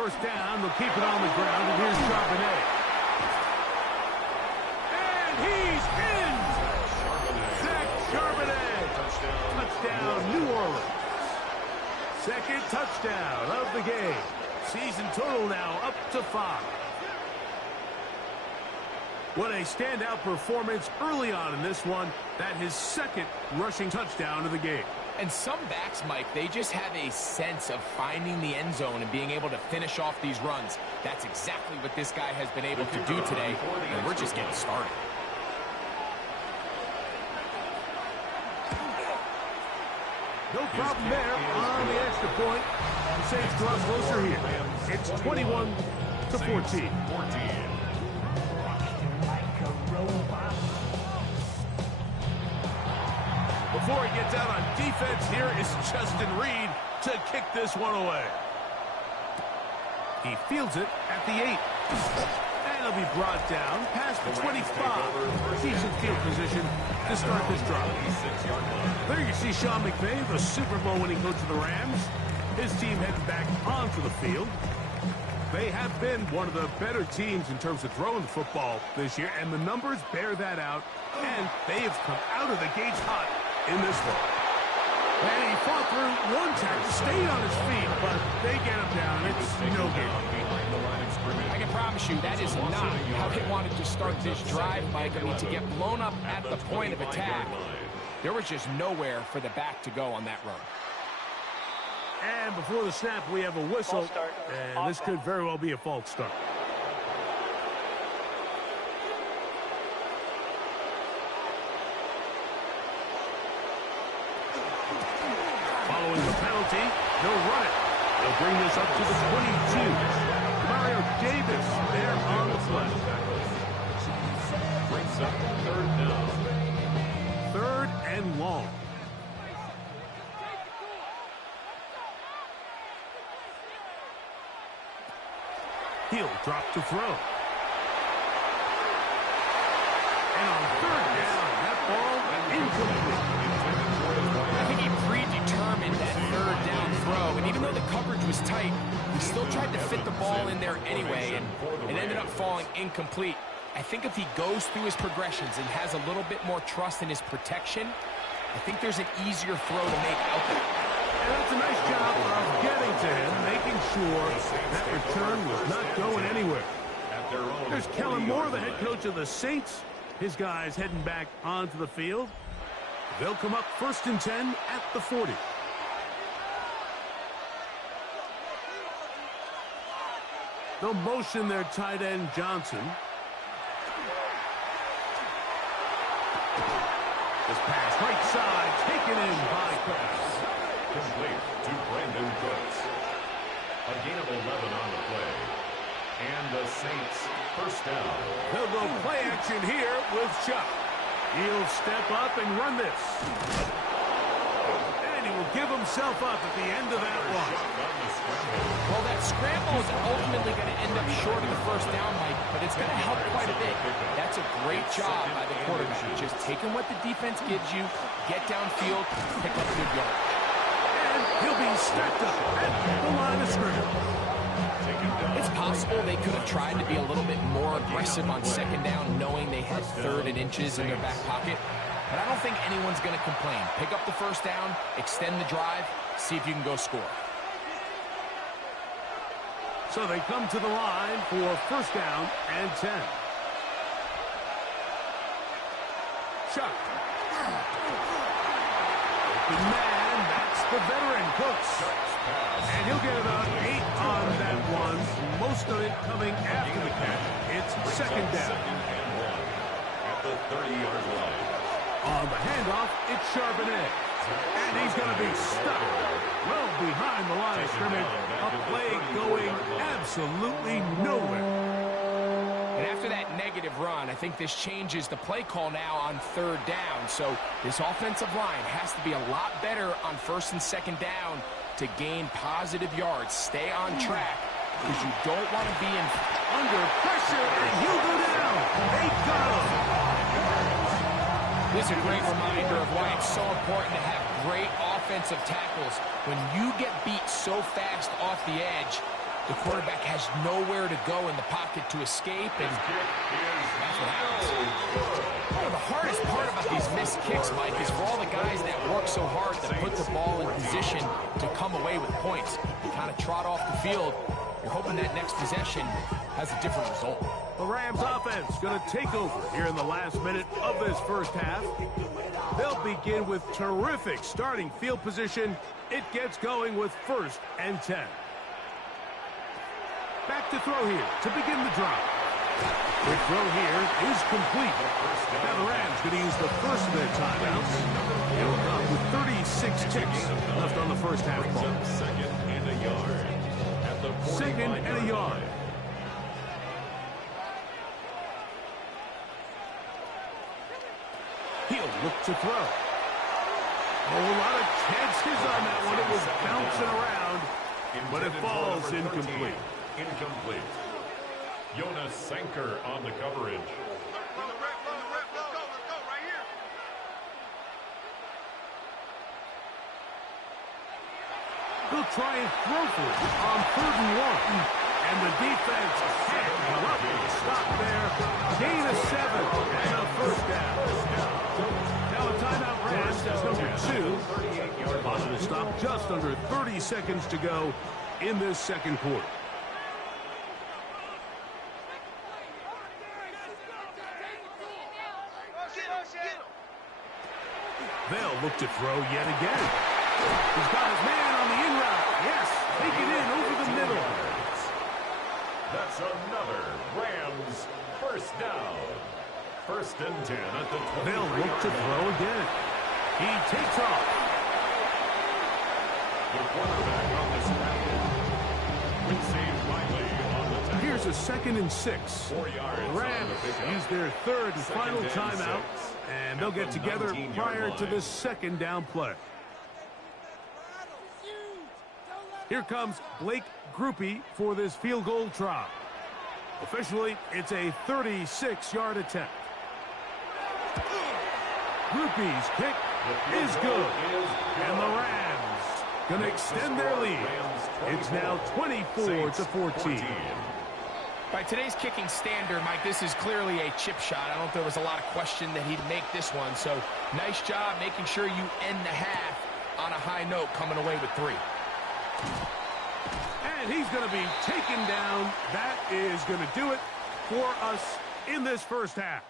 first down. They'll keep it on the ground, and here's Charbonnet. And he's in! Zach Charbonnet! Touchdown, New Orleans. Second touchdown of the game. Season total now up to 5. What a standout performance early on in this one. That his second rushing touchdown of the game. And some backs, Mike, they just have a sense of finding the end zone and being able to finish off these runs. That's exactly what this guy has been able to do today, and we're just getting started. No problem there on the extra point. The Saints draw closer here. It's 21-14. Before he gets out on defense, here is Justin Reed to kick this one away. He fields it at the 8. And he'll be brought down past the 25. Decent field position to start this drive. There you see Sean McVay, the Super Bowl winning coach of the Rams. His team heading back onto the field. They have been one of the better teams in terms of throwing the football this year, and the numbers bear that out. And they have come out of the gates hot in this one. And he fought through one tackle, stayed on his feet, but they get him down. It's no game. I can promise you that is not how they wanted to start this drive, Mike. I mean, to get blown up at the point of attack, there was just nowhere for the back to go on that run. And before the snap, we have a whistle, and this could very well be a false start. Following the penalty, they'll run it. They'll bring this up to the 22. Mario Davis there on the play. Brings up 3rd down. 3rd and long. He'll drop to throw. And on 3rd down, that ball incomplete. I think he predetermined that 3rd down throw, and even though the coverage was tight, he still tried to fit the ball in there anyway, and it ended up falling incomplete. I think if he goes through his progressions and has a little bit more trust in his protection, I think there's an easier throw to make out there. And that's a nice job of getting to him, making sure that return was not going anywhere. There's Kellen Moore, the head coach of the Saints. His guys heading back onto the field. They'll come up 1st and 10 at the 40. They'll motion their tight end, Johnson. This pass right side, taken in by Cooks. Complete to Brandon Cooks. A gain of 11 on the play. And the Saints 1st down. They'll go play action here with Chuck. He'll step up and run this. And he will give himself up at the end of that one. Well, that scramble is ultimately going to end up short of the 1st down, Mike, but it's going to help quite a bit. That's a great job by the quarterback. Just taking what the defense gives you, get downfield, pick up good yards. And he'll be stacked up at the line of scrimmage. It's possible they could have tried to be a little bit more aggressive on 2nd down, knowing they had 3rd and inches in their back pocket. But I don't think anyone's going to complain. Pick up the 1st down, extend the drive, see if you can go score. So they come to the line for 1st down and 10. Chuck. Open man, that's the veteran Cooks. And he'll get about 8 on that one. Most of it coming after the catch. It's 2nd down. At the 30-yard line. On the handoff, it's Charbonnet. And he's going to be stuck well behind the line of scrimmage. A play going absolutely nowhere. And after that negative run, I think this changes the play call now on 3rd down. So this offensive line has to be a lot better on 1st and 2nd down to gain positive yards. Stay on track because you don't want to be in under pressure, and he'll go down. They got him. This is a great reminder of why it's so important to have great offensive tackles. When you get beat so fast off the edge, The quarterback has nowhere to go in the pocket to escape, and that's what happens. One of the hardest part about these missed kicks, Mike, is for all the guys that work so hard to put the ball in position to come away with points. You kind of trot off the field. You're hoping that next possession has a different result. The Rams offense going to take over here in the last minute of this first half. They'll begin with terrific starting field position. It gets going with 1st and 10. Back to throw here to begin the drive. The throw here is complete. Now the Rams going to use the first of their timeouts. It'll come with 36 ticks left on the first half ball. Second and a yard. At the 2nd and a yard. He'll look to throw. Oh, a lot of chances on that one. It was bouncing around, but it falls incomplete. Incomplete. Jonas Sanker on the coverage. They'll try and throw for it on 3rd and 1. And the defense can't roughly stop there. Gain of 7 and a first down. Now a timeout Rams as number 2. Possible stop just under 30 seconds to go in this second quarter. They'll look to throw yet again. He's got his man on the in route. Yes, take it in over the middle. That's another Rams first down. 1st and 10 at the 20. They'll look to throw again. He takes off. The quarterback on the scramble. Quincy Riley on the tackle. Here's a 2nd and 6. 4 yards The on the Rams pickup. use their 3rd and Second final and timeout, 6. and they'll get together 19-yard prior to line. this 2nd down play. Here comes Blake Groupie for this field goal try. Officially, it's a 36-yard attempt. Groupie's kick is good, and the Rams going to extend their lead. It's now 24-14. By today's kicking standard, Mike, this is clearly a chip shot. I don't think there was a lot of question that he'd make this one. So nice job making sure you end the half on a high note, coming away with 3. And he's going to be taken down. That is going to do it for us in this first half.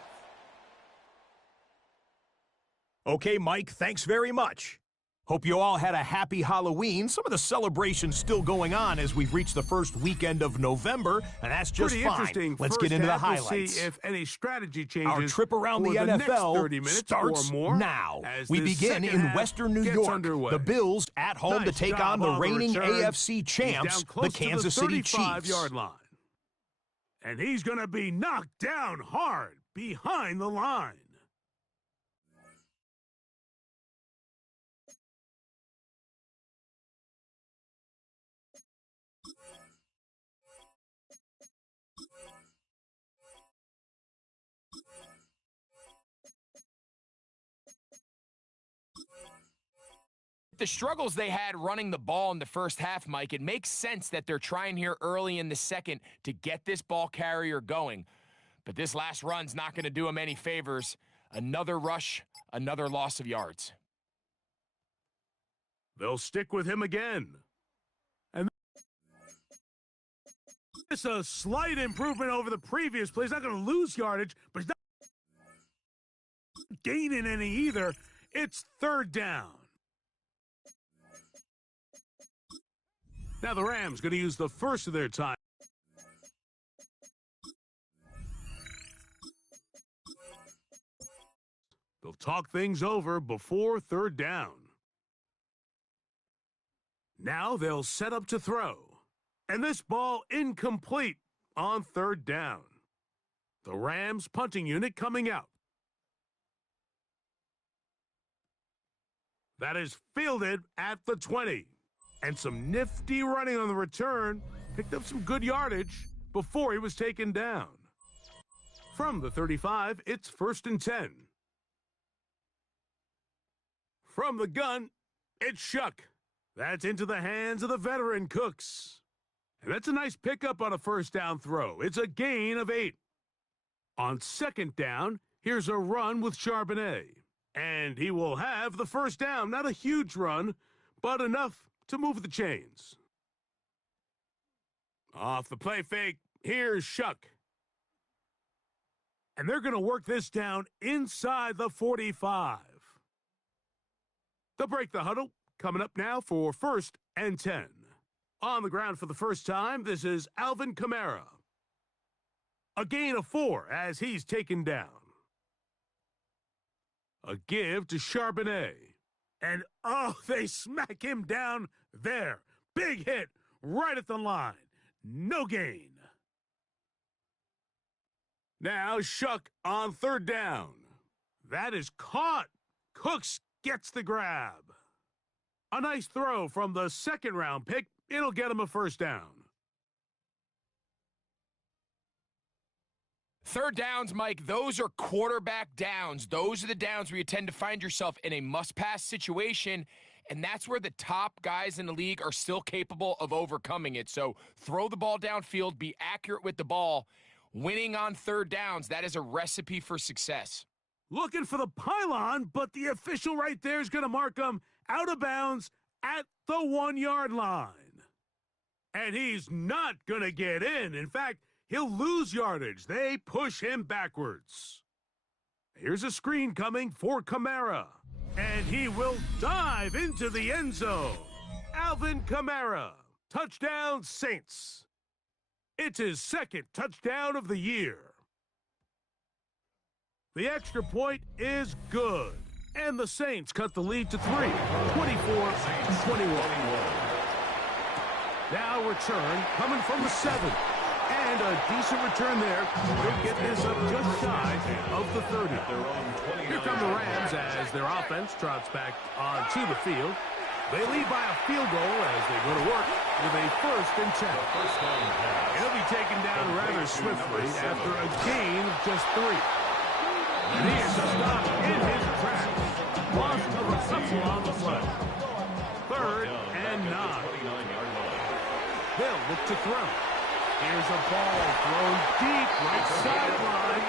Okay, Mike, thanks very much. Hope you all had a happy Halloween. Some of the celebrations still going on as we've reached the first weekend of November, and that's just Pretty fine. interesting. Let's First get into the half, we'll highlights. see if any strategy changes. Our trip around the for next 30 NFL minutes starts or more now. as We this begin second in half Western New gets York. underway. The Bills at home Nice to take job on the on reigning return. AFC He's champs, down close the Kansas to the City Chiefs. 35-yard line. And he's going to be knocked down hard behind the line. The struggles they had running the ball in the first half, Mike, it makes sense that they're trying here early in the second to get this ball carrier going. But this last run's not going to do him any favors. Another rush, another loss of yards. They'll stick with him again. And it's a slight improvement over the previous play. He's not going to lose yardage, but he's not gaining any either. It's 3rd down. Now the Rams going to use the first of their time. They'll talk things over before 3rd down. Now they'll set up to throw. And this ball incomplete on 3rd down. The Rams punting unit coming out. That is fielded at the 20. And some nifty running on the return. Picked up some good yardage before he was taken down. From the 35, it's 1st and 10. From the gun, it's Shuck. That's into the hands of the veteran Cooks. And that's a nice pickup on a first down throw. It's a gain of 8. On second down, here's a run with Charbonnet. And he will have the first down. Not a huge run, but enough to move the chains. Off the play fake, here's Shuck. And they're going to work this down inside the 45. They'll break the huddle. Coming up now for 1st and 10. On the ground for the first time, this is Alvin Kamara. A gain of 4 as he's taken down. A give to Charbonnet. And, oh, they smack him down there. Big hit right at the line. No gain. Now Shuck on 3rd down. That is caught. Cooks gets the grab. A nice throw from the 2nd-round pick. It'll get him a first down. 3rd downs, Mike, those are quarterback downs. Those are the downs where you tend to find yourself in a must-pass situation, and that's where the top guys in the league are still capable of overcoming it. So throw the ball downfield, be accurate with the ball. Winning on 3rd downs, that is a recipe for success. Looking for the pylon, but the official right there is going to mark him out of bounds at the 1-yard line. And he's not going to get in. In fact, he'll lose yardage. They push him backwards. Here's a screen coming for Kamara. And he will dive into the end zone. Alvin Kamara. Touchdown, Saints. It's his 2nd touchdown of the year. The extra point is good. And the Saints cut the lead to 3, 24-21. Now return coming from the 7. And a decent return there. They'll get this up just shy of the 30. Here come the Rams as their offense trots back onto the field. They lead by a field goal as they go to work with a 1st and 10. He'll be taken down rather swiftly after a gain of just 3. And he is stopped in his tracks. Loss of a couple on the play. 3rd and 9. They'll look to throw. Here's a ball thrown deep right sideline.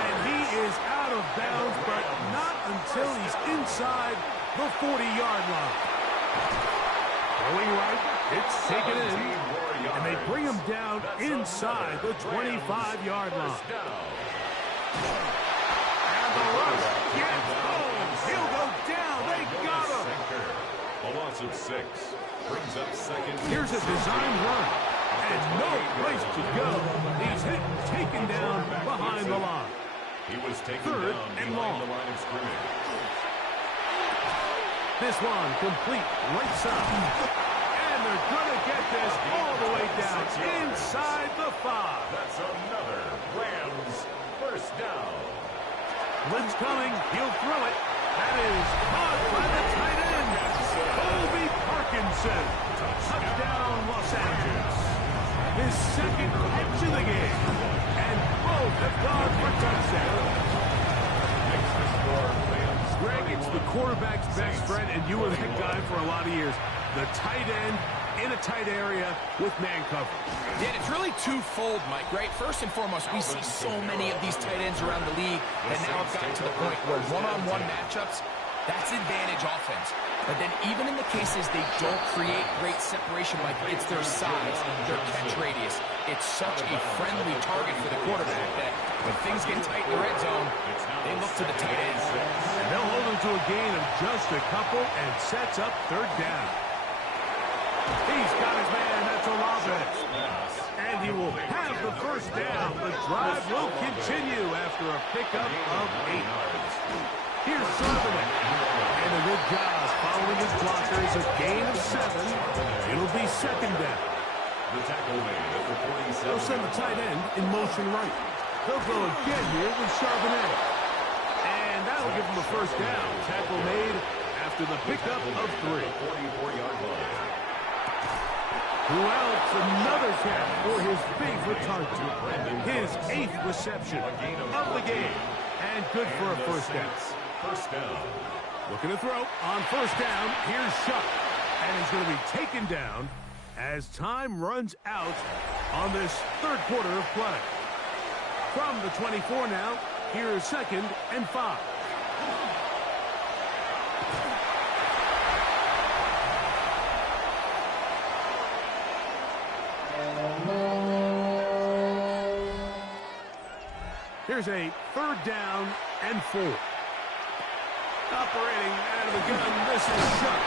And he is out of bounds, but not until he's inside the 40-yard line. Going right, it's taken in. And they bring him down inside the 25-yard line. And the rush gets home. He'll go down. They got him. A loss of 6 brings up 2nd. Here's a design run. And no place to go. He's hit and taken down behind the line. He was taken 3rd down and behind long. the line of scrimmage. This one complete right side. And they're going to get this all the way down inside the 5. That's another Rams first down. Blitz coming. He'll throw it. That is caught by the tight end. Colby Parkinson. Touchdown, Los Angeles. His 2nd catch of the game. And both have gone for touchdowns. Greg, it's the quarterback's best friend, and you were that guy for a lot of years. The tight end in a tight area with man coverage. Yeah, it's really twofold, Mike, right? First and foremost, we see so many of these tight ends around the league that now have gotten to the point where one-on-one matchups, that's advantage offense. But then even in the cases they don't create great separation, Mike, it's their size, their catch radius. It's such a friendly target for the quarterback that when things get tight in the red zone, they look to the tight ends. And they'll hold him to a gain of just a couple and sets up 3rd down. He's got his man, that's Olave. And he will have the first down. The drive will continue after a pickup of 8. Here's Charbonnet. And a good job following his blockers. A gain of 7. It'll be 2nd down. The tackle made at the 47. They'll send the tight end in motion right. They'll go again here with Charbonnet. And that'll give him a first down. Tackle made after the pickup of 3. 44-yard line. Who else? Another catch for his favorite target. His 8th reception of the game. And good for a first down. First down. Looking to throw on first down. Here's Shuck. And he's going to be taken down as time runs out on this third quarter of play. From the 24 now, here's 2nd and 5. Here's a 3rd down and 4. Operating out of the gun, this is Shuck.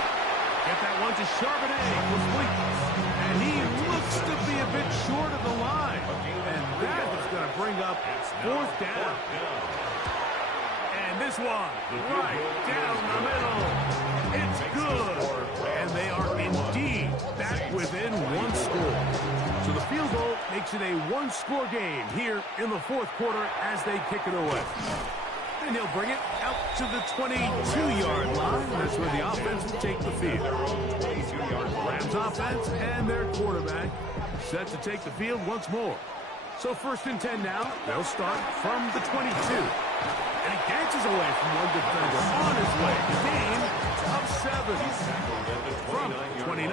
Get that one to Charbonnet, complete. And he looks to be a bit short of the line. And that is going to bring up 4th down. And this one, right down the middle. It's good. And they are indeed back within 1 score. So the field goal makes it a 1-score game here in the 4th quarter as they kick it away. And he'll bring it out to the 22-yard line. That's where the offense will take the field. Rams offense and their quarterback set to take the field once more. So 1st and 10 now. They'll start from the 22. And he dances away from one defender on his way. Gain of 7. From 29.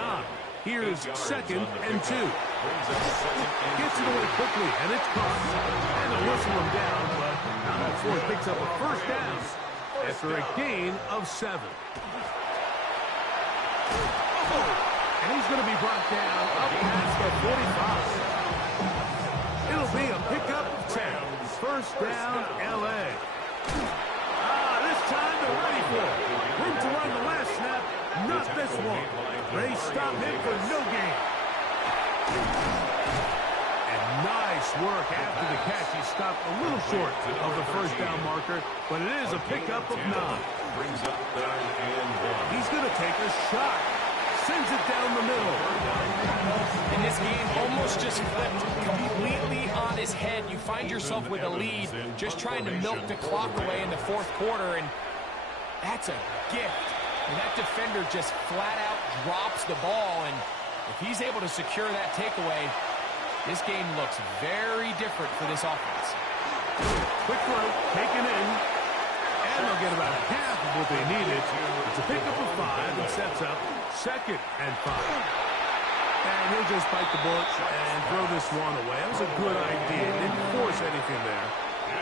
Here's 2nd and 2. Gets it away quickly, and it's caught. And they'll whistle him down, but not before he picks up a 1st down after a gain of 7. And he's going to be brought down up past the 45. It'll be a pickup of 10. 1st down, L.A. This time they're ready for it. Room to run the last snap. Not this one. They stop him for no gain. And nice work after the catch. He stopped a little short of the 1st down marker, but it is a pickup of 9. Brings up 3rd and 1. He's going to take a shot. Sends it down the middle. And this game almost just flipped completely on his head. You find yourself with a lead, just trying to milk the clock away in the 4th quarter, and that's a gift. And that defender just flat out drops the ball, and if he's able to secure that takeaway, this game looks very different for this offense. Quick throw, taken in, and they'll get about half of what they needed. It's a pickup of 5 and sets up 2nd and 5. And he'll just bite the bullet and throw this one away. That was a good idea. Didn't force anything there.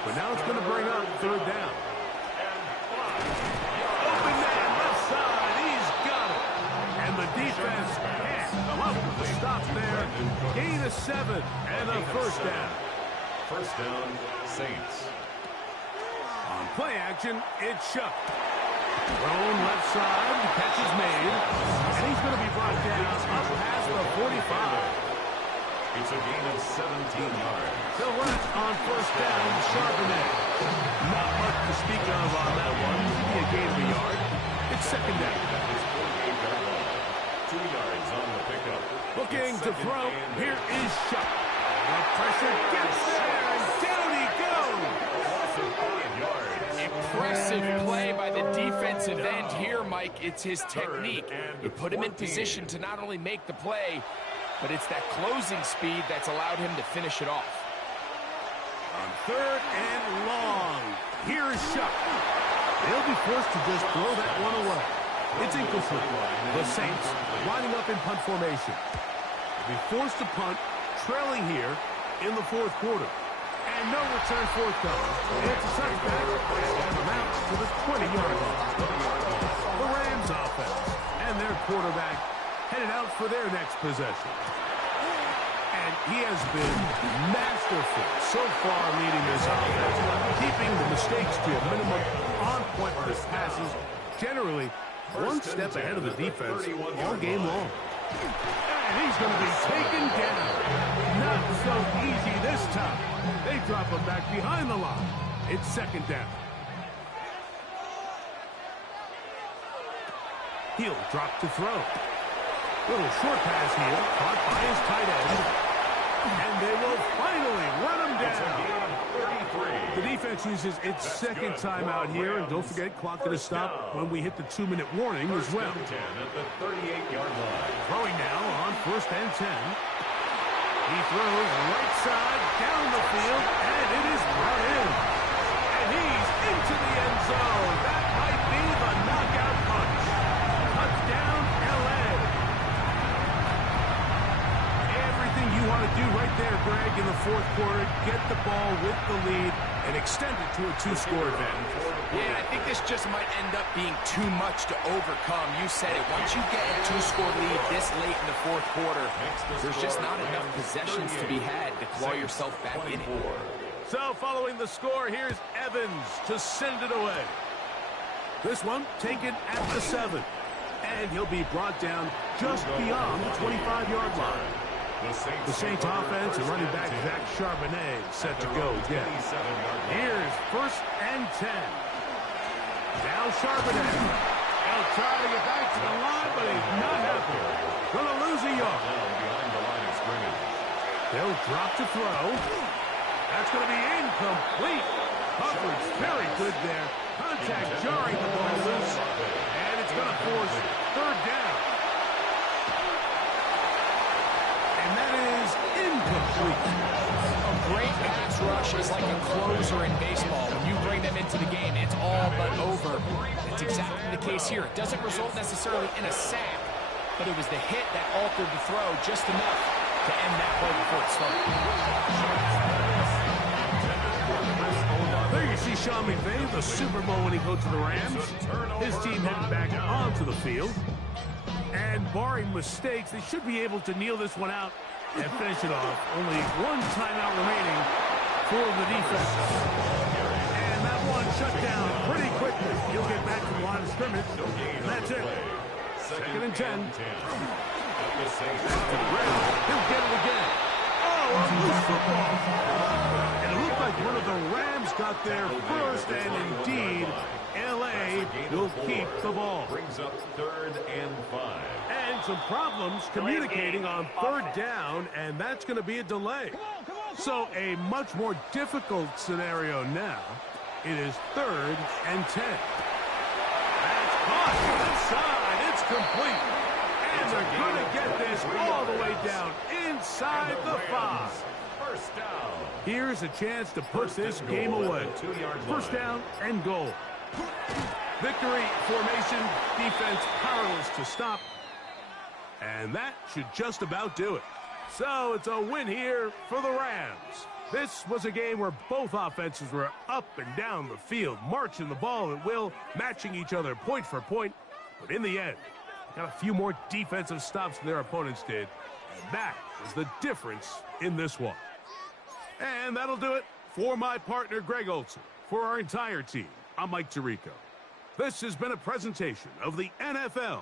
But now it's going to bring up 3rd down. Open man, left side. He's got it. And the defense can't love the stop there. Gain of 7 and a 1st down. 1st down, Saints. On play action, it's Shuck. Thrown left side, the catch is made, and he's going to be brought down up past the 45. It's a gain of 17 yards. They'll run it on 1st down to Charbonnet. Not much to speak of on that one. Maybe a gain of a yard. It's 2nd down. 2 yards on the pickup. Looking to throw. Here is Shuck. The pressure gets there, and down he goes. Impressive play by the defensive end here, Mike. It's his technique. It put him in position to not only make the play, but it's that closing speed that's allowed him to finish it off. On 3rd and long, here is Shuck. They'll be forced to just throw that one away. It's incomplete. The Saints lining up in punt formation. They'll be forced to punt, trailing here in the 4th quarter. And no return forthcoming. It's a touchback and amounts to the 20-yard line. The Rams offense and their quarterback headed out for their next possession. And he has been masterful so far leading this offense, keeping the mistakes to a minimum, on point with his passes, generally one step ahead of the defense all game long. And he's going to be taken down. Not so easy this time. They drop him back behind the line. It's 2nd down. He'll drop to throw. Little short pass here, caught by his tight end. And they will finally run him down. The defense uses its 2nd timeout here, and don't forget, clock going to stop when we hit the 2-minute warning as well. At the 38-yard line. Throwing now on 1st and 10. He throws right side down the field, and it is brought in. And he's into the end zone. That might be the knockout punch. Touchdown, L.A. drag in the fourth quarter, get the ball with the lead, and extend it to a two-score advantage. Yeah, I think this just might end up being too much to overcome. You said it. Once you get a two-score lead this late in the fourth quarter, there's just not enough possessions to be had to claw yourself back in it. So following the score, here's Evans to send it away. This one taken at the 7. And he'll be brought down just beyond the 25-yard line. The Saints offense and running back Zach Charbonnet set to go again. Here's 1st and 10. Now Charbonnet. He'll try to get back to the line, but he's not happy. Gonna lose a yard. They'll drop to throw. That's gonna be incomplete. Coverage very good there. Contact jarring the ball loose. And it's gonna force 3rd down. And that is incomplete. A great pass rush is like a closer in baseball. When you bring them into the game, it's all but over. That's exactly the case here. It doesn't result necessarily in a sack, but it was the hit that altered the throw just enough to end that play before it started. There you see Sean McVay, the Super Bowl winning coach of the Rams. His team heading back onto the field. And barring mistakes, they should be able to kneel this one out and finish it off. Only one timeout remaining for the defense. And that one shut down pretty quickly. He'll get back to the line of scrimmage. And that's it. 2nd and 10. He'll get it again. Oh, a loose football. And it looked like one of the Rams got there first, and indeed, L.A. will keep the ball. Brings up 3rd and 5. And some problems communicating on 3rd down, and that's going to be a delay. So a much more difficult scenario now. It is 3rd and 10. That's caught inside. It's complete. And they're going to get this all the way down inside the 5. First down. Here's a chance to put this game away. 1st down and goal. Victory formation, defense powerless to stop. And that should just about do it. So it's a win here for the Rams. This was a game where both offenses were up and down the field, marching the ball at will, matching each other point for point. But in the end, got a few more defensive stops than their opponents did. And that is the difference in this one. And that'll do it for my partner, Greg Olson. For our entire team, I'm Mike Tirico. This has been a presentation of the NFL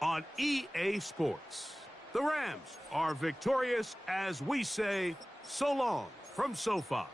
on EA Sports. The Rams are victorious as we say so long from SoFi.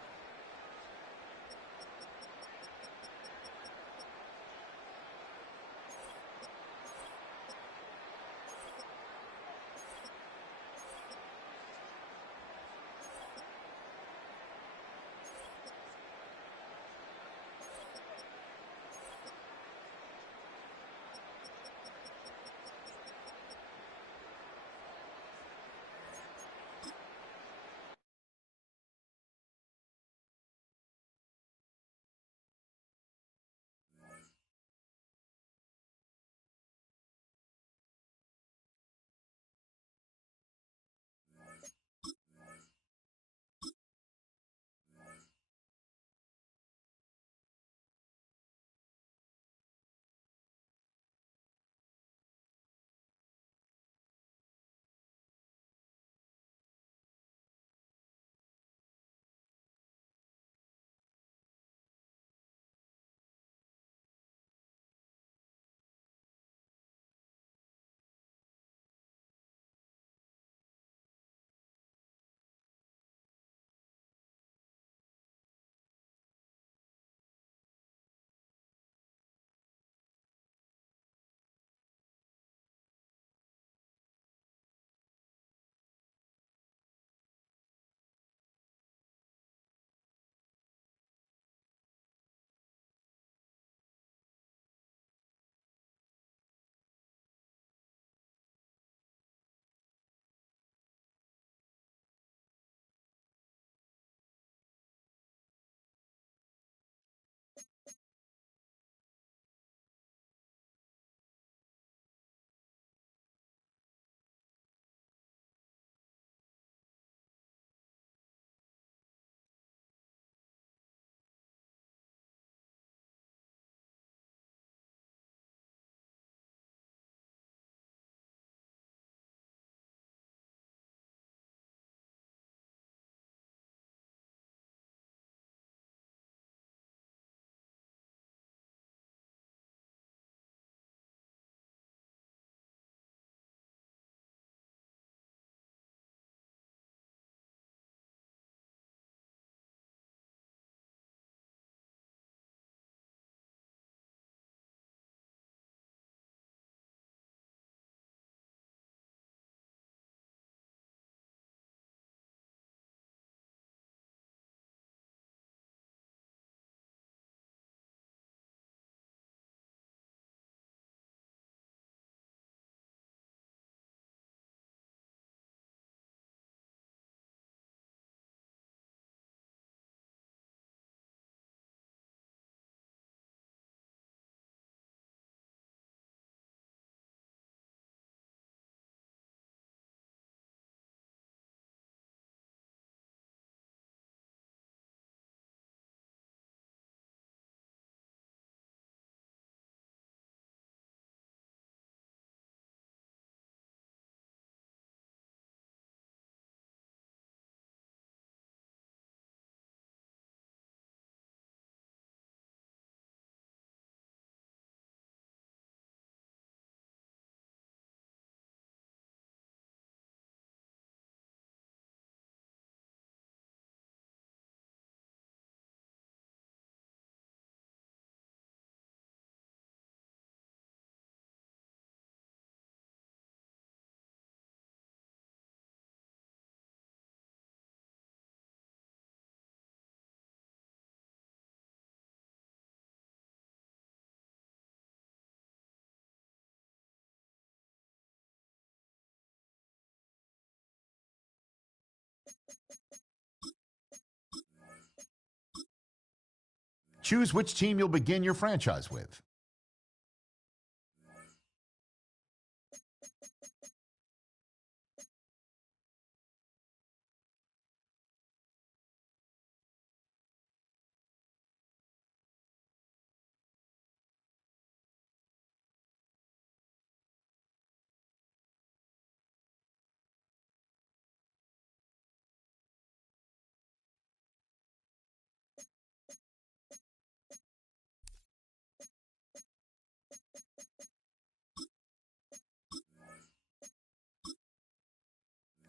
Choose which team you'll begin your franchise with.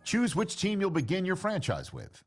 Choose which team you'll begin your franchise with.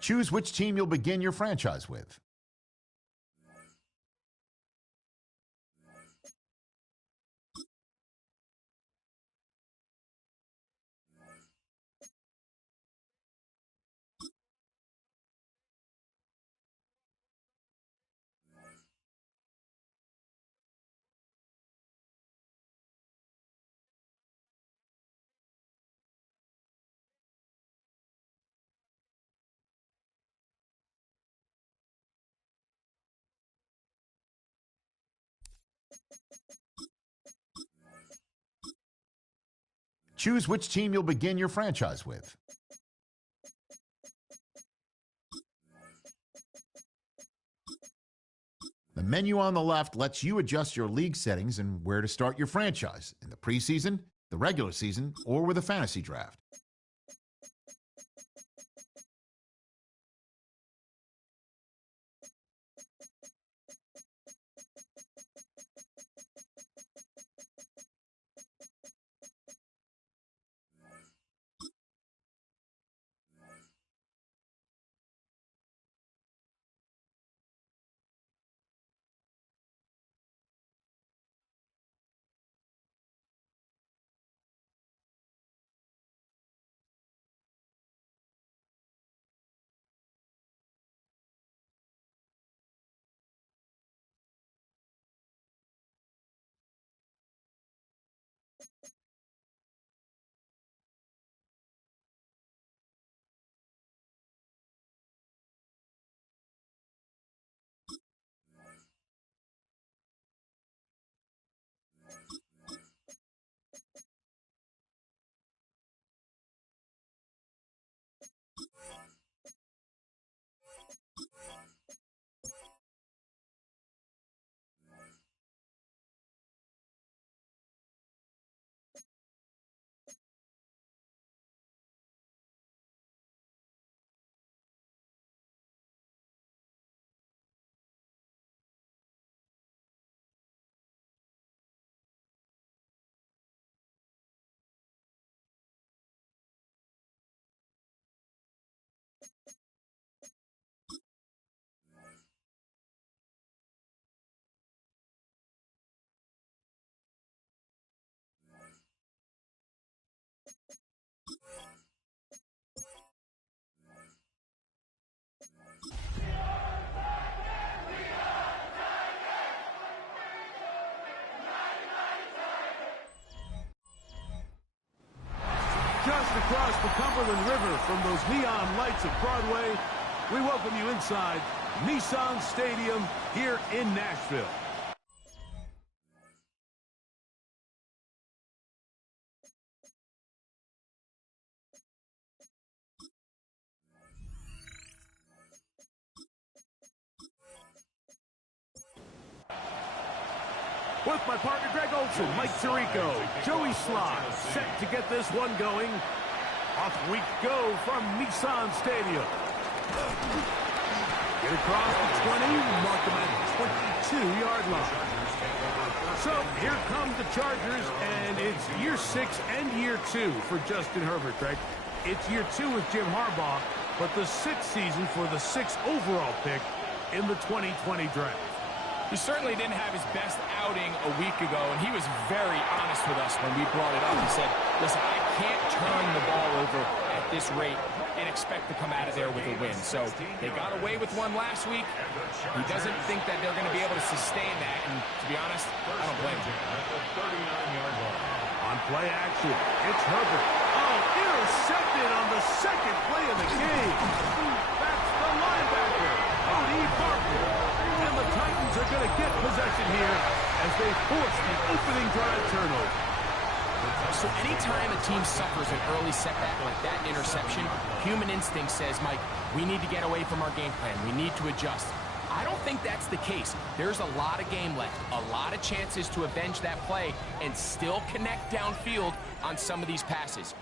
Choose which team you'll begin your franchise with. Choose which team you'll begin your franchise with. The menu on the left lets you adjust your league settings and where to start your franchise in the preseason, the regular season, or with a fantasy draft. across the Cumberland River from those neon lights of Broadway, we welcome you inside Nissan Stadium here in Nashville. With my partner Greg Olson, Mike Tirico, Joey Sly, set to get this one going. Off we go from Nissan Stadium. Get across the 20, mark them at 22-yard line. So here come the Chargers, and it's year 6 and year 2 for Justin Herbert, Greg. It's year 2 with Jim Harbaugh, but the 6th season for the 6th overall pick in the 2020 draft. He certainly didn't have his best outing a week ago, and he was very honest with us when we brought it up. He said, listen, I can't turn the ball over at this rate and expect to come out of there with a win. So they got away with one last week. He doesn't think that they're going to be able to sustain that, and to be honest, I don't blame him. On play action, it's Herbert. Oh, intercepted on the second play of the game. That's the linebacker, Cody Barker. And the Titans are going to get possession here as they force the opening drive turnover. So anytime a team suffers an early setback like that interception, human instinct says, Mike, we need to get away from our game plan. We need to adjust. I don't think that's the case. There's a lot of game left, a lot of chances to avenge that play and still connect downfield on some of these passes.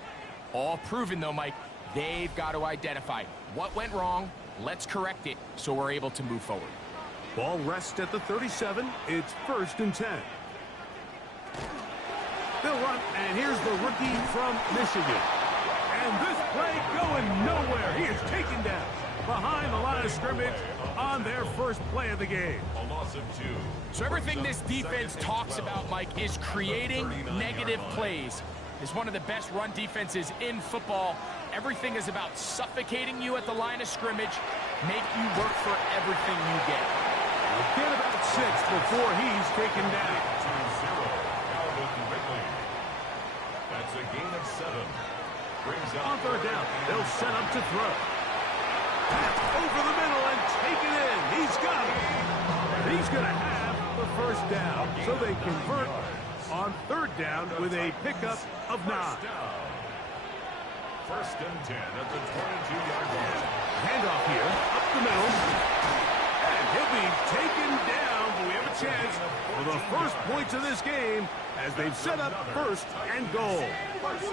All proven, though, Mike, they've got to identify what went wrong, let's correct it so we're able to move forward. Ball rests at the 37. It's 1st and 10. They'll run, and here's the rookie from Michigan. And this play going nowhere. He is taken down behind the line of scrimmage on their first play of the game. A loss of 2. So everything this defense talks about, Mike, is creating negative plays. It's one of the best run defenses in football. Everything is about suffocating you at the line of scrimmage, make you work for everything you get. Get about 6 before he's taken down. 2-0. Calvin Ridley. That's a gain of 7. Brings up On 3rd down, they'll set up to throw. Pass over the middle and take it in. He's got it. He's going to have the 1st down. So they convert on 3rd down with a pickup of 9. 1st and 10 at the 22-yard line. Handoff here, up the middle. And he'll be taken down, but we have a chance for the first points of this game as they've set up 1st and goal. 1st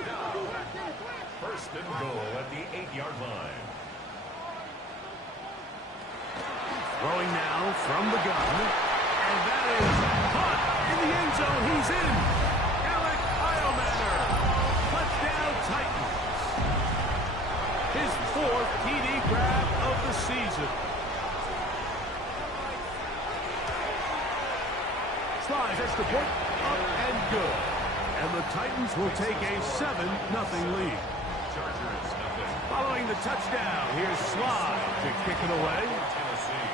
and goal at the 8-yard line. Throwing now from the gun. And that is caught in the end zone. He's in. Alec Heilmanner. Touchdown Titans. His 4th TD grab of the season. Slides extra point, up and good. And the Titans will take a 7-0 lead. Chargers, nothing. Following the touchdown, here's Sly to kick it away. Tennessee.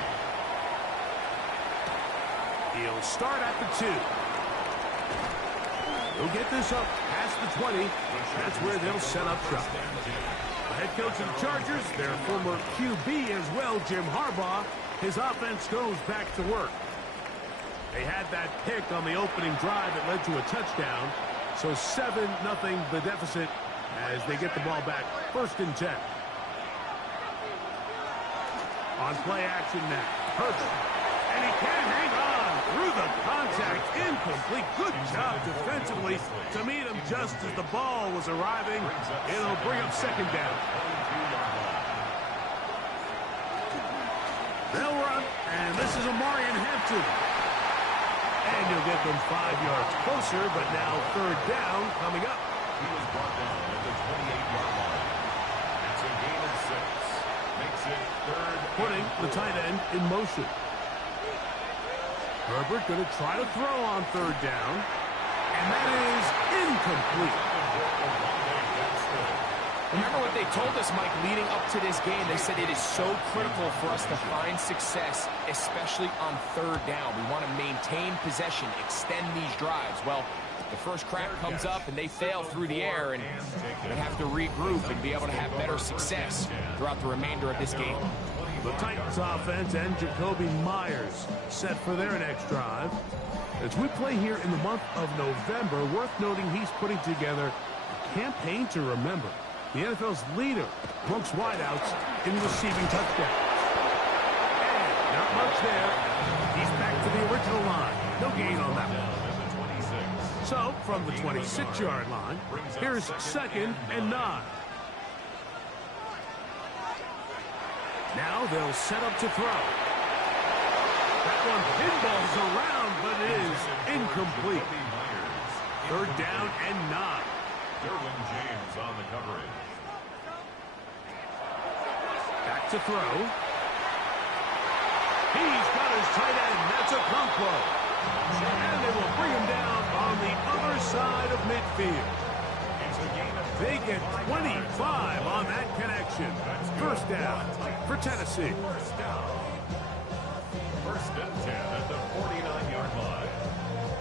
He'll start at the 2. He'll get this up past the 20. That's where they'll set up shop. The head coach of the Chargers, their former QB as well, Jim Harbaugh, his offense goes back to work. They had that pick on the opening drive that led to a touchdown. So 7-0 the deficit as they get the ball back. 1st and 10. On play action now. Herbert. And he can hang on through the contact. Incomplete. Good job defensively to meet him just as the ball was arriving. It'll bring up 2nd down. They'll run, and this is Amarian Hampton. And you'll get them 5 yards closer, but now 3rd down coming up. He was brought down at the 28-yard line. It's a gain of 6. Makes it 3rd. Putting the tight end in motion. Herbert going to try to throw on 3rd down. And that is incomplete. Remember what they told us, Mike, leading up to this game. They said it is so critical for us to find success, especially on 3rd down. We want to maintain possession, extend these drives. Well, The first crack comes up, and they fail through the air, and they have to regroup and be able to have better success throughout the remainder of this game. The Titans offense and Jacoby Myers set for their next drive. As we play here in the month of November, worth noting he's putting together a campaign to remember. The NFL's leader amongst wideouts in receiving touchdowns. And not much there. He's back to the original line. No gain on that one. So, from the 26-yard line, here's 2nd and 9. Now they'll set up to throw. That one pinballs around, but it is incomplete. 3rd down and 9. Derwin James on the coverage. Back to throw. He's got his tight end. That's a Conquo. And they will bring him down on the other side of midfield. They get 25 on that connection. 1st down for Tennessee. 1st and 10 at the 49-yard line.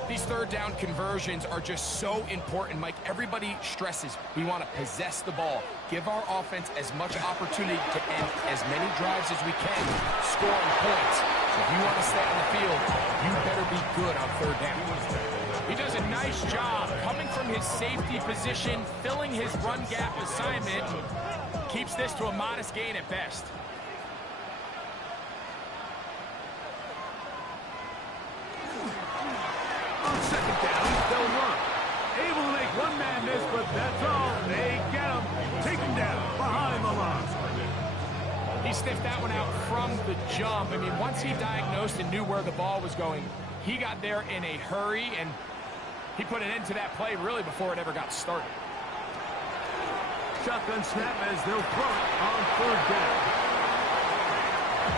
These 3rd down conversions are just so important, Mike. Everybody stresses we want to possess the ball, give our offense as much opportunity to end as many drives as we can, scoring points. So if you want to stay on the field, you better be good on 3rd down. He does a nice job coming from his safety position, filling his run gap assignment, keeps this to a modest gain at best. On 2nd down, they'll run. Able to make one man miss, but that's all. They get him. Take him down behind the line. He sniffed that one out from the jump. I mean, once he diagnosed and knew where the ball was going, he got there in a hurry, and he put an end to that play really before it ever got started. Shotgun snap as they'll throw it on 3rd down.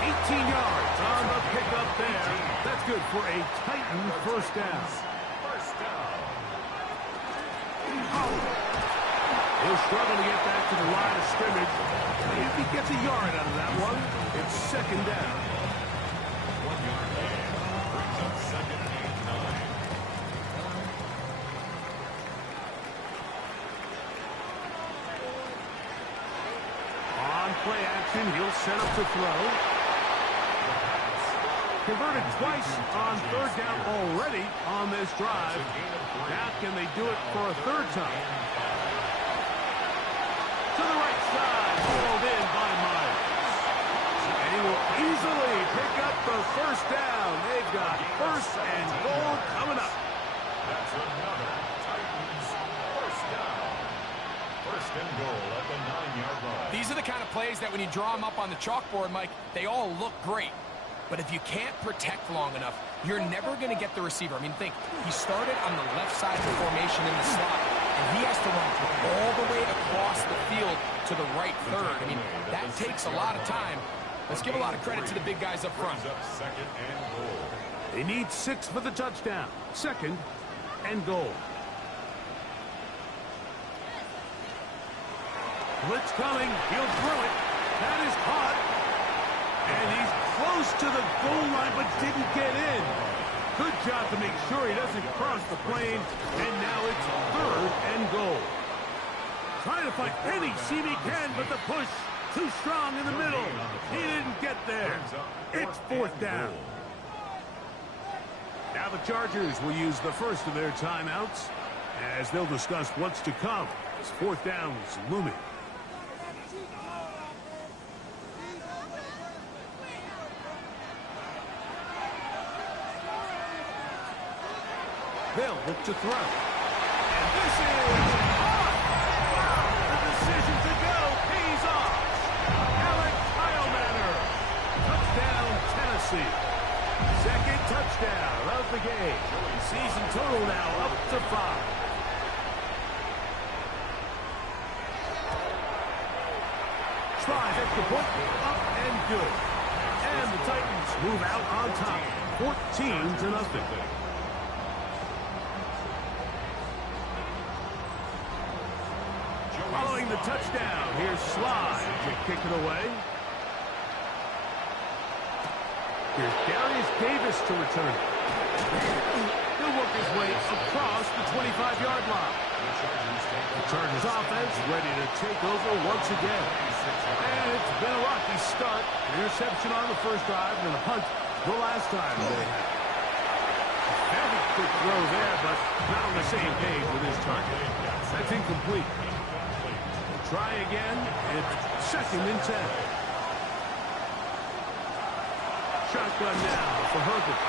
18 yards on the pickup there. That's good for a Titan 1st down. He'll struggle to get back to the line of scrimmage. If he gets a yard out of that one, it's 2nd down. 1 yard gain brings up 2nd and 9. On play action, he'll set up to throw. Converted twice on 3rd down already on this drive. Now can they do it for a 3rd time? To the right side, hauled in by Myers. And he will easily pick up the 1st down. They've got 1st and goal coming up. That's another Titans 1st down. 1st and goal at the 9-yard line. These are the kind of plays that when you draw them up on the chalkboard, Mike, they all look great. But if you can't protect long enough, you're never going to get the receiver. I mean, think, he started on the left side of the formation in the slot, and he has to run all the way across the field to the right 3rd. I mean, that takes a lot of time. Let's give a lot of credit to the big guys up front. Brings up 2nd and goal. They need 6 for the touchdown. 2nd and goal. Blitz coming. He'll throw it. That is caught. And he's close to the goal line, but didn't get in. Good job to make sure he doesn't cross the plane. And now it's 3rd and goal. Trying to find any seam he can, but the push too strong in the middle. He didn't get there. It's 4th down. Now the Chargers will use the first of their timeouts as they'll discuss what's to come as 4th down is looming. They'll look to throw. And this is on! The decision to go pays off. Alec Heilmanner. Touchdown, Tennessee. 2nd touchdown of the game. Season total now up to 5. Tries extra point, up and good. And the Titans move out on top, 14-0. Following the touchdown, here's Slide to kick it away. Here's Darius Davis to return it. He'll work his way across the 25-yard line. The Chargers offense ready to take over once again. And it's been a rocky start. Interception on the first drive and a punt the last time they had. Very quick throw there, but not on the same page with his target. That's incomplete. We'll try again. It's 2nd and 10. Shotgun now for Herbert.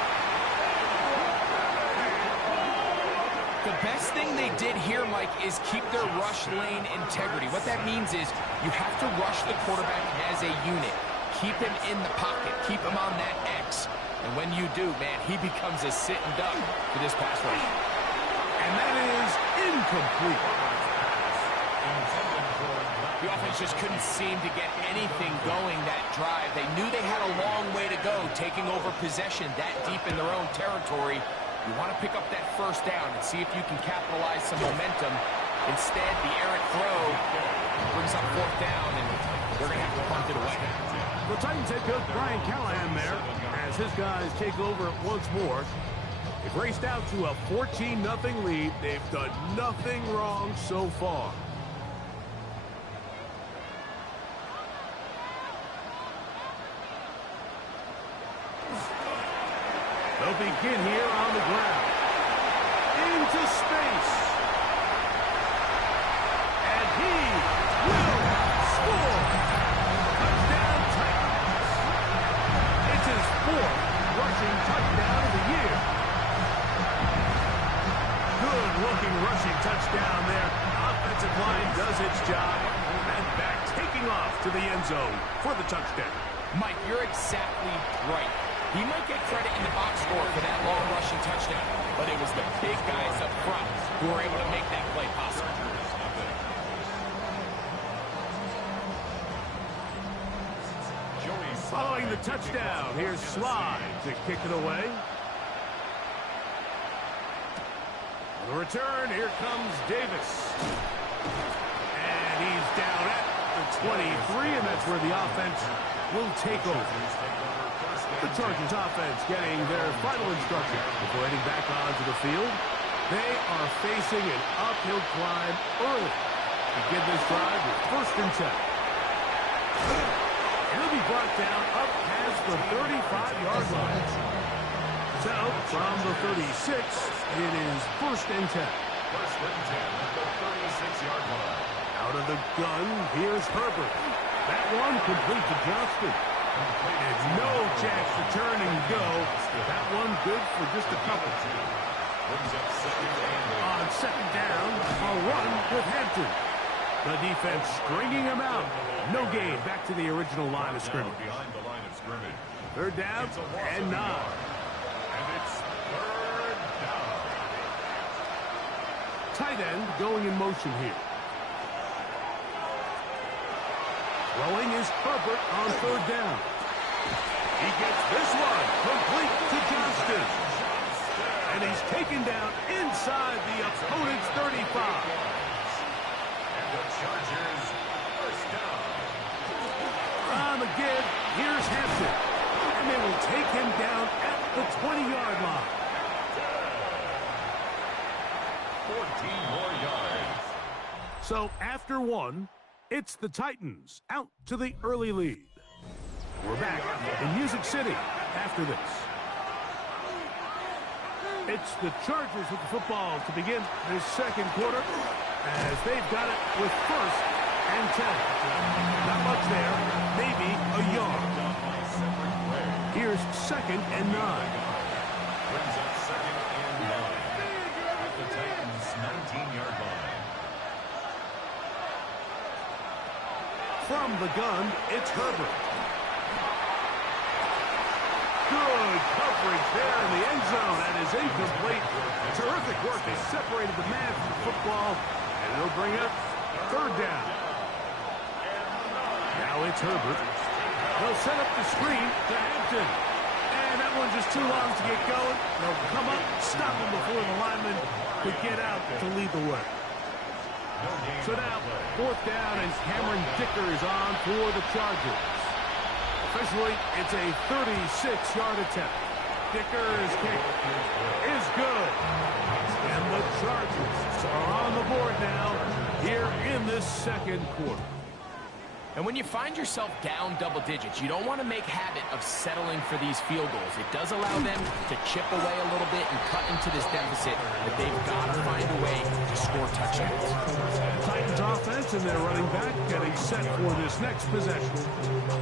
The best thing they did here, Mike, is keep their rush lane integrity. What that means is you have to rush the quarterback as a unit. Keep him in the pocket. Keep him on that X. And when you do, man, he becomes a sitting duck for this pass rush. And that is incomplete. The offense just couldn't seem to get anything going that drive. They knew they had a long way to go, taking over possession that deep in their own territory. You want to pick up that first down and see if you can capitalize some momentum. Instead, the errant throw brings up 4th down, and they're going to have to punt it away. The Titans head coach Brian Callahan there as his guys take over once more. They've raced out to a 14-0 lead. They've done nothing wrong so far. They'll begin here on the ground. Into space. And he will score. Touchdown Titans. It's his 4th rushing touchdown of the year. Good-looking rushing touchdown there. Offensive line does its job. And back taking off to the end zone for the touchdown. Mike, you're exactly right. He might get credit in the box score for that long rushing touchdown, but it was the big guys up front who were able to make that play possible. Following the touchdown, here's Slide to kick it away. On the return, here comes Davis. And he's down at the 23, and that's where the offense will take over. The Chargers offense getting their final instruction before heading back onto the field. They are facing an uphill climb early. Begin this drive with 1st and 10. He'll be brought down up past the 35-yard line. So, from the 36, it is 1st and 10. 1st and 10 at the 36-yard line. Out of the gun, here's Herbert. That one complete to Johnston. And no chance to turn and go. That one good for just a couple. On 2nd down, a run with Hampton. The defense stringing him out. No gain. Back to the original line of scrimmage. Behind the line of scrimmage. 3rd down and 9. And it's 3rd down. Tight end going in motion here. Throwing is Herbert on 3rd down. He gets this one complete to Johnston. And he's taken down inside the opponent's 35. And the Chargers 1st down. On the give, here's Hampton. And they will take him down at the 20-yard line. 14 more yards. So after 1, it's the Titans out to the early lead. We're back in Music City after this. It's the Chargers with the football to begin this 2nd quarter as they've got it with 1st and 10. Not much there, maybe a yard. Here's 2nd and 9. Brings up 2nd and 9 at the Titans' 19-yard line. From the gun, it's Herbert. Good coverage there in the end zone. That is incomplete. Terrific work. They separated the man from the football, and it'll bring up 3rd down. Now it's Herbert. They'll set up the screen to Hampton. And that one's just too long to get going. They'll come up, stop him before the lineman could get out to lead the way. So now, 4th down, and Cameron Dicker is on for the Chargers. Officially, it's a 36-yard attempt. Sticker's kick is good. And the Chargers are on the board now here in this second quarter. And when you find yourself down double digits, you don't want to make habit of settling for these field goals. It does allow them to chip away a little bit and cut into this deficit, but they've got to find a way to score touchdowns. Titans offense and their running back getting set for this next possession.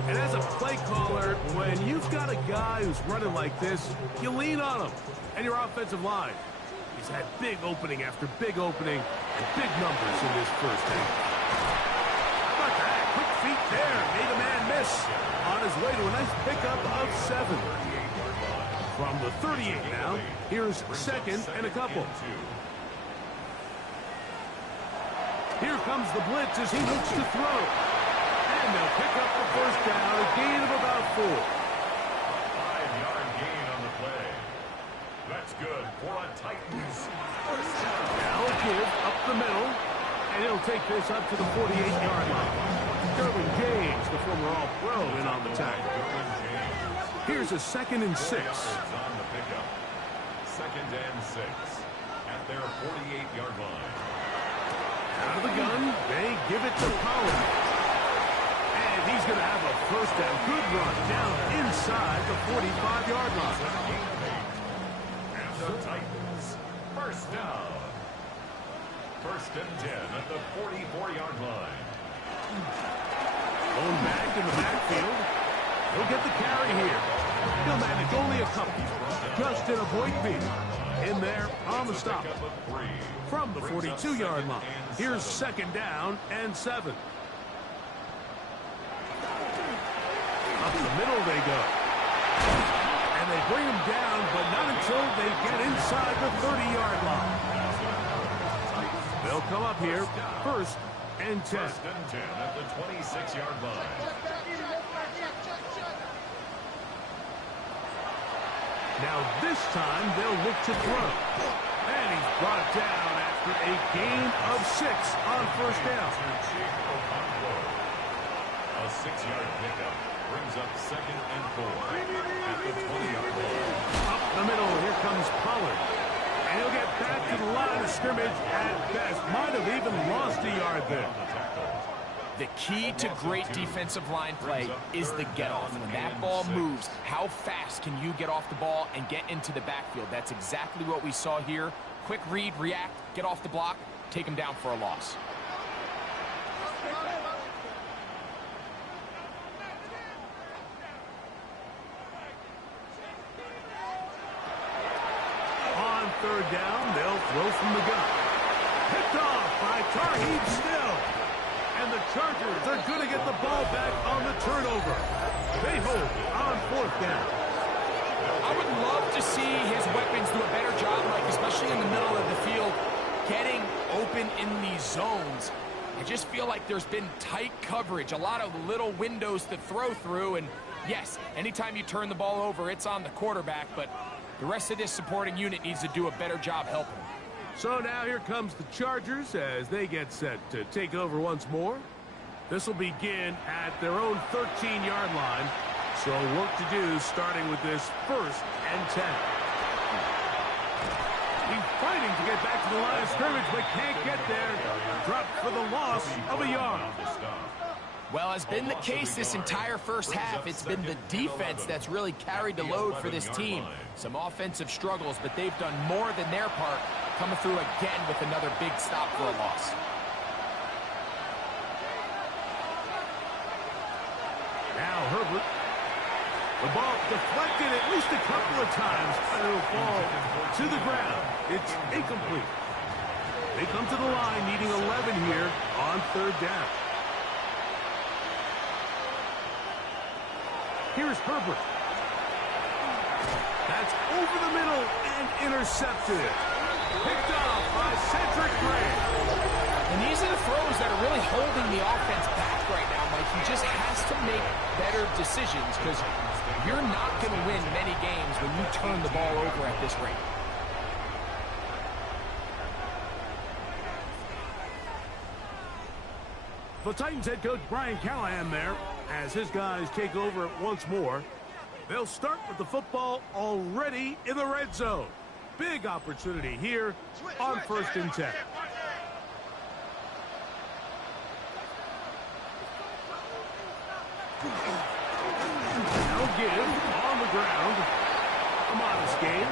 And as a play caller, when you've got a guy who's running like this, you lean on him. And your offensive line. He's had big opening after big opening and big numbers in this first half. Feet there, made a man miss on his way to a nice pickup of 7. From the 38 now, here's second and a couple. Here comes the blitz as he looks to throw. And they'll pick up the first down, a gain of about 4. 5-yard gain on the play. That's good for a Titans. Now a give up the middle, and he'll take this up to the 48-yard line. Derwin James, the former All-Pro, in on the tackle. Here's a 2nd and 6. On the pickup. 2nd and 6 at their 48-yard line. Out of the gun, they give it to Pollard. And he's going to have a first down. Good run down inside the 45-yard line. And the Titans, first down. 1st and 10 at the 44-yard line. Going back in the backfield. He'll get the carry here. He'll manage only a couple. Justin Avoidby in there on the stop. From the 42-yard line. Here's 2nd down and 7. Up the middle they go. And they bring him down, but not until they get inside the 30-yard line. They'll come up here 1st and 10. 1st and 10 at the 26-yard line. Now this time they'll look to throw. And he's brought down after a gain of 6 on first down. A 6-yard pickup brings up 2nd and 4 at the 20-yard line. Up the middle, here comes Pollard. And he'll get back to the line of scrimmage at best. Might have even lost a yard there. The key to great defensive line play is the get-off. When that ball moves, how fast can you get off the ball and get into the backfield? That's exactly what we saw here. Quick read, react, get off the block, take him down for a loss. On 3rd down, they'll throw from the gun. Picked off by Tarheeb Still. And the Chargers are going to get the ball back on the turnover. They hold on 4th down. I would love to see his weapons do a better job, Mike, especially in the middle of the field, getting open in these zones. I just feel like there's been tight coverage, a lot of little windows to throw through, and yes, anytime you turn the ball over, it's on the quarterback, but the rest of this supporting unit needs to do a better job helping. So now here comes the Chargers as they get set to take over once more. This will begin at their own 13-yard line. So work to do starting with this 1st and 10. He's fighting to get back to the line of scrimmage, but can't get there. Dropped for the loss of a yard. Well, has been the case this entire first half. It's been the defense that's really carried the load for this team. Some offensive struggles, but they've done more than their part, coming through again with another big stop for a loss. Now Herbert. The ball deflected at least a couple of times, and it'll fall to the ground. It's incomplete. They come to the line needing 11 here on 3rd down. Here's Herbert. That's over the middle and intercepted. Picked off by Cedric Gray. And these are the throws that are really holding the offense back right now, Mike. He just has to make better decisions because you're not going to win many games when you turn the ball over at this rate. The Titans head coach Brian Callahan there as his guys take over once more. They'll start with the football already in the red zone. Big opportunity here on 1st and 10. Now give on the ground. A modest gain.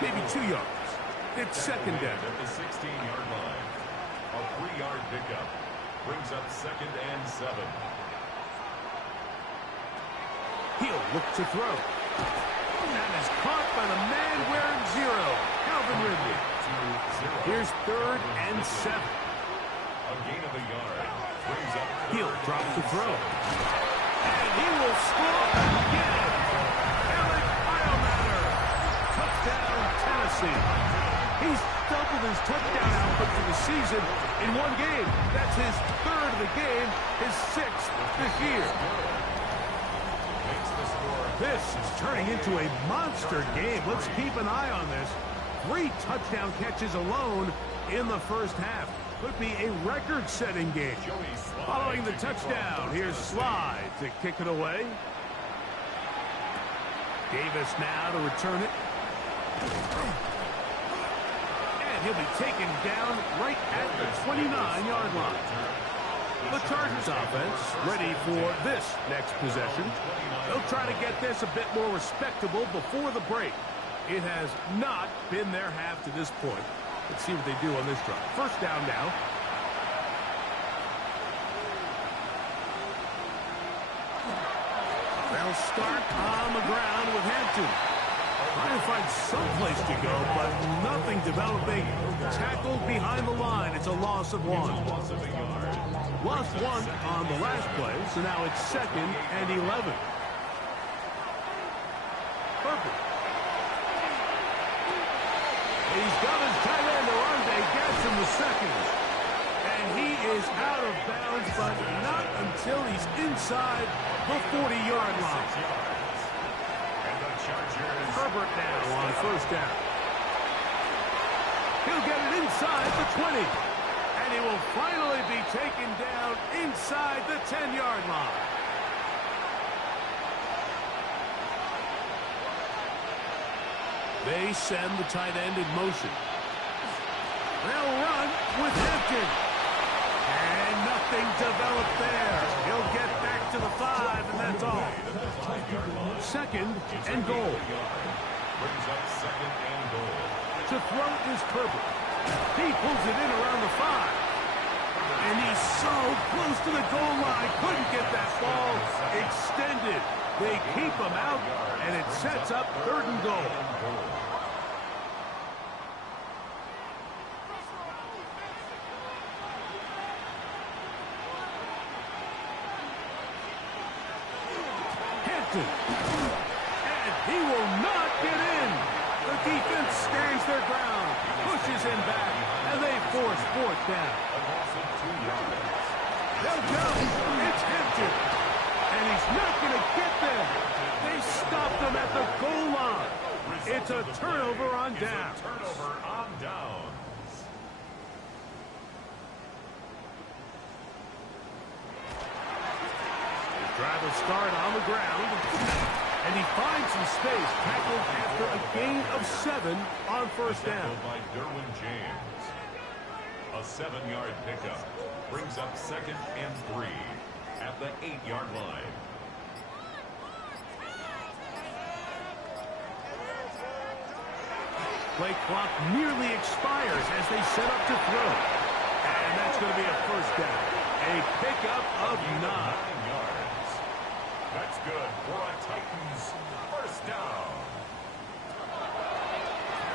Maybe 2 yards. It's 2nd down. At the 16-yard line. A 3-yard pickup. Brings up 2nd and 7. He'll look to throw. That is caught by the man wearing 0, Calvin Ridley. Here's 3rd and 7. A gain of a yard. Brings up He'll drop to throw. And he will score again. Alec Iomatter. Touchdown, Tennessee. He's doubled his touchdown output for the season in 1 game. That's his 3rd of the game, his 6th this year. This is turning into a monster game. Let's keep an eye on this. 3 touchdown catches alone in the 1st half. Could be a record-setting game. Following the touchdown, here's Slide to kick it away. Davis now to return it. And he'll be taken down right at the 29-yard line. The Chargers offense ready for this next possession. They'll try to get this a bit more respectable before the break. It has not been their half to this point. Let's see what they do on this drive. 1st down now. They'll start on the ground with Hampton. Trying to find some place to go, but nothing developing. Tackled behind the line. It's a loss of 1. Lost 1 on the last play, so now it's 2nd and 11. Perfect. He's got his tight end, Orande, gets him the 2nd. And he is out of bounds, but not until he's inside the 40-yard line. Herbert now on 1st down. He'll get it inside the 20. And he will finally be taken down inside the 10-yard line. They send the tight end in motion. They'll run with Hampton. And nothing developed there. He'll get back to the 5, and that's all. 2nd and goal. Brings up 2nd and goal. To throw is Herbert. He pulls it in around the 5. And he's so close to the goal line. Couldn't get that ball extended. They keep him out, and it sets up 3rd and goal. Hampton. And he will not get in. The defense stays their ground, pushes him back, and they force 4th down. They'll go. It's Hampton. And he's not going to get there. They stopped him at the goal line. It's a turnover on downs. The drive will start on the ground. And he finds some space, tackled after a gain of 7 on 1st down. By Derwin James. A 7-yard pickup brings up 2nd and 3 at the 8-yard line. Play clock nearly expires as they set up to throw. And that's going to be a 1st down. A pickup of 9. 9 yards. That's good for a Titans 1st down.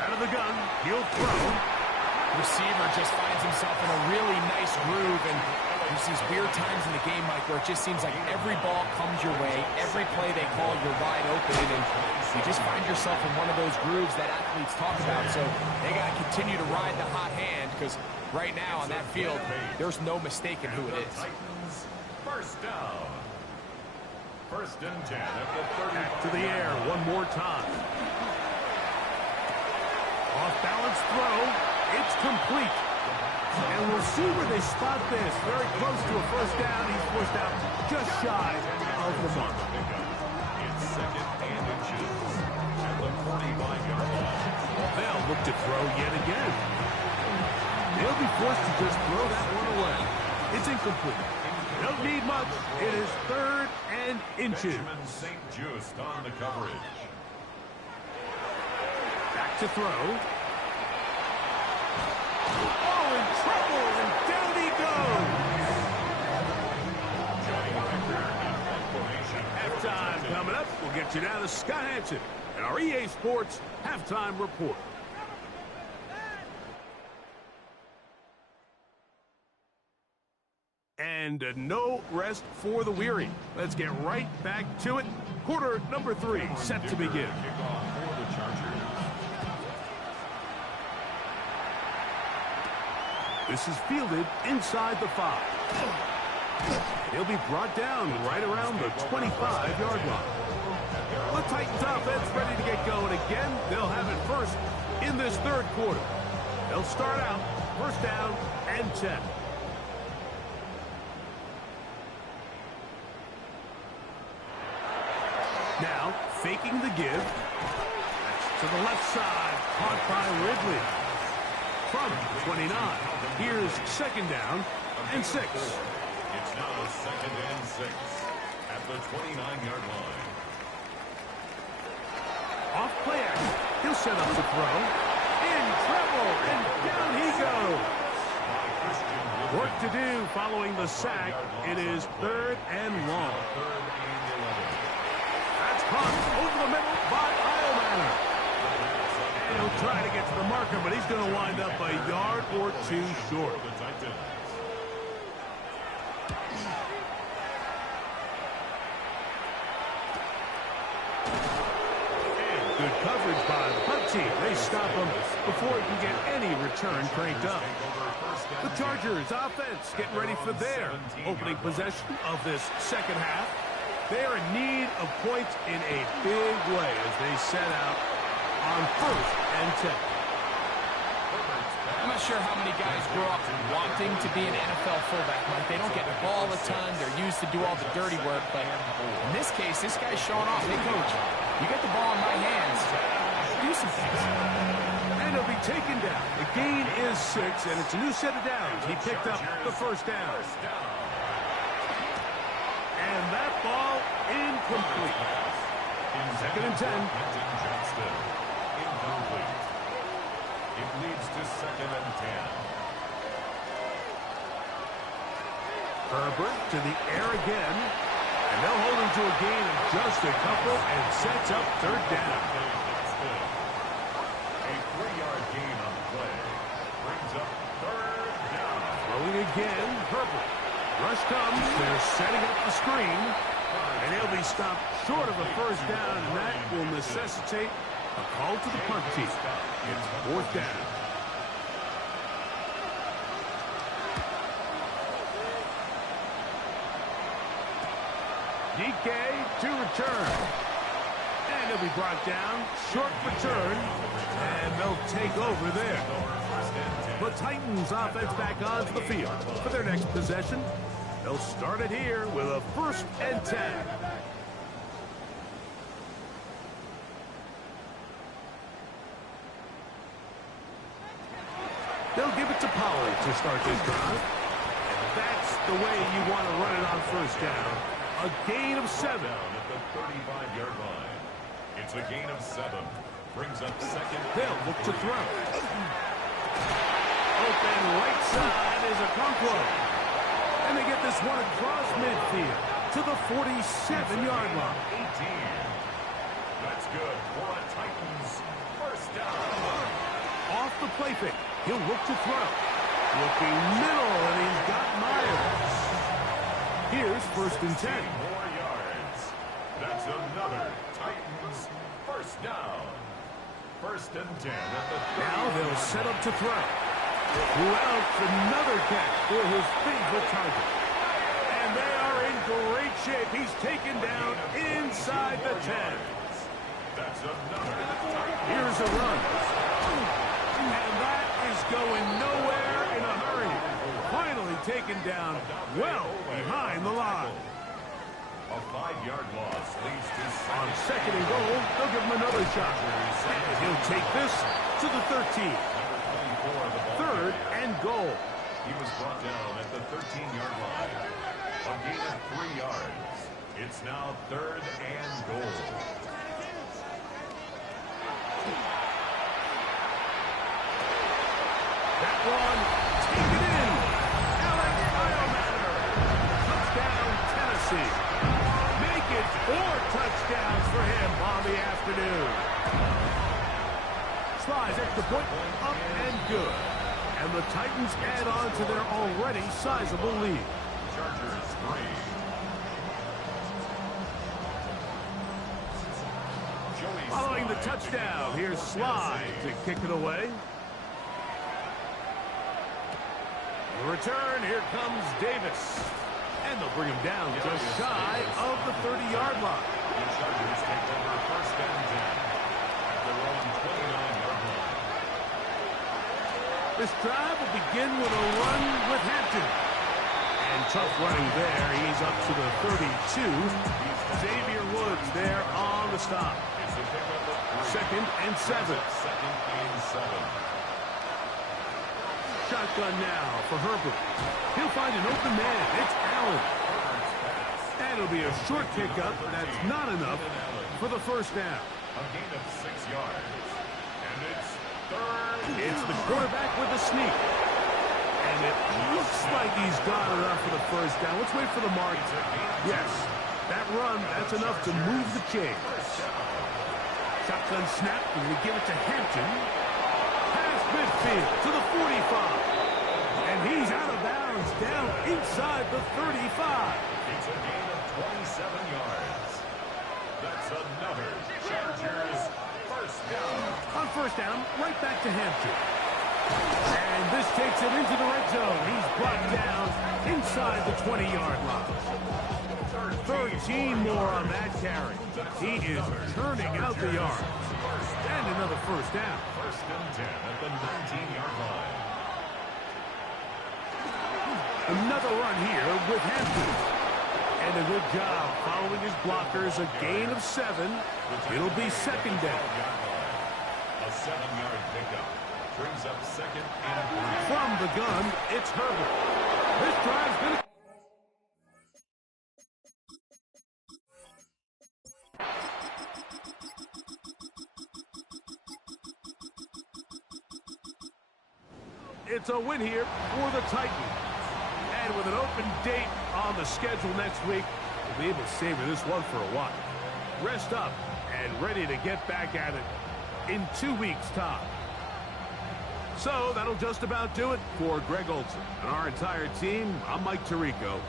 Out of the gun, he'll throw. Receiver just finds himself in a really nice groove, and there's these weird times in the game, Mike, where it just seems like every ball comes your way, every play they call, you're wide open, and you just find yourself in one of those grooves that athletes talk about. So they got to continue to ride the hot hand, because right now on that field, there's no mistaking who it is. Titans 1st down. 1st and 10 at the 30. Back to the air one more time. Off balance throw. It's complete. And we'll see where they spot this. Very close to a 1st down. He's forced out just shy of the mark. It's 2nd look to throw yet again. They'll be forced to just throw that one away. It's incomplete. Don't need much. It is 3rd and inches. Benjamin St. Just on the coverage. Back to throw. Oh, in trouble, and down he goes. Halftime coming up. We'll get you now to Scott Hansen and our EA Sports Halftime Report. And no rest for the weary. Let's get right back to it. Quarter number 3 set to begin. This is fielded inside the 5. He'll be brought down right around the 25-yard line. The Titans offense ready to get going again. They'll have it first in this 3rd quarter. They'll start out 1st down and 10. Now, faking the give. That's to the left side, caught by Ridley. From 29, here's 2nd down and 6. It's now 2nd and 6 at the 29-yard line. Off play action. He'll set up the throw. In trouble, and down he goes. Work to do following the sack. It is 3rd and long. That's caught over the middle by Eilmanner. And he'll try to get to the marker, but he's going to wind up a yard or 2 short. And good coverage by the punt team. They stop him before he can get any return cranked up. The Chargers offense getting ready for their opening possession of this 2nd half. They are in need of points in a big way as they set out on 1st and 10. I'm not sure how many guys grow up wanting to be an NFL fullback, Mike. They don't get the ball a ton. They're used to do all the dirty work. But in this case, this guy's showing off. Hey, coach, you get the ball in my hands. Do some things. And he'll be taken down. The gain is 6, and it's a new set of downs. He picked up the 1st down. And that ball incomplete. 2nd and 10. Incomplete. It leads to 2nd and 10. Herbert to the air again. And they'll hold him to a gain of just a couple and sets up 3rd down. A 3-yard gain on the play. Brings up 3rd down. Throwing again, Herbert. Rush comes. They're setting up the screen. And he'll be stopped short of a 1st down, and that will necessitate a call to the punt team. It's 4th down. DK to return. And he'll be brought down. Short return. And they'll take over there. The Titans offense back onto the field for their next possession. They'll start it here with a 1st and 10. They'll give it to Pollard to start this drive. And that's the way you want to run it on 1st down. A gain of 7. At the 35-yard line. It's a gain of 7. Brings up 2nd. They'll look to throw. Open right side is a Okonkwo. And they get this one across midfield to the 47-yard line. 18. That's good for a Titans 1st down. Off the play fake. He'll look to throw. Looking middle, and he's got Myers. Here's 1st and 10. 4 yards. That's another Titans 1st down. 1st and 10 at the 30. Now they'll set up to throw. Throughout another catch for his favorite target. And they are in great shape. He's taken down inside the 10. That's another. Here's a run. And that is going nowhere in a hurry. Finally taken down well behind the line. A 5-yard loss leads to On 2nd and goal, they'll give him another shot. And he'll take this to the 13. Third and goal. He was brought down at the 13-yard line. A gain of 3 yards. It's now third and goal. That one, take it in. Alex Iomatter. Touchdown, Tennessee. Make it 4 touchdowns for him on the afternoon. Slides extra point, up and good. And the Titans add on to their already sizable lead. Chargers 3. Following the touchdown, here's Slide to kick it away. The return, here comes Davis. And they'll bring him down just shy of the 30-yard line. The Chargers take over first and 10 at their own 29-yard line. This drive will begin with a run with Hampton. And tough running there. He's up to the 32. Xavier Woods there on the stop. It's a pickup of 3. Second and 7. Second and 7. Shotgun now for Herbert. He'll find an open man. It's Allen. And it'll be a short pickup. That's not enough for the first down. A gain of 6 yards. And it's third. It's the quarterback with a sneak. And it looks like he's got enough for the first down. Let's wait for the mark. Yes, that run, that's enough to move the chains. Shotgun snap, and we give it to Hampton. Past midfield to the 45. And he's out of bounds, down inside the 35. It's a gain of 27 yards. That's another Chargers first down. On first down, right back to Hampton. And this takes him into the red zone. He's brought down inside the 20-yard line. 13 more on that carry. He is turning out the yards. And another first down. First and 10 at the 19-yard line. Another run here with Hampton. And a good job following his blockers. A gain of 7. It'll be second down. A 7-yard pickup. Brings up second and 3. From the gun, it's Herbert. This drive's going to... It's a win here for the Titans. And with an open date on the schedule next week, we'll be able to savor this one for a while. Rest up and ready to get back at it in 2 weeks' time. So that'll just about do it for Greg Olson and our entire team. I'm Mike Tirico.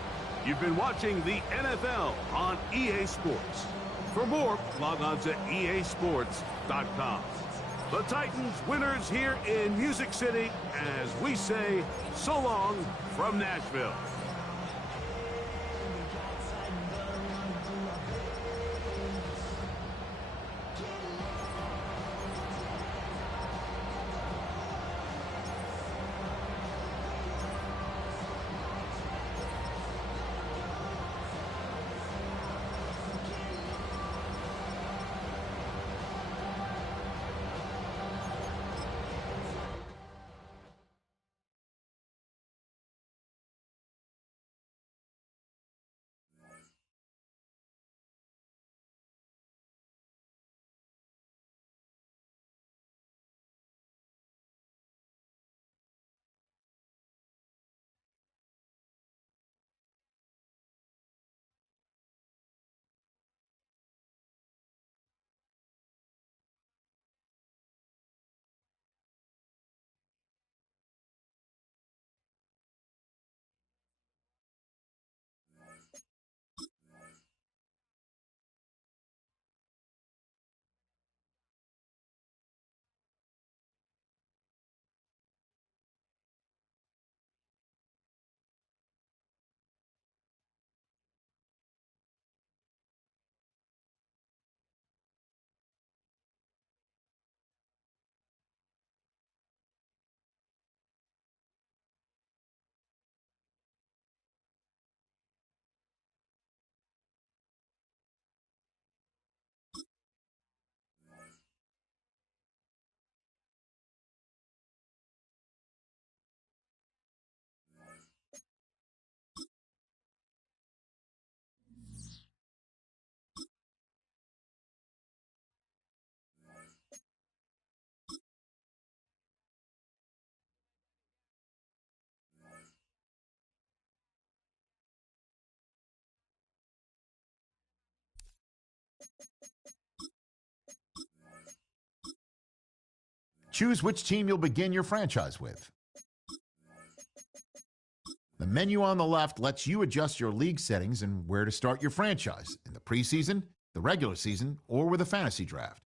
You've been watching the NFL on EA Sports. For more, log on to easports.com. The Titans winners here in Music City as we say so long from Nashville. Choose which team you'll begin your franchise with. The menu on the left lets you adjust your league settings and where to start your franchise in the preseason, the regular season, or with a fantasy draft.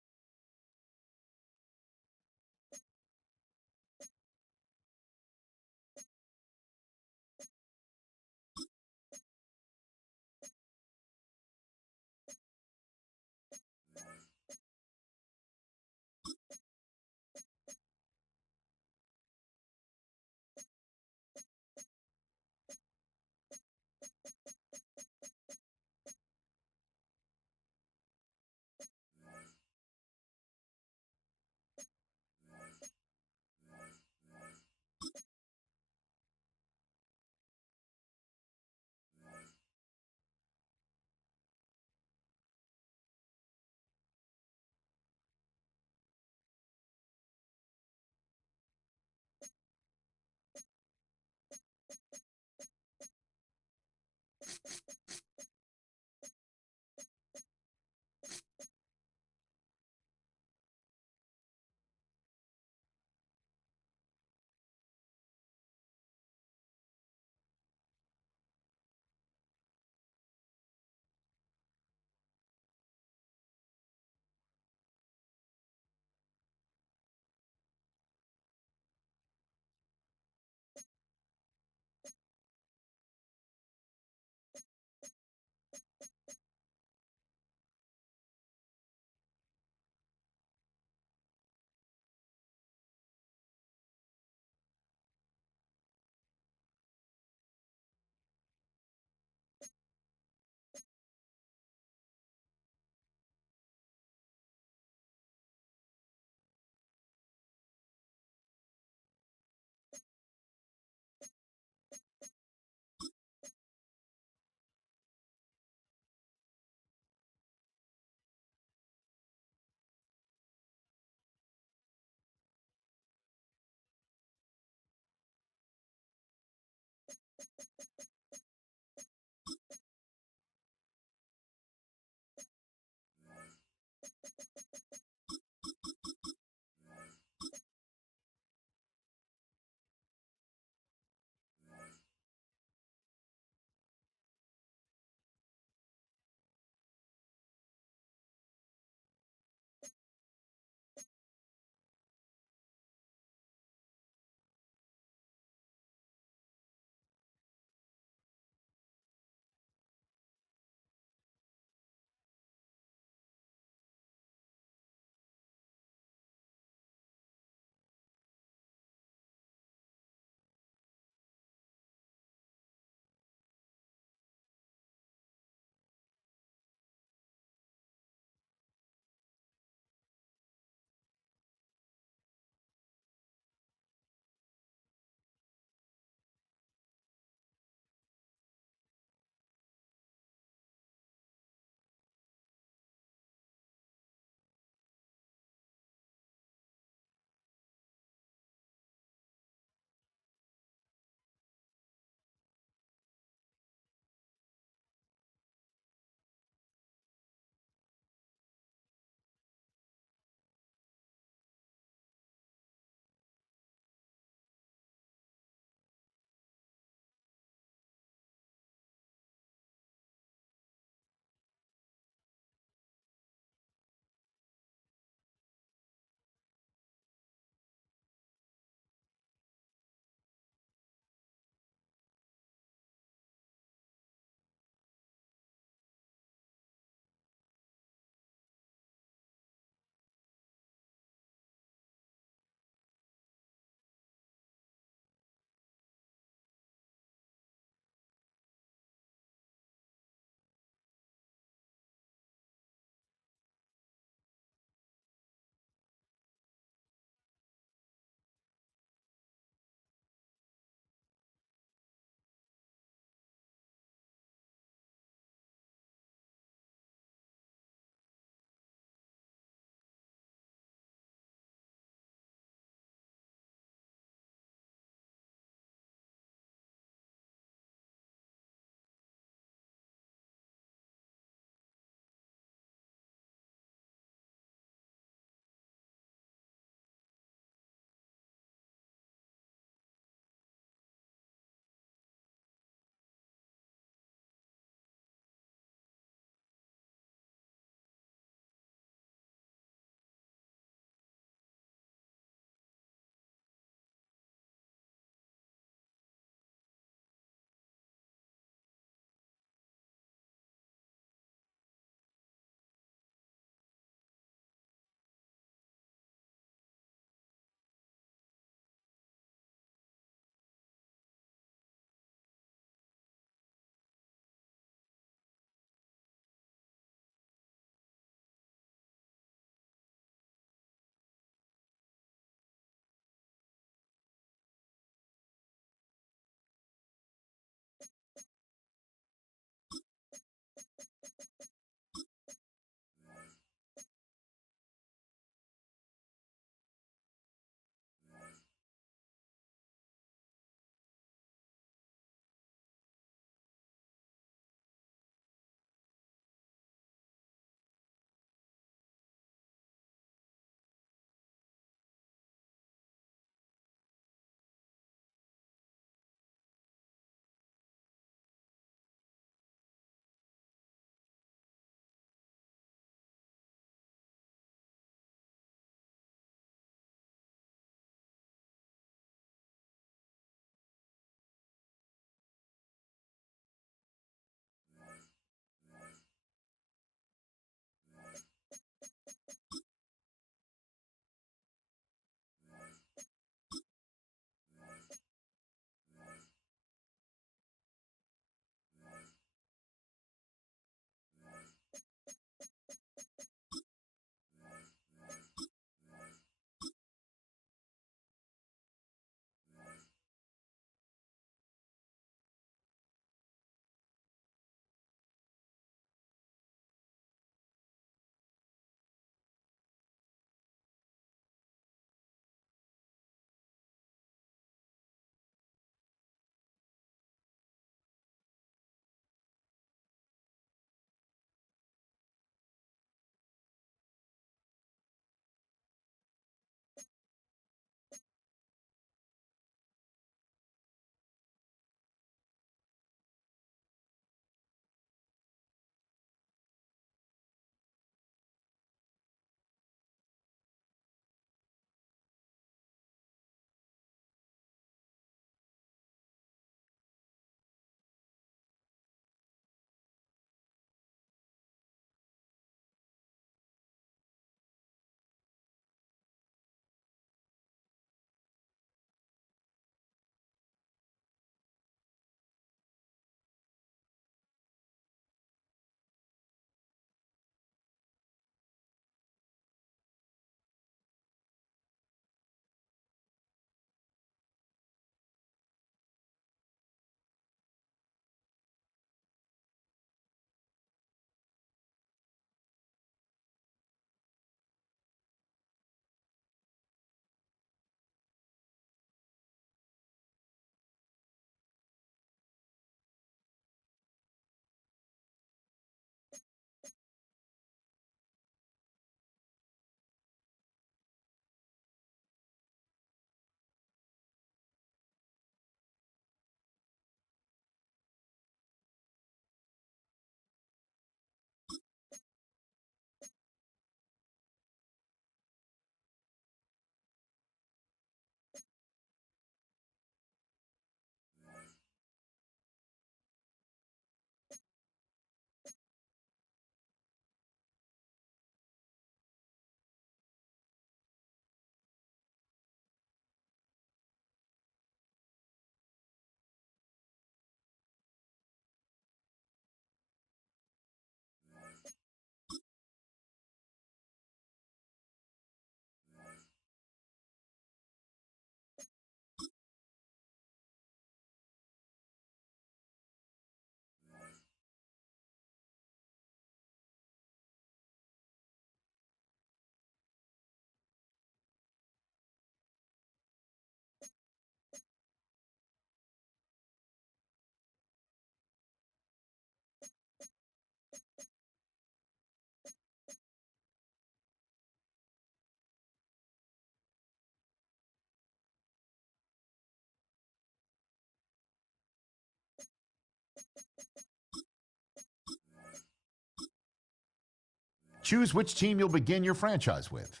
Choose which team you'll begin your franchise with.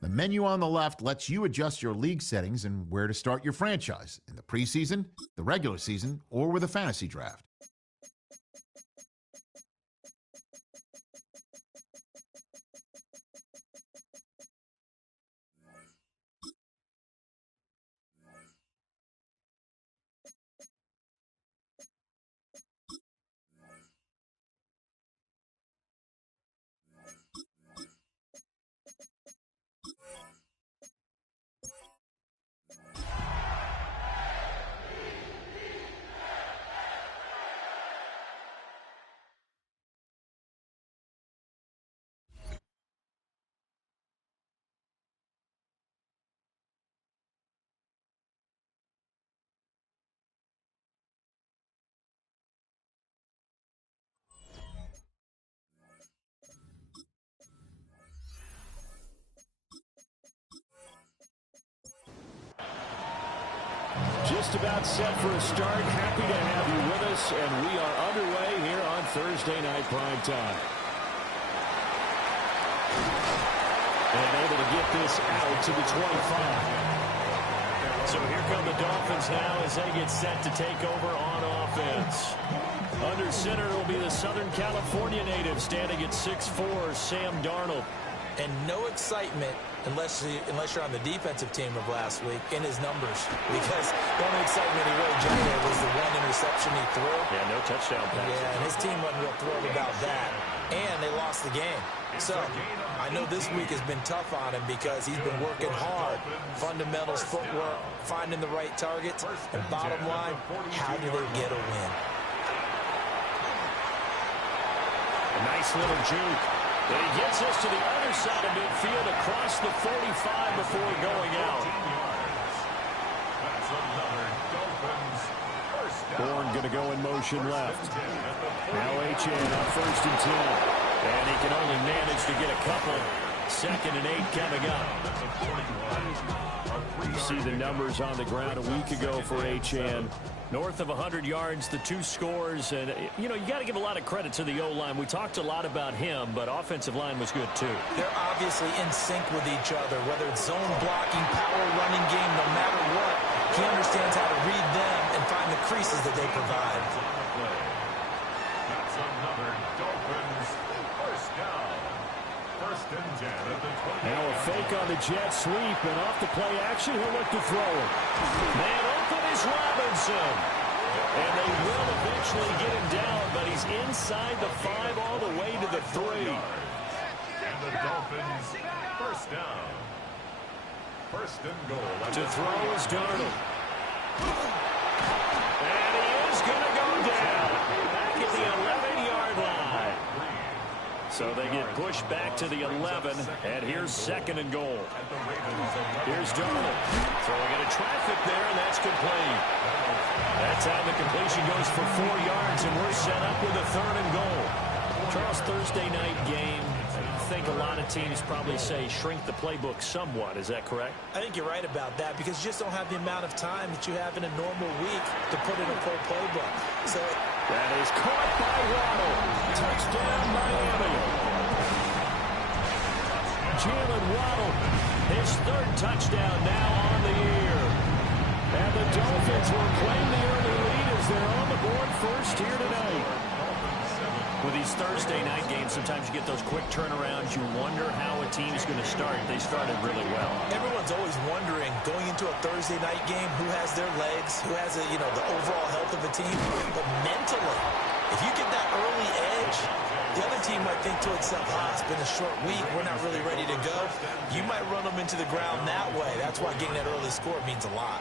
The menu on the left lets you adjust your league settings and where to start your franchise in the preseason, the regular season, or with a fantasy draft. Just about set for a start. Happy to have you with us, and we are underway here on Thursday Night Prime Time. And able to get this out to the 25. So here come the Dolphins now as they get set to take over on offense. Under center will be the Southern California native standing at 6'4", Sam Darnold. And no excitement unless you're on the defensive team of last week in his numbers. Because the only excitement he really generated was the one interception he threw. Yeah, no touchdown pass. Yeah, and his team wasn't real thrilled about that. And they lost the game. So I know this week has been tough on him because he's been working hard. Fundamentals, footwork, finding the right targets. And bottom line, how do they get a win? A nice little juke. And he gets us to the other side of midfield across the 45 before going out. Bourne going to go in motion left. Now H.N. on 1st and 10. And he can only manage to get a couple. 2nd and 8 coming up. You see the numbers on the ground a week ago for H.N. North of 100 yards, the 2 scores. And, you know, you got to give a lot of credit to the O-line. We talked a lot about him, but offensive line was good, too. They're obviously in sync with each other, whether it's zone blocking, power running game, no matter what. He understands how to read them and find the creases that they provide. That's another Dolphins first down. 1st and 10 at the 20. Now a fake on the jet sweep, and off the play action, he'll look to throw it. Man open is Robinson. And they will eventually get him down, but he's inside the 5 all the way to the 3. And the Dolphins first down. 1st and goal. To throw is Darnold. And he is going to go down. Back at the 11-yard line. So they get pushed back to the 11, and here's 2nd and goal. Here's Darnold throwing into traffic there, and that's complete. That time the completion goes for 4 yards, and we're set up with a 3rd and goal. Charles, Thursday night game. I think a lot of teams probably say shrink the playbook somewhat. Is that correct? I think you're right about that because you just don't have the amount of time that you have in a normal week to put in a full playbook. So that is caught by Waddle. Touchdown, Miami. Jalen Waddle, his 3rd touchdown now on the year. And the Dolphins will claim the early lead as they're on the board first here tonight. With these Thursday night games, sometimes you get those quick turnarounds. You wonder how a team is going to start. They started really well. Everyone's always wondering, going into a Thursday night game, who has their legs, who has, the overall health of a team. But mentally, if you get that early edge, the other team might think to itself, it's been a short week, we're not really ready to go. You might run them into the ground that way. That's why getting that early score means a lot.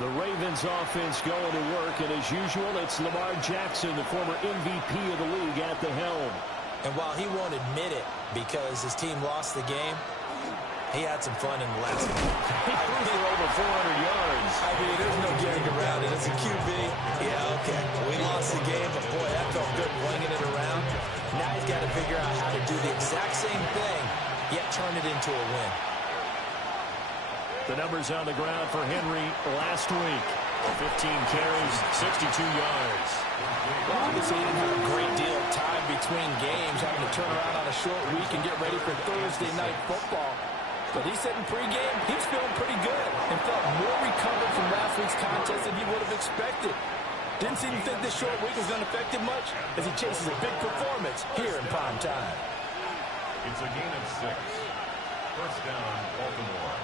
The Ravens offense going to work, and as usual, it's Lamar Jackson, the former MVP of the league, at the helm. And while he won't admit it because his team lost the game, he had some fun in the last game. He threw for over 400 yards. I mean, there's no getting around it. As a QB, yeah, okay, we lost the game, but boy, that felt good winging it around. Now he's got to figure out how to do the exact same thing, yet turn it into a win. The numbers on the ground for Henry last week. 15 carries, 62 yards. Well, obviously, he didn't have a great deal of time between games, having to turn around on a short week and get ready for Thursday night football. But he said in pregame, he was feeling pretty good and felt more recovered from last week's contest than he would have expected. Didn't seem to think this short week was going to affect him much as he chases a big performance here in prime time. It's a gain of 6. First down, Baltimore.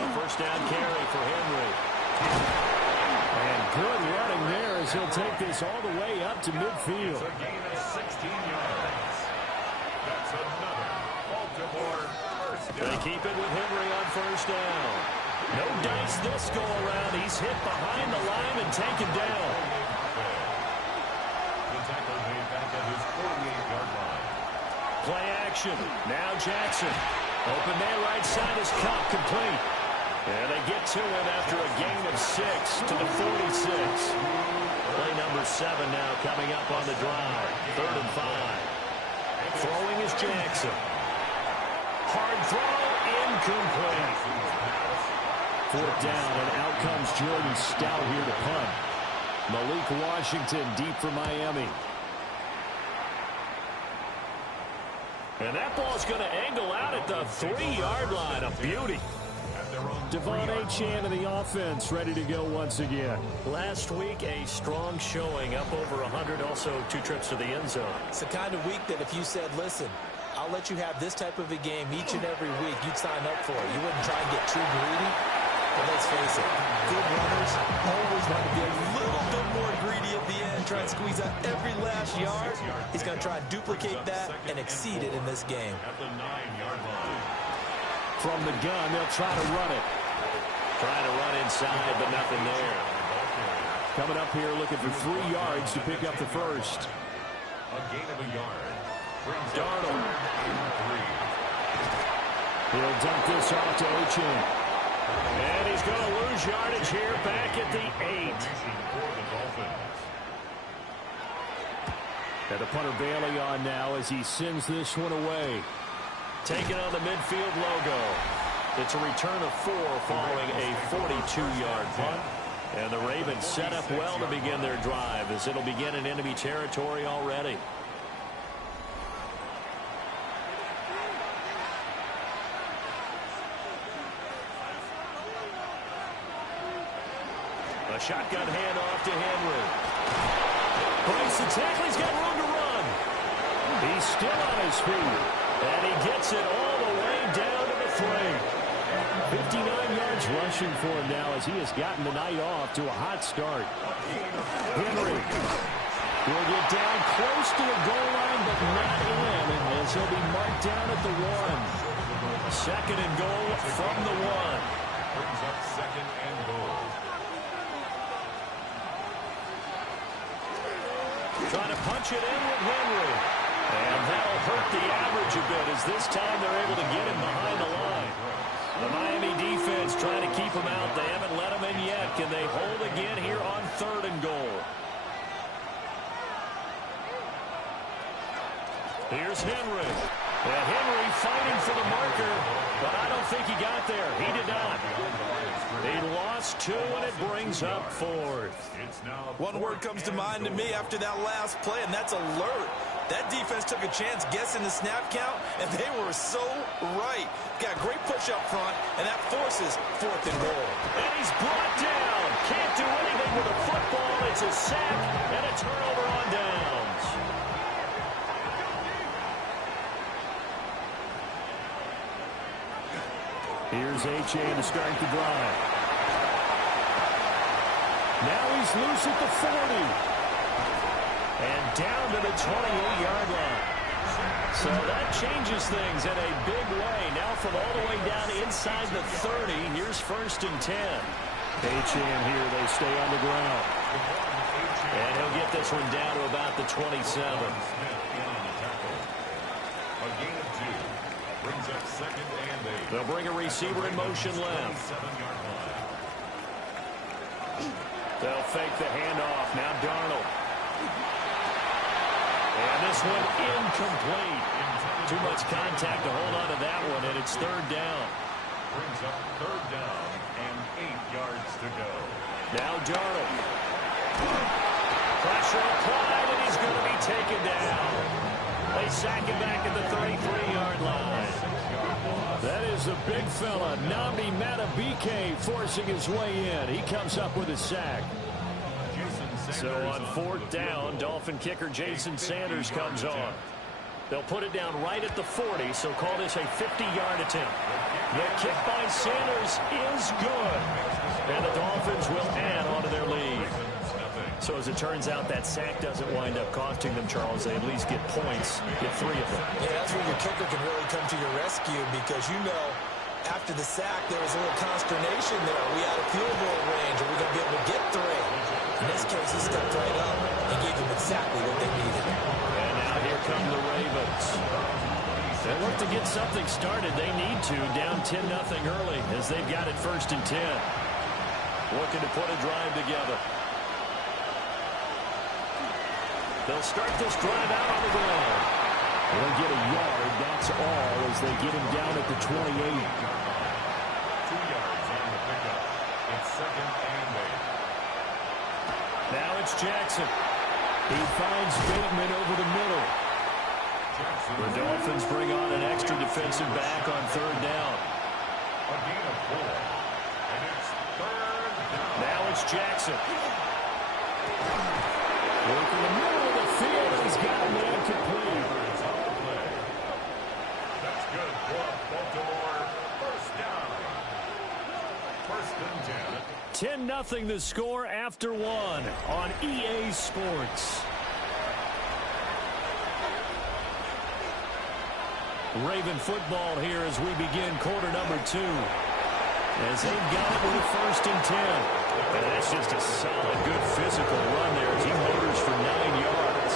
A first down carry for Henry. And good running there as he'll take this all the way up to midfield. It's a gain of 16 yards. That's another Baltimore first down. They keep it with Henry on first down. No dice this go around. He's hit behind the line and taken down. The tackle made back at his 48-yard line. Play action. Now Jackson. Open man right side is caught complete. And they get to it after a gain of 6 to the 46. Play number 7 now coming up on the drive. 3rd and 5. Throwing is Jackson. Hard throw, incomplete. 4th down, and out comes Jordan Stout here to punt. Malik Washington deep for Miami. And that ball's going to angle out at the 3-yard line. A beauty. Devon Achane in the offense, ready to go once again. Last week, a strong showing, up over 100, also 2 trips to the end zone. It's the kind of week that if you said, listen, I'll let you have this type of a game each and every week, you'd sign up for it. You wouldn't try and get too greedy. But let's face it, good runners always want to be a little bit more greedy at the end, try and squeeze out every last yard. He's going to try and duplicate that and exceed it in this game. At the 9-yard line. From the gun, they'll try to run it. Trying to run inside, but nothing there. Coming up here looking for 3 yards to pick up the first. A gain of a yard. Brings Darnold. He'll dump this off to Achane. And he's going to lose yardage here back at the 8. And the punter Bailey on now as he sends this one away. Taking on the midfield logo. It's a return of 4 following a 42-yard punt. And the Ravens set up well to begin their drive as it'll begin in enemy territory already. A shotgun handoff to Henry. Breaks the tackle. He's got room to run. He's still on his feet. And he gets it all the way down to the 3. 59 yards rushing for him now as he has gotten the night off to a hot start. Henry will get down close to the goal line, but not in, as he'll be marked down at the 1. 2nd and goal from the 1. Brings up 2nd and goal. Trying to punch it in with Henry. And that'll hurt the average a bit as this time they're able to get him behind the line. The Miami defense trying to keep him out. They haven't let him in yet. Can they hold again here on 3rd and goal? Here's Henry. And Henry fighting for the marker, but I don't think he got there. He did not. He lost 2, and it brings up 4th. One word comes to mind to me after that last play, and that's alert. That defense took a chance guessing the snap count, and they were so right. Got a great push up front, and that forces 4th and goal. And he's brought down. Can't do anything with a football. It's a sack and a turnover on downs. Here's Achane to start the drive. Now he's loose at the 40. And down to the 28-yard line. So that changes things in a big way. Now from all the way down inside the 30, here's 1st and 10. Achane here, they stay on the ground. And he'll get this one down to about the 27. A gain of 2. Brings up 2nd and 8. They'll bring a receiver in motion left. 7-yard line. They'll fake the handoff. Now Darnold. And this one incomplete. Too much contact to hold on to that one, and it's 3rd down. brings up 3rd down and 8 yards to go. Now Darnold. Pressure applied, and he's going to be taken down. They sack him back at the 33-yard line. That is the big fella, Nnamdi Madubuike, forcing his way in. He comes up with a sack. So on 4th down, Dolphin kicker Jason Sanders comes on. They'll put it down right at the 40, so call this a 50-yard attempt. The kick by Sanders is good. And the Dolphins will add on to their lead. So as it turns out, that sack doesn't wind up costing them, Charles. They at least get points, get 3 of them. Yeah, that's where your kicker can really come to your rescue, because you know after the sack there was a little consternation there. Are we out of field goal range? Are we going to be able to get 3? In this case, he stepped right up and gave them exactly what they needed. And now here come the Ravens. They look to get something started. They need to, down 10-0 early, as they've got it 1st and 10. Looking to put a drive together. They'll start this drive out on the ground. They'll get a yard, that's all, as they get him down at the 28. 2 yards on the pickup. It's 2nd and 8. Now it's Jackson. He finds Bateman over the middle. The Dolphins bring on an extra defensive back on 3rd down. A gain of 4. And it's 3rd down. Now it's Jackson. Working the middle of the field, he's got a man complete. That's good for Baltimore. 1st down. 1st and 10. 10-0 the score after 1 on EA Sports. Raven football here as we begin quarter number 2. As they've got it with a 1st and 10. And that's just a solid, good physical run there as he motors for 9 yards.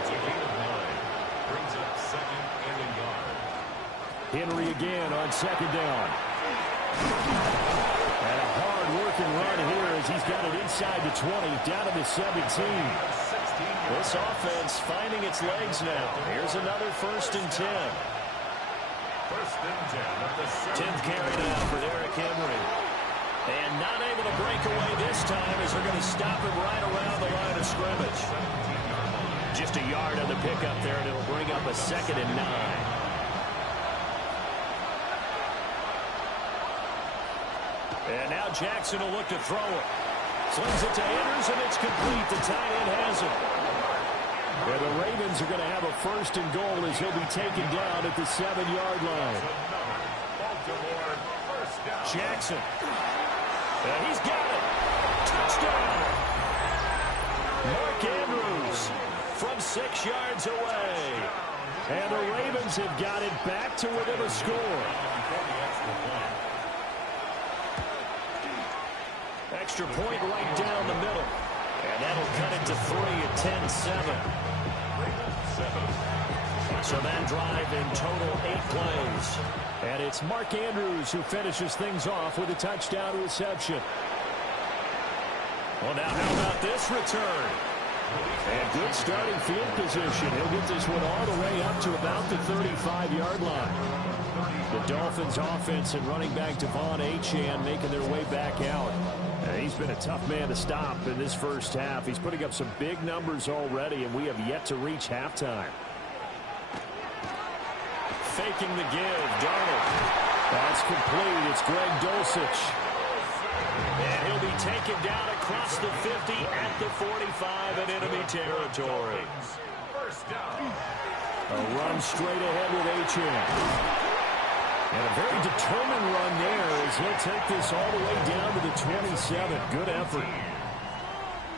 It's a gain of 9. Brings up 2nd and a yard. Henry again on 2nd down. And a hard-working run here as he's got it inside the 20, down to the 17. This offense finding its legs now. Here's another 1st and 10. 1st and 10 at the 10th carry now for Derrick Henry. And not able to break away this time as they're going to stop him right around the line of scrimmage. Just a yard on the pickup there, and it'll bring up a 2nd and 9. And now Jackson will look to throw it. Slings it to Andrews, and it's complete. The tight end has it. And the Ravens are going to have a 1st and goal as he'll be taken down at the 7-yard line. Baltimore 1st down. Jackson. And he's got it. Touchdown. Mark Andrews from 6 yards away. And the Ravens have got it back to within a score. Extra point right down the middle. And that'll cut it to 3 at 10-7. So that drive in total 8 plays. And it's Mark Andrews who finishes things off with a touchdown reception. Well, now how about this return? And good starting field position. He'll get this one all the way up to about the 35-yard line. The Dolphins offense and running back Devon Achane making their way back out. He's been a tough man to stop in this first half. He's putting up some big numbers already, and we have yet to reach halftime. Faking the give, Darnold. That's complete. It's Greg Dulcich. And he'll be taken down across the 50 at the 45 in enemy territory. A run straight ahead with Achane. And a very determined run there as he'll take this all the way down to the 27. Good effort.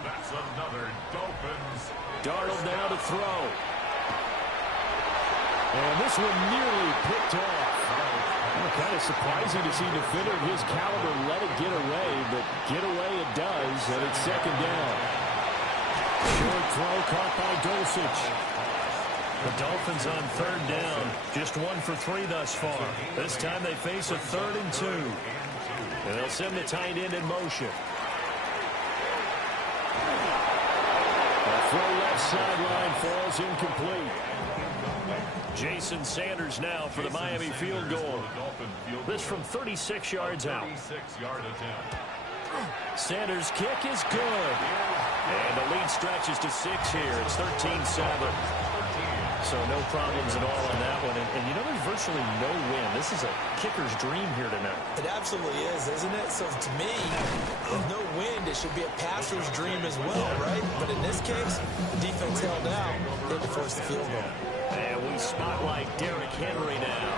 That's another Dolphins. Darnold now to throw. And this one nearly picked off. Kind of surprising to see a defender of his caliber let it get away, but get away it does, and it's 2nd down. Short throw caught by Dulcich. The Dolphins on 3rd down. Just 1 for 3 thus far. This time they face a 3rd and 2. And they'll send the tight end in motion. A throw left sideline falls incomplete. Jason Sanders now for the Miami field goal. This from 36 yards out. 36-yard attempt. Sanders' kick is good. And the lead stretches to 6 here. It's 13-7. So no problems at all on that one. And you know, there's virtually no win. This is a kicker's dream here tonight. It absolutely is, isn't it? So to me, with no wind, it should be a passer's dream as well, right? But in this case, the defense held out. They had to force the field goal. And we spotlight Derrick Henry now.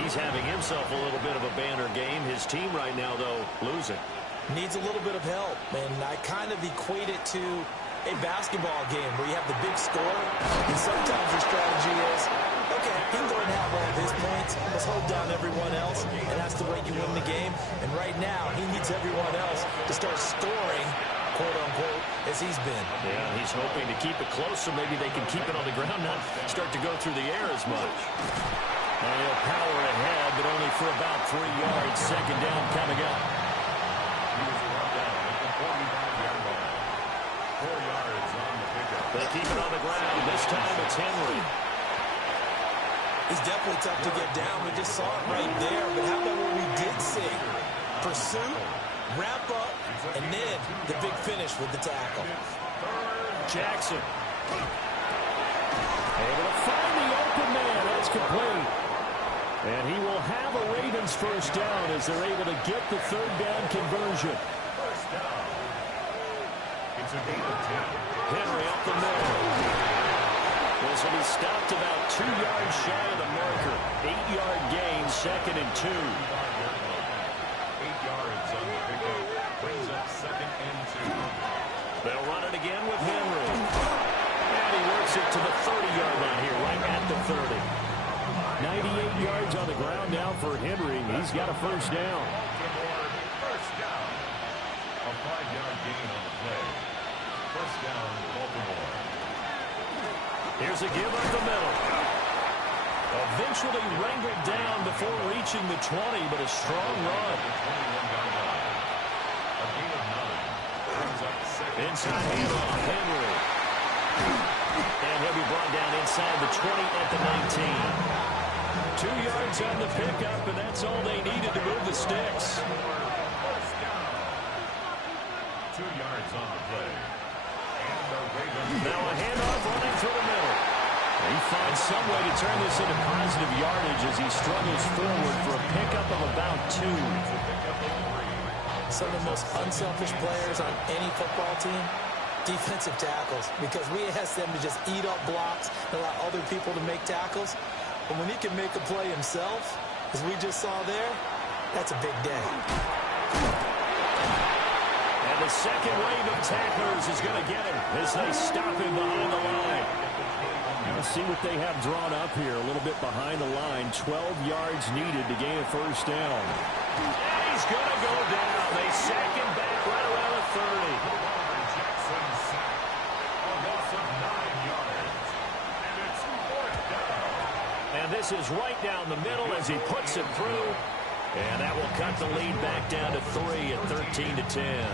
He's having himself a little bit of a banner game. His team right now, though, losing. Needs a little bit of help, and I kind of equate it to a basketball game where you have the big score, and sometimes your strategy is, okay, he can go and have all of his points, let's hold down everyone else, and that's the way you win the game. And right now, he needs everyone else to start scoring, quote-unquote, as he's been. Yeah, he's hoping to keep it close so maybe they can keep it on the ground, not start to go through the air as much. And he'll power ahead, but only for about 3 yards. Second down coming up. They keep it on the ground. This time it's Henry. He's definitely tough to get down. We just saw it right there. But how about what we did see? Pursuit, wrap up, and then the big finish with the tackle. Jackson. Able to find the open man. That's complete. And he will have a Ravens first down as they're able to get the third down conversion. Henry up the middle. This will be stopped about 2 yards shy of the marker. 8-yard gain, 2nd and 2. 8 yards on the pickup. Brings up 2nd and 2. They'll run it again with Henry. And he works it to the 30-yard line here, right at the 30. 98 yards on the ground now for Henry. He's got a first down. First down. A 5-yard gain on the play. First down, Baltimore. Here's a give up the middle. Eventually wrangled down before reaching the 20, but a strong run. A gain of 9. Brings up 2nd. Inside handoff, Henry. And he'll be brought down inside the 20 at the 19. 2 yards on the pickup, and that's all they needed to move the sticks. 2 yards on the play. Now a handoff running through the middle. He finds some way to turn this into positive yardage as he struggles forward for a pickup of about 2. Some of the most unselfish players on any football team, defensive tackles, because we ask them to just eat up blocks and allow other people to make tackles. But when he can make a play himself, as we just saw there, that's a big day. And the second wave of tacklers is going to get him as they stop him behind the line. Let's see what they have drawn up here. A little bit behind the line. 12 yards needed to gain a first down. And he's going to go down. They sack him back right around the 30. Jackson sack. A loss of 9 yards. And it's 4th down. And this is right down the middle as he puts it through. And that will cut the lead back down to 3 at 13-10.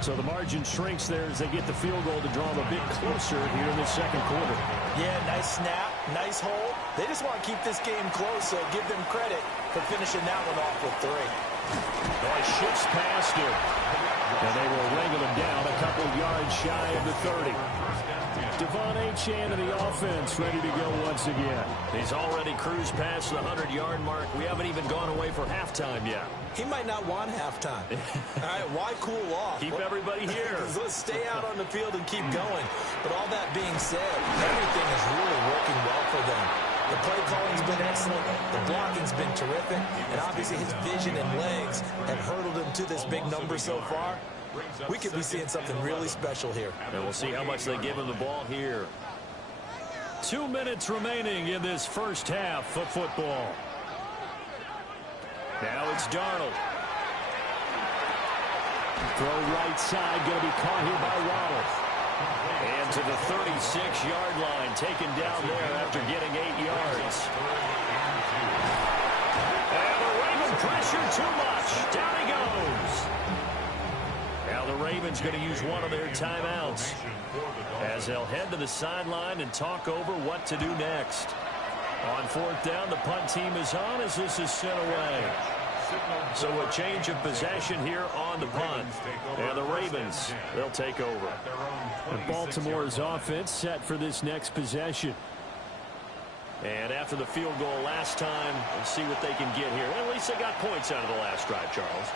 So the margin shrinks there as they get the field goal to draw them a bit closer here in the second quarter. Yeah, nice snap, nice hold. They just want to keep this game close, so give them credit for finishing that one off with 3. Boy, shifts past him. And they will wrangle him down a couple yards shy of the 30. Devon Achane in the offense, ready to go once again. He's already cruised past the 100-yard mark. We haven't even gone away for halftime yet. He might not want halftime. All right, why cool off? Keep everybody here. Let's stay out on the field and keep going. But all that being said, everything is really working well for them. The play calling's been excellent. The blocking's been terrific. And obviously his vision and legs have hurdled him to this big number so far. We could be seeing something really special here. And we'll see how much they give him the ball here. 2 minutes remaining in this first half of football. Now it's Darnold. Throw right side, going to be caught here by Waddle. And to the 36-yard line, taken down there after getting 8 yards. And the Raven pressure too much. Down he goes. Now the Ravens going to use one of their timeouts as they'll head to the sideline and talk over what to do next. On fourth down, the punt team is on as this is sent away. So a change of possession here on the punt. And the Ravens, they'll take over. And Baltimore's offense set for this next possession. And after the field goal last time, we'll see what they can get here. At least they got points out of the last drive, Charles.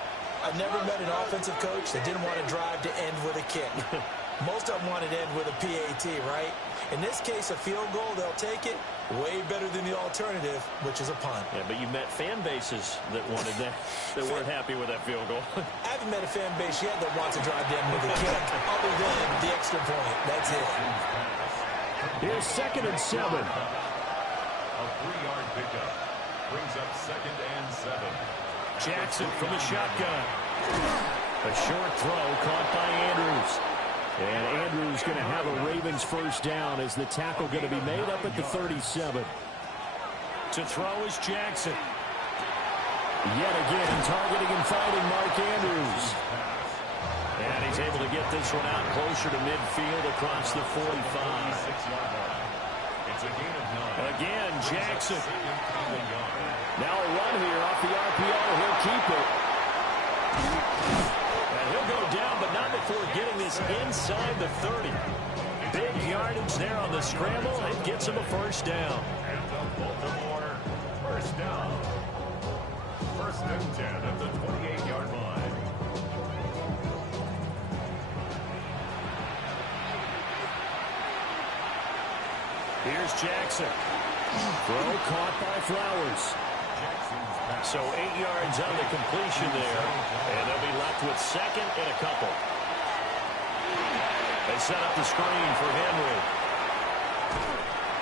I've never met an offensive coach that didn't want to drive to end with a kick. Most of them wanted to end with a PAT, right? In this case, a field goal, they'll take it. Way better than the alternative, which is a punt. Yeah, but you met fan bases that wanted that, that weren't happy with that field goal. I haven't met a fan base yet that wants to drive to end with a kick, other than the extra point. That's it. Here's 2nd and 7. A 3-yard pickup brings up 2nd and 7. Jackson from the shotgun. A short throw caught by Andrews. And Andrews going to have a Ravens first down as the tackle going to be made up at the 37. To throw is Jackson. Yet again targeting and finding Mark Andrews. And he's able to get this one out closer to midfield across the 45. It's a gain of 9. Again, Jackson. Now a run here off the RPO. He'll keep it. And he'll go down, but not before getting this inside the 30. Big yardage there on the scramble. It gets him a first down. And the Baltimore first down. 1st and 10 at the 28-yard line. Here's Jackson. Throw caught by Flowers. So 8 yards on the completion there. And they'll be left with 2nd and a couple. They set up the screen for Henry.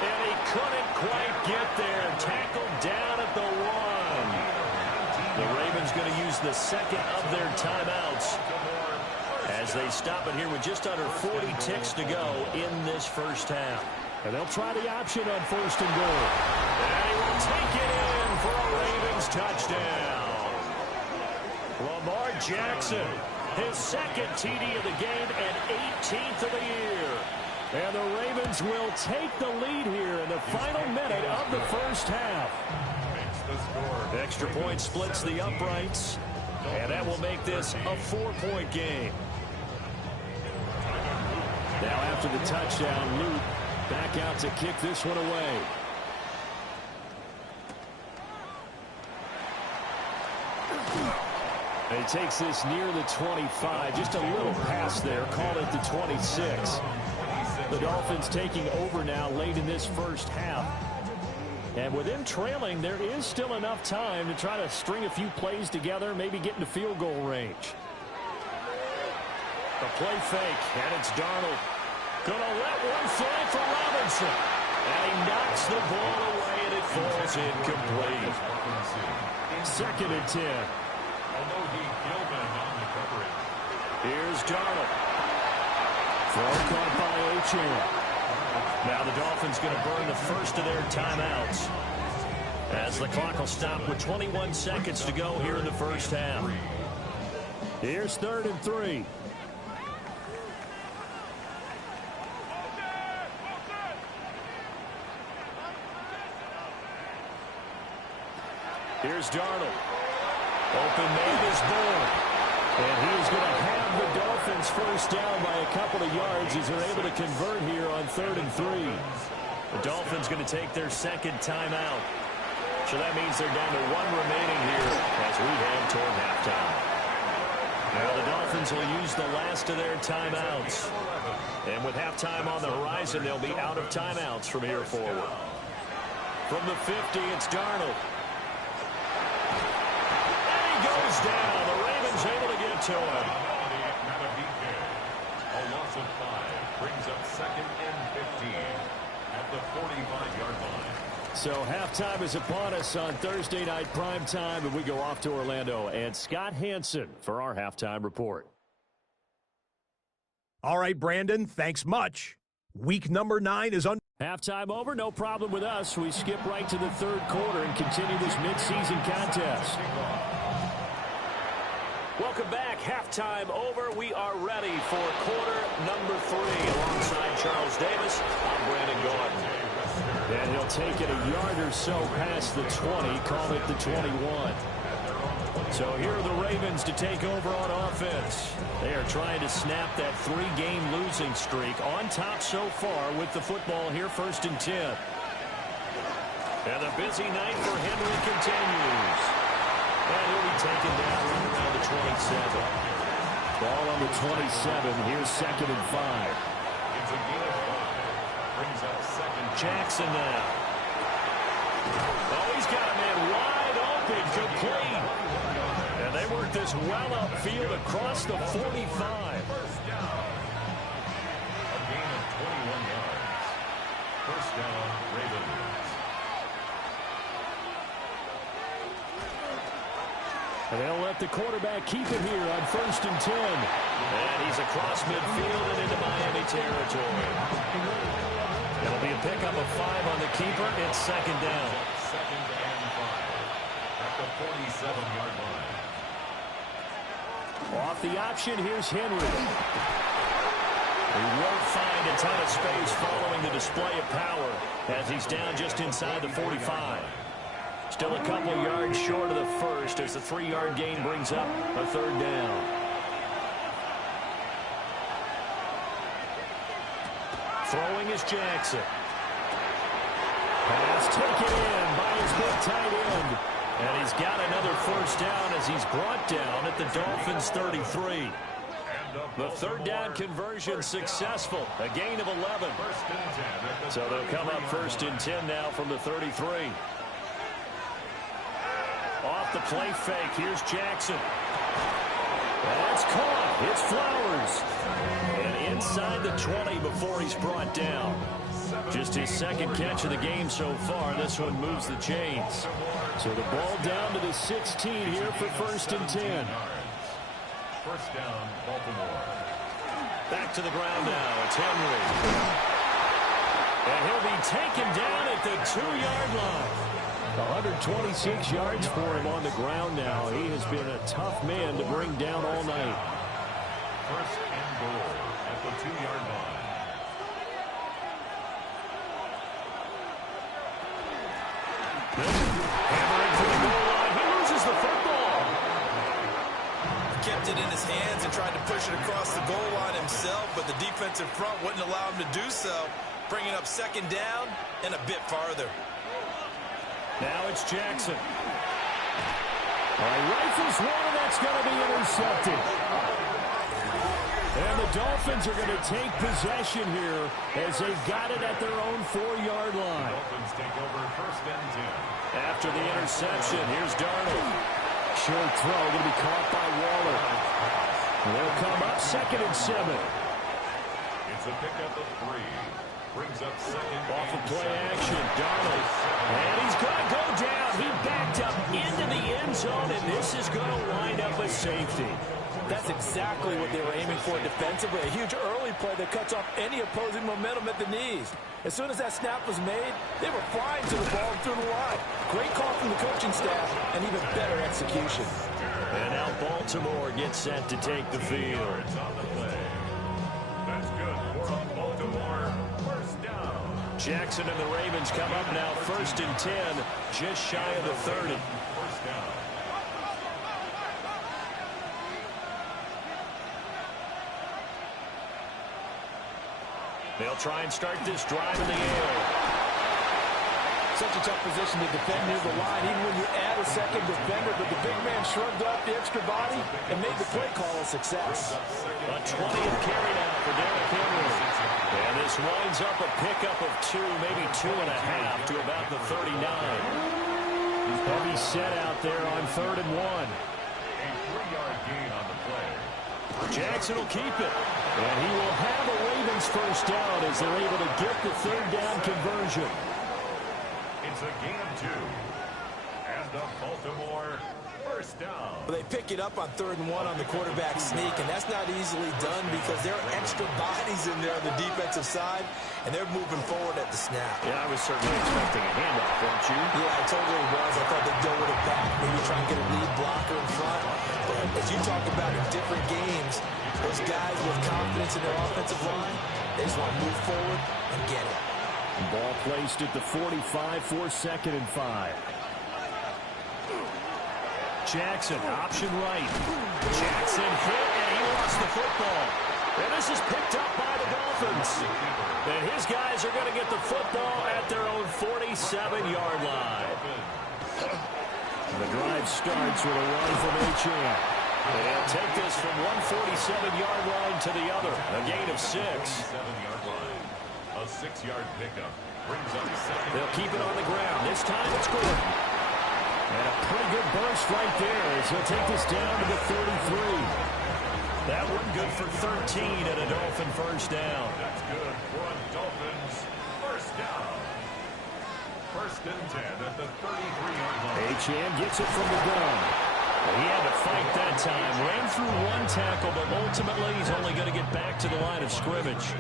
And he couldn't quite get there. Tackled down at the 1. The Ravens going to use the 2nd of their timeouts as they stop it here with just under 40 ticks to go in this first half. And they'll try the option on 1st and goal. And he will take it in for a Ravens touchdown. Lamar Jackson, his 2nd TD of the game and 18th of the year. And the Ravens will take the lead here in the final minute of the first half. Extra point splits the uprights, and that will make this a 4-point game. Now after the touchdown, Luke back out to kick this one away. And he takes this near the 25, just a little past there, call it the 26. The Dolphins taking over now late in this first half. And with them trailing, there is still enough time to try to string a few plays together, maybe get into field goal range. A play fake, and it's Darnold. Gonna let one fly for Robinson. And he knocks the ball away, and it falls incomplete. 2nd and 10. Although he Gilman on the coverage. Here's Darnold. Throw caught by Achane. Now the Dolphins going to burn the first of their timeouts as the clock will stop with 21 seconds to go here in the first half. Here's 3rd and 3. Here's Darnold. Open man is born. And he is going to have the Dolphins first down by a couple of yards as they're able to convert here on 3rd and 3. The Dolphins going to take their 2nd timeout. So that means they're down to 1 remaining here as we head toward halftime. Now the Dolphins will use the last of their timeouts. And with halftime on the horizon, they'll be out of timeouts from here forward. From the 50, it's Darnold. Goes down. The Ravens able to get to him. A loss of 5 brings up 2nd and 15 at the 45-yard line. So halftime is upon us on Thursday night prime time, and we go off to Orlando. And Scott Hansen for our halftime report. All right, Brandon, thanks much. Week number 9 is Halftime over, no problem with us. We skip right to the 3rd quarter and continue this midseason contest. Welcome back. Halftime over. We are ready for quarter number 3. Alongside Charles Davis, I'm Brandon Gordon. And he'll take it a yard or so past the 20, call it the 21. So here are the Ravens to take over on offense. They are trying to snap that 3-game losing streak, on top so far with the football here, 1st and 10. And the busy night for Henry continues. And he'll be taken down right around the 27. Ball on the 27. Here's 2nd and 5. It's a gain of 5. Brings up 2nd. Jackson now. Oh, he's got a man wide open, complete. And they work this well upfield across the 45. First down. A gain of 21 yards. First down, Ravens. And they'll let the quarterback keep it here on 1st and 10. And he's across midfield and into Miami territory. It'll be a pickup of 5 on the keeper. It's 2nd down. 2nd and 5 at the 47-yard line. Off the option, here's Henry. He won't find a ton of space following the display of power as he's down just inside the 45. Still a couple yards short of the first as the 3-yard gain brings up a 3rd down. Throwing is Jackson. Pass taken in by his big tight end. And he's got another 1st down as he's brought down at the Dolphins' 33. The 3rd down conversion successful. A gain of 11. So they'll come up 1st and 10 now from the 33. Off the play fake. Here's Jackson. That's caught. It's Flowers. And inside the 20 before he's brought down. Just his 2nd catch of the game so far. This one moves the chains. So the ball down to the 16 here for 1st and 10. First down, Baltimore. Back to the ground now. It's Henry. And he'll be taken down at the 2-yard line. 126 yards for him on the ground now. He has been a tough man to bring down all night. First and goal at the 2-yard line. Hammering for the goal line. He loses the football. Kept it in his hands and tried to push it across the goal line himself, but the defensive front wouldn't allow him to do so, bringing up 2nd down and a bit farther. Now it's Jackson. Rifles one, and that's going to be intercepted. And the Dolphins are going to take possession here as they've got it at their own 4-yard line. Dolphins take over 1st and 10. After the interception, here's Darnold. Short throw going to be caught by Waller. They'll come up 2nd and 7. It's a pickup of 3. Brings up 2nd. Off of play action, Darnold. And he's going to go down. He backed up into the end zone, and this is going to wind up a safety. That's exactly what they were aiming for defensively. A huge early play that cuts off any opposing momentum at the knees. As soon as that snap was made, they were flying to the ball through the line. Great call from the coaching staff and even better execution. And now Baltimore gets set to take the field. It's on the play. That's good for Baltimore. First down. Jackson and the Ravens come up now 1st and 10, just shy of the 30. First down. They'll try and start this drive in the air. Such a tough position to defend near the line, even when you add a 2nd defender, but the big man shrugged off the extra body and made the play call a success. A 20th carry now for Derrick Henry. And this winds up a pickup of 2, maybe 2.5 to about the 39. Heavy set out there on 3rd and 1. A 3-yard gain on the play. Jackson will keep it. And he will have a Ravens 1st down as they're able to get the 3rd down conversion. It's a gain of 2. And the Baltimore 1st down. They pick it up on 3rd and 1 on the quarterback sneak, and that's not easily done because there are extra bodies in there on the defensive side, and they're moving forward at the snap. Yeah, I was certainly expecting a handoff, weren't you? Yeah, I totally was. I thought they'd go with it back, maybe try and get a lead blocker in front. But as you talk about in different games, those guys with confidence in their offensive line, they just want to move forward and get it. Ball placed at the 45 for 2nd and 5. Jackson, option right. Jackson hit, and he lost the football. And this is picked up by the Dolphins. And his guys are going to get the football at their own 47-yard line. The drive starts with a run from Achane. They'll take this from one 47-yard line to the other. A gain of 6. 7-yard line. A 6-yard pickup. Brings up second. They'll keep it on the ground. This time it's Gordon. And a pretty good burst right there as he'll take this down to the 33. That one good for 13 and a Dolphin first down. That's good for a Dolphins first down. 1st and 10 at the 33-yard line. Achane gets it from the gun. He had to fight that time. Ran through one tackle, but ultimately he's only going to get back to the line of scrimmage.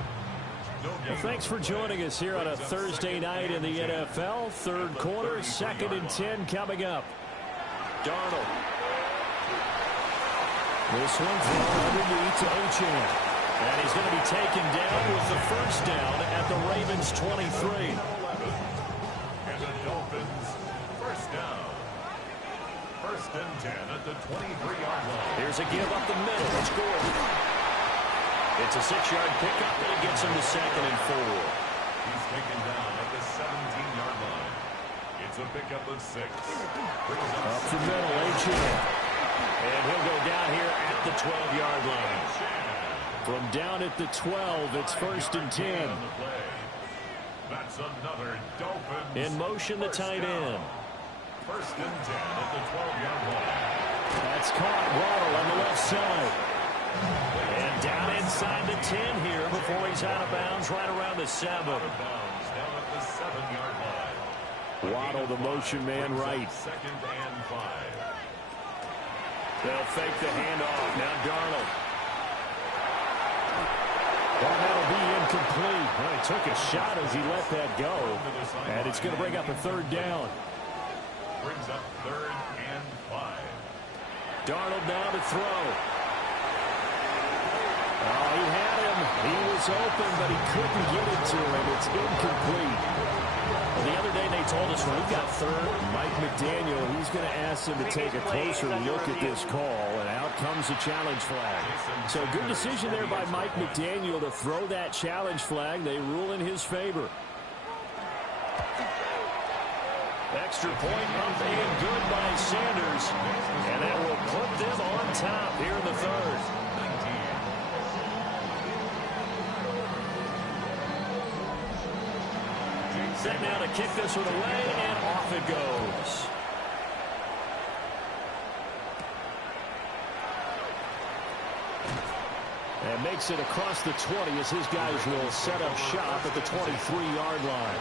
Well, thanks for joining us here on a Thursday night in the NFL. 3rd quarter, 2nd and 10 coming up. Darnold. This one thrown underneath to Achane. And he's going to be taken down with the first down at the Ravens' 23. And the Dolphins first down. 1st and 10 at the 23-yard line. Here's a give up the middle. It's Gordon. It's a 6-yard pickup, and it gets him to 2nd and 4. He's taken down at the 17-yard line. It's a pickup of 6. Up the middle, Achane. And he'll go down here at the 12-yard line. From down at the 12, it's 1st and 10. That's another Dolphins. In motion, the tight end. 1st and 10 at the 12-yard line. That's caught. Waddle on the left side. And down inside the 10 here before he's out of bounds right around the 7. Out of bounds down at the 7-yard line. Waddle, the motion man, right. 2nd and 5. They'll fake the handoff. Now Darnold. And that'll be incomplete. Well, he took a shot as he let that go. And it's going to bring up a 3rd down. Brings up 3rd and 5. Darnold now to throw. Oh, he had him. He was open, but he couldn't get it to him. It's incomplete. Well, the other day they told us when we got 3rd, Mike McDaniel, he's going to ask him to take a closer look at this call, and out comes the challenge flag. So good decision there by Mike McDaniel to throw that challenge flag. They rule in his favor. Extra point up and good by Sanders. And that will put them on top here in the 3rd. Set now to kick this one away, and off it goes. And makes it across the 20 as his guys will set up shop at the 23-yard line.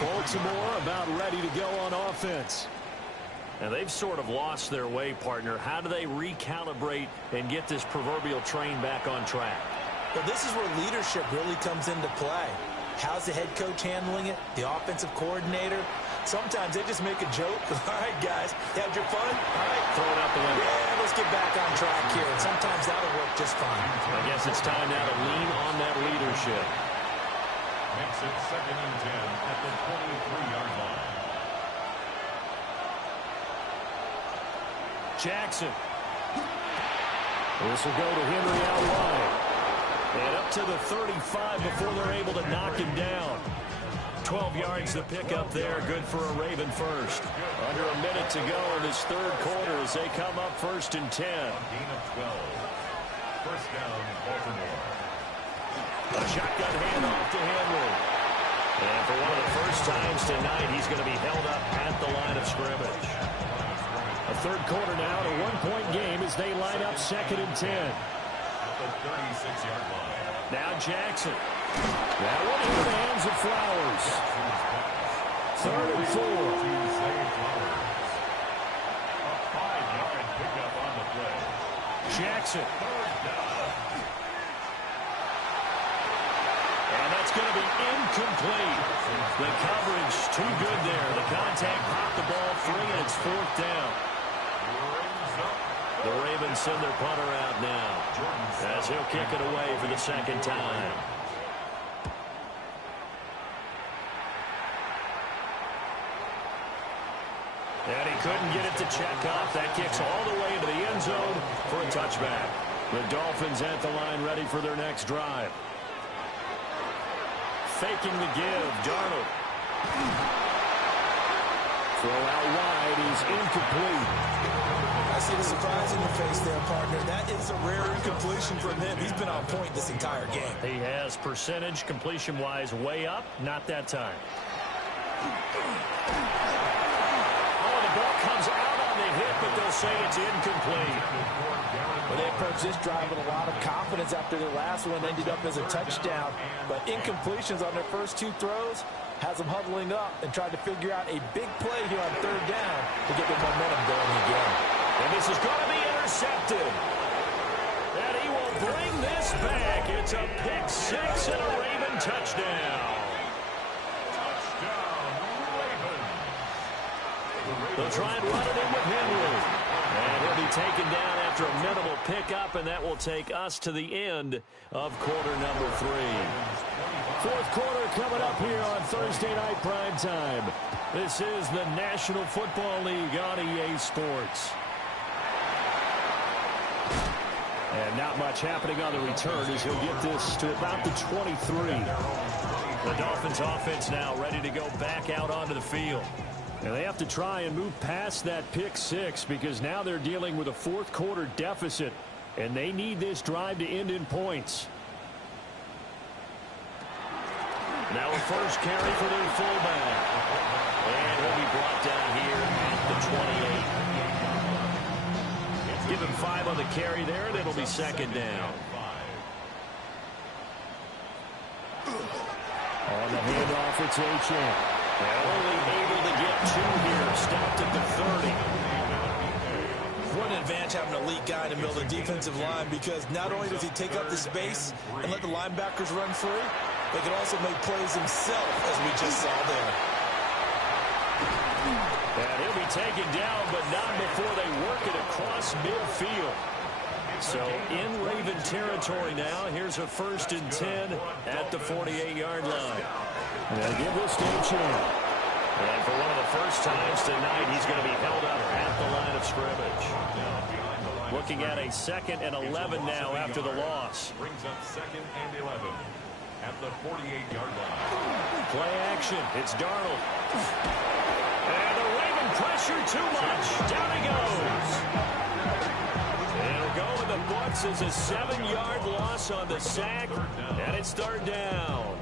Baltimore about ready to go on offense. And they've sort of lost their way, partner. How do they recalibrate and get this proverbial train back on track? Well, this is where leadership really comes into play. How's the head coach handling it? The offensive coordinator? Sometimes they just make a joke. All right, guys, you had your fun? All right. Throw it out the window. Yeah, let's get back on track here. And sometimes that'll work just fine. I guess it's time now to lean on that leadership. Makes it 2nd and 10 at the 23-yard line. Jackson. This will go to Henry out wide. And up to the 35 before they're able to knock him down. 12 yards to pick up there. Good for a Raven first. Under a minute to go in this 3rd quarter as they come up 1st and 10. Gain of 12. First down, Baltimore. A shotgun handoff to Henry. And for one of the first times tonight, he's going to be held up at the line of scrimmage. A 3rd quarter now, a 1-point game as they line up 2nd and 10. At the 36-yard line. Now Jackson. That one into the hands of Flowers. 3rd and 4. A 5-yard pickup on the play. Jackson. 3rd down. And that's going to be incomplete. The coverage too good there. The contact popped the ball free, and it's 4th down. The Ravens send their punter out now as he'll kick it away for the 2nd time. And he couldn't get it to check up. That kicks all the way into the end zone for a touchback. The Dolphins at the line ready for their next drive. Faking the give, Darnold. Throw out wide is incomplete. I see the surprise in your face there, partner. That is a rare incompletion from him. He's been on point this entire game. He has percentage completion-wise way up. Not that time. Oh, the ball comes out on the hit, but they'll say it's incomplete. Well, they approached this drive with a lot of confidence after their last one ended up as a touchdown. But incompletions on their first two throws has them huddling up and trying to figure out a big play here on third down to get their momentum going again. And this is going to be intercepted. And he will bring this back. It's a pick six and a Raven touchdown. They'll try and run it in with Henry. And he'll be taken down after a minimal pickup, and that will take us to the end of quarter number 3. Fourth quarter coming up here on Thursday Night Primetime. This is the National Football League on EA Sports. And not much happening on the return as he'll get this to about the 23. The Dolphins offense now ready to go back out onto the field. And they have to try and move past that pick six because now they're dealing with a fourth quarter deficit. And they need this drive to end in points. Now a first carry for their fullback. And he'll be brought down here at the 28. Give him 5 on the carry there, and it'll be second down. On the handoff, it's H.M. Only able to get 2 here. Stopped at the 30. What an advantage having an elite guy in the middle of the defensive line, because not only does he take up the space and let the linebackers run free, but can also make plays himself, as we just saw there. And he'll be taken down, but not before they work it across midfield. So in Raven territory now. Here's a 1st and 10 at the 48-yard line. They'll give this to H.M. And for one of the first times tonight, he's going to be held up at the line of scrimmage. Looking at a 2nd and 11 now after the loss. Brings up 2nd and 11 at the 48-yard line. Play action. It's Darnold. And the Raven pressure too much. Down he goes. And it'll go in the books as a 7-yard loss on the sack. And it's 3rd down.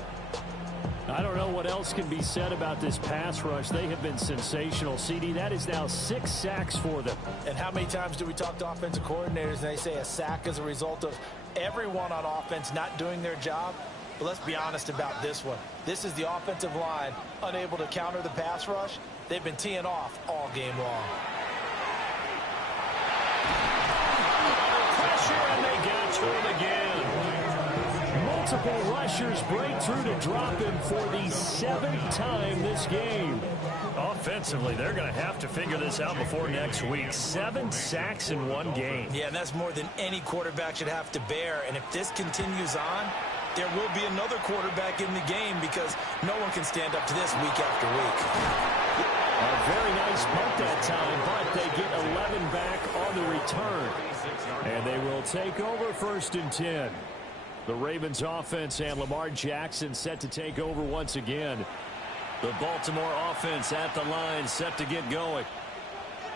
I don't know what else can be said about this pass rush. They have been sensational. CD, that is now 6 sacks for them. And how many times do we talk to offensive coordinators and they say a sack is a result of everyone on offense not doing their job? But let's be honest about this one. This is the offensive line unable to counter the pass rush. They've been teeing off all game long. Pressure, and they got to him again. Multiple rushers break through to drop him for the 7th time this game. Offensively, they're going to have to figure this out before next week. 7 sacks in one game. Yeah, and that's more than any quarterback should have to bear. And if this continues on, there will be another quarterback in the game, because no one can stand up to this week after week. A very nice punt that time, but they get 11 back on the return. And they will take over 1st and 10. The Ravens offense and Lamar Jackson set to take over once again. The Baltimore offense at the line, set to get going.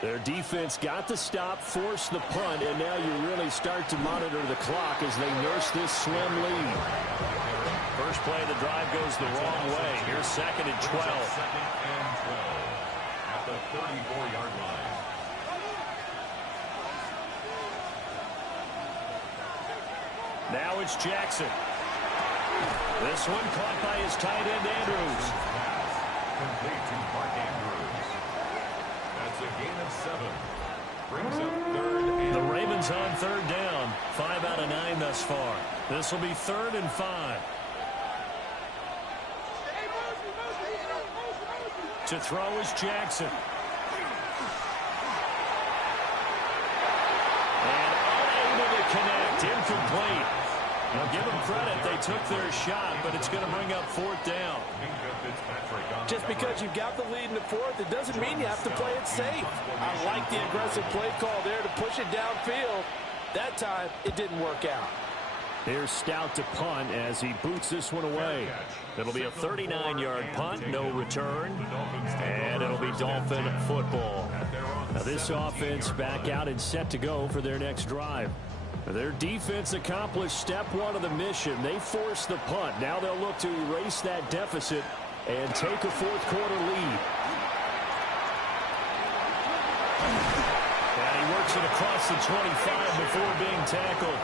Their defense got the stop, forced the punt, and now you really start to monitor the clock as they nurse this slim lead. First play of the drive goes the wrong way. Here's 2nd and 12. 2nd and 12 at the 34-yard line. Now it's Jackson. This one caught by his tight end, Andrews. Complete to Mark Andrews. That's a gain of 7. Brings up 3rd and... The Ravens on 3rd down. 5 out of 9 thus far. This will be 3rd and 5. To throw is Jackson. And unable to connect. Incomplete. Now give him credit. They took their shot, but it's going to bring up fourth down. Just because you've got the lead in the fourth, it doesn't mean you have to play it safe. I like the aggressive play call there to push it downfield. That time, it didn't work out. Here's Stout to punt as he boots this one away. It'll be a 39-yard punt, no return, and it'll be Dolphin football. Now this offense back out and set to go for their next drive. Their defense accomplished step one of the mission. They forced the punt. Now they'll look to erase that deficit and take a fourth quarter lead. And he works it across the 25 before being tackled.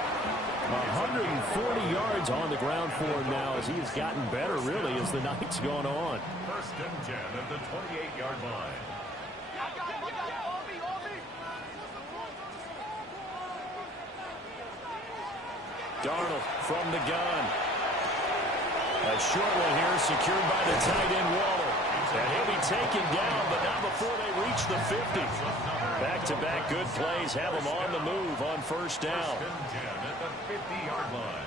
140 yards on the ground for him now as he has gotten better, really, as the night's gone on. First and 10 at the 28-yard line. Darnold from the gun. A short one here secured by the tight end Waller. And he'll be taken down, but not before they reach the 50. Back-to-back good plays have him on the move on first down. At the 50-yard line.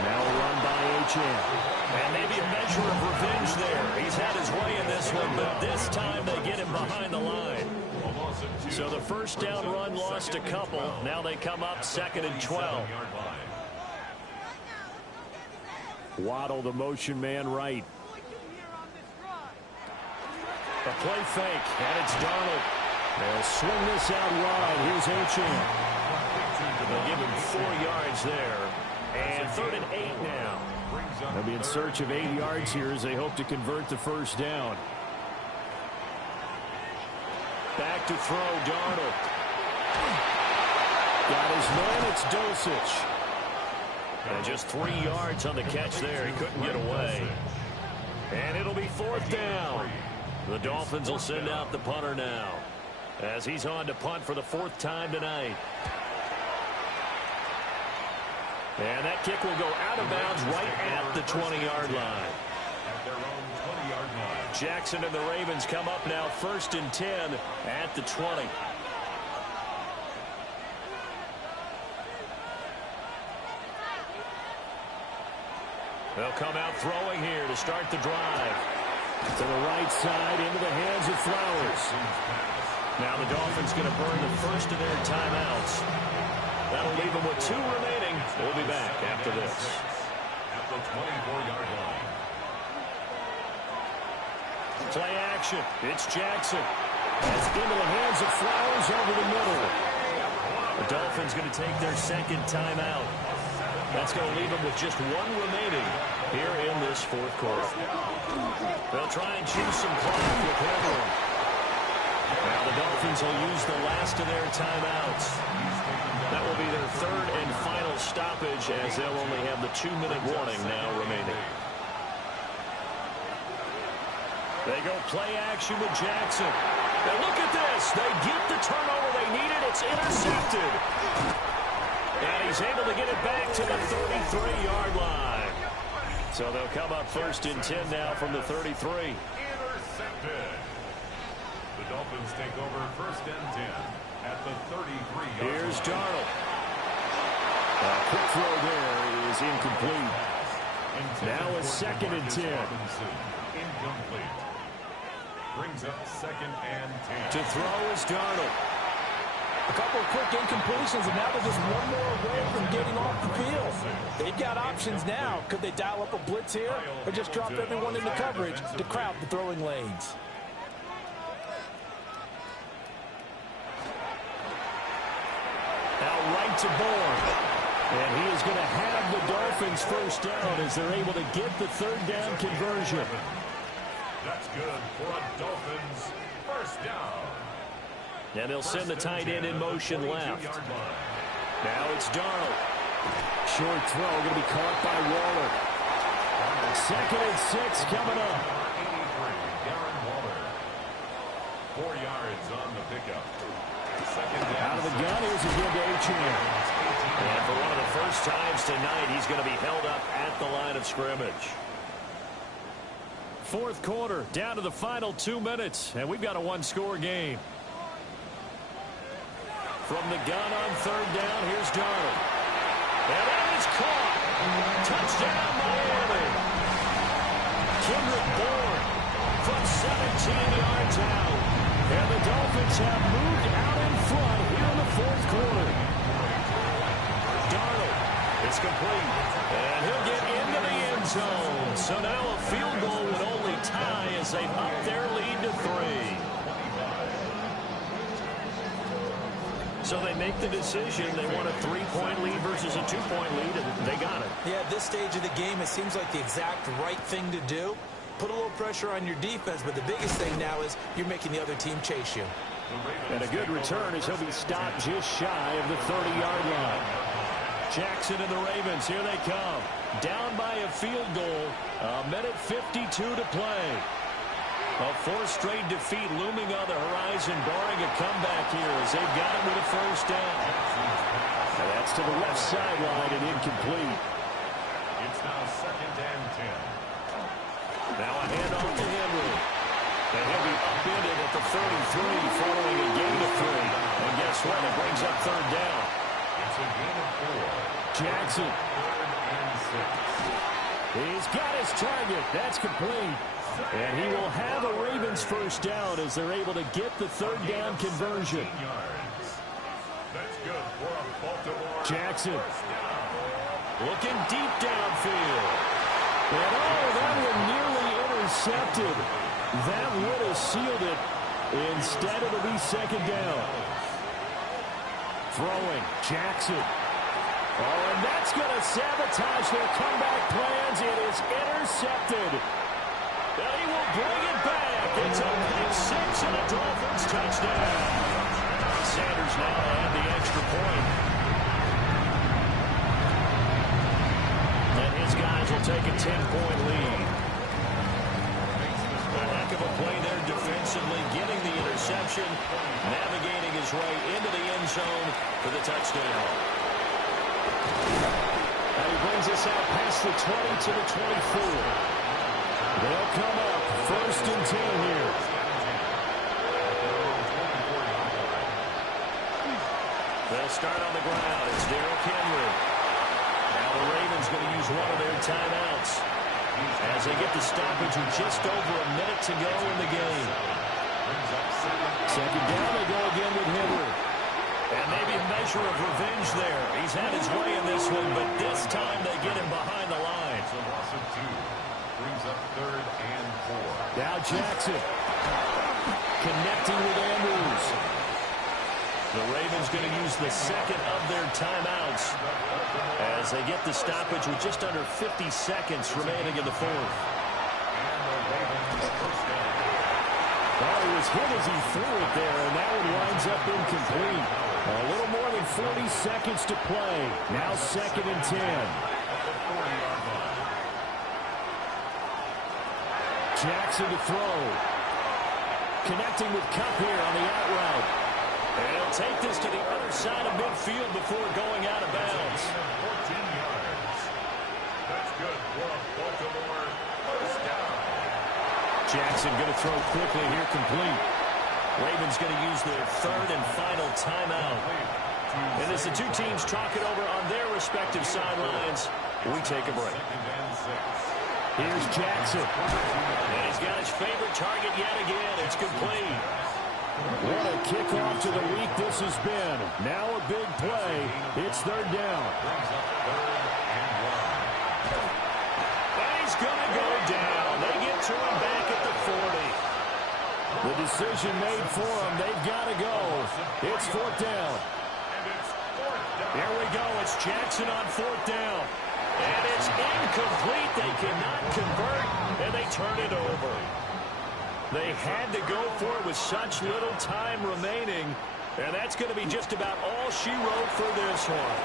Now a run by H.M. And maybe a measure of revenge there. He's had his way in this one, but this time they get him behind the line. So the first down run lost a couple. Now they come up second and 12. Waddle, the motion man, right. A play fake, and it's Darnold. They'll swing this out wide. Here's H.M. They'll give him 4 yards there. And third and 8 now. They'll be in search of 8 yards here as they hope to convert the first down. Back to throw, Darnold. Got his man, it's Dulcich. And just 3 yards on the catch there. He couldn't get away. And it'll be fourth down. The Dolphins will send out the punter now, as he's on to punt for the 4th time tonight. And that kick will go out of bounds right at the 20-yard line. At their own 20-yard line. Jackson and the Ravens come up now first and 10 at the 20. They'll come out throwing here to start the drive. To the right side, into the hands of Flowers. Now the Dolphins going to burn the first of their timeouts. That'll leave them with 2 remaining. We'll be back after this. At the 24-yard line. Play action. It's Jackson. That's into the hands of Flowers over the middle. The Dolphins going to take their second timeout. That's going to leave them with just 1 remaining here in this fourth quarter. They'll try and choose some clock with Henry. Now the Dolphins will use the last of their timeouts. That will be their 3rd and final stoppage, as they'll only have the 2-minute warning now remaining. They go play action with Jackson. And look at this. They get the turnover they needed. It's intercepted. And he's able to get it back to the 33-yard line. So they'll come up first and 10 now from the 33. Intercepted. The Dolphins take over first and 10 at the 33-yard line. Here's Darnold. A quick throw there is incomplete. Now a second and 10. Incomplete. Brings up second and 10. To throw is Darnold. A couple of quick incompletions, and now they're just one more away from getting off the field. They've got options now. Could they dial up a blitz here or just drop everyone into coverage to crowd the throwing lanes? Now right to Bourne. And he is going to have the Dolphins first down as they're able to get the 3rd down conversion. That's good for a Dolphins first down. And they'll send the tight end in motion left. Now it's Darnold. Short throw going to be caught by Waller. 2nd and 6 coming up. 83, Darren Waller. 4 yards on the pickup. Second down. Out of the gun, here's again to H.M. And for one of the first times tonight, he's going to be held up at the line of scrimmage. Fourth quarter, down to the final 2 minutes, and we've got a 1-score game. From the gun on 3rd down, here's Darnold. And that is caught. Touchdown, Miami. Kendrick Bourne from 17 yards out. And the Dolphins have moved out in front here in the fourth quarter. Darnold is complete. And he'll get into the end zone. So now a field goal would only tie as they've upped their lead to 3. So they make the decision. They want a 3-point lead versus a 2-point lead, and they got it. Yeah, at this stage of the game, it seems like the exact right thing to do. Put a little pressure on your defense, but the biggest thing now is you're making the other team chase you. And a good return as he'll be stopped just shy of the 30-yard line. Jackson and the Ravens, here they come. Down by a field goal, a minute 52 to play. A fourth straight defeat looming on the horizon, barring a comeback here as they've got it with a first down. And that's to the left sideline and incomplete. It's now 2nd and 10. Now a handoff to Henry. And he'll be upended at the 33 following a gain of 3. And guess what? It brings up 3rd down. It's a gain of 4. Jackson. 3rd and 6. He's got his target. That's complete. And he will have a Ravens first down as they're able to get the 3rd down conversion. That's good for a Baltimore. Jackson looking deep downfield. And that one nearly intercepted. That would have sealed it. Instead, it'll be 2nd down. Throwing, Jackson. Oh, and that's going to sabotage their comeback plans. It is intercepted. And he will bring it back. It's a pick 6 and a Dolphins touchdown. Sanders now had the extra point. And his guys will take a 10-point lead. A heck of a play there defensively, getting the interception, navigating his way into the end zone for the touchdown. And he brings us out past the 20 to the 24. They'll come up 1st and 10 here. They'll start on the ground. It's Derrick Henry. Now the Ravens going to use one of their timeouts as they get the stoppage with just over a minute to go in the game. 2nd down, they go again with Henry. And maybe a measure of revenge there. He's had his way in this one, but this time they get him behind the line. It's a loss of 2. Brings up 3rd and 4. Now Jackson connecting with Andrews. The Ravens going to use the 2nd of their timeouts as they get the stoppage with just under 50 seconds remaining in the 4th. Well, he was hit as he threw it there, and that one winds up incomplete. A little more than 40 seconds to play. Now 2nd and 10. Jackson to throw. Connecting with Kupp here on the out route. And he'll take this to the other side of midfield before going out of bounds. 14 yards. That's good for a Baltimore first down. Jackson going to throw quickly here, complete. Ravens going to use their 3rd and final timeout. And as the two teams talk it over on their respective sidelines, we take a break. Here's Jackson. And he's got his favorite target yet again. It's complete. What a kickoff to the week this has been. Now a big play. It's 3rd down. And he's going to go down. They get to him back at the 40. The decision made for them. They've got to go. It's 4th down. Here we go. It's Jackson on 4th down. And it's incomplete. They cannot convert, and they turn it over. They had to go for it with such little time remaining, and that's going to be just about all she wrote for this one.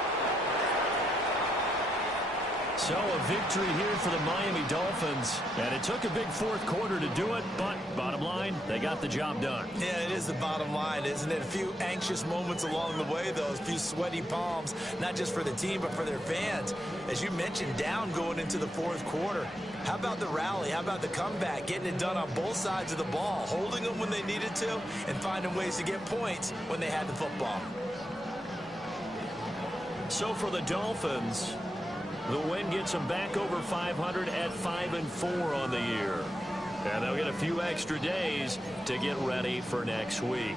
So a victory here for the Miami Dolphins, and it took a big 4th quarter to do it, but bottom line, they got the job done. Yeah, it is the bottom line, isn't it? A few anxious moments along the way, though, a few sweaty palms, not just for the team, but for their fans. As you mentioned, down going into the 4th quarter. How about the rally? How about the comeback? Getting it done on both sides of the ball, holding them when they needed to, and finding ways to get points when they had the football. So for the Dolphins, the win gets them back over 500 at 5-4 on the year. And they'll get a few extra days to get ready for next week.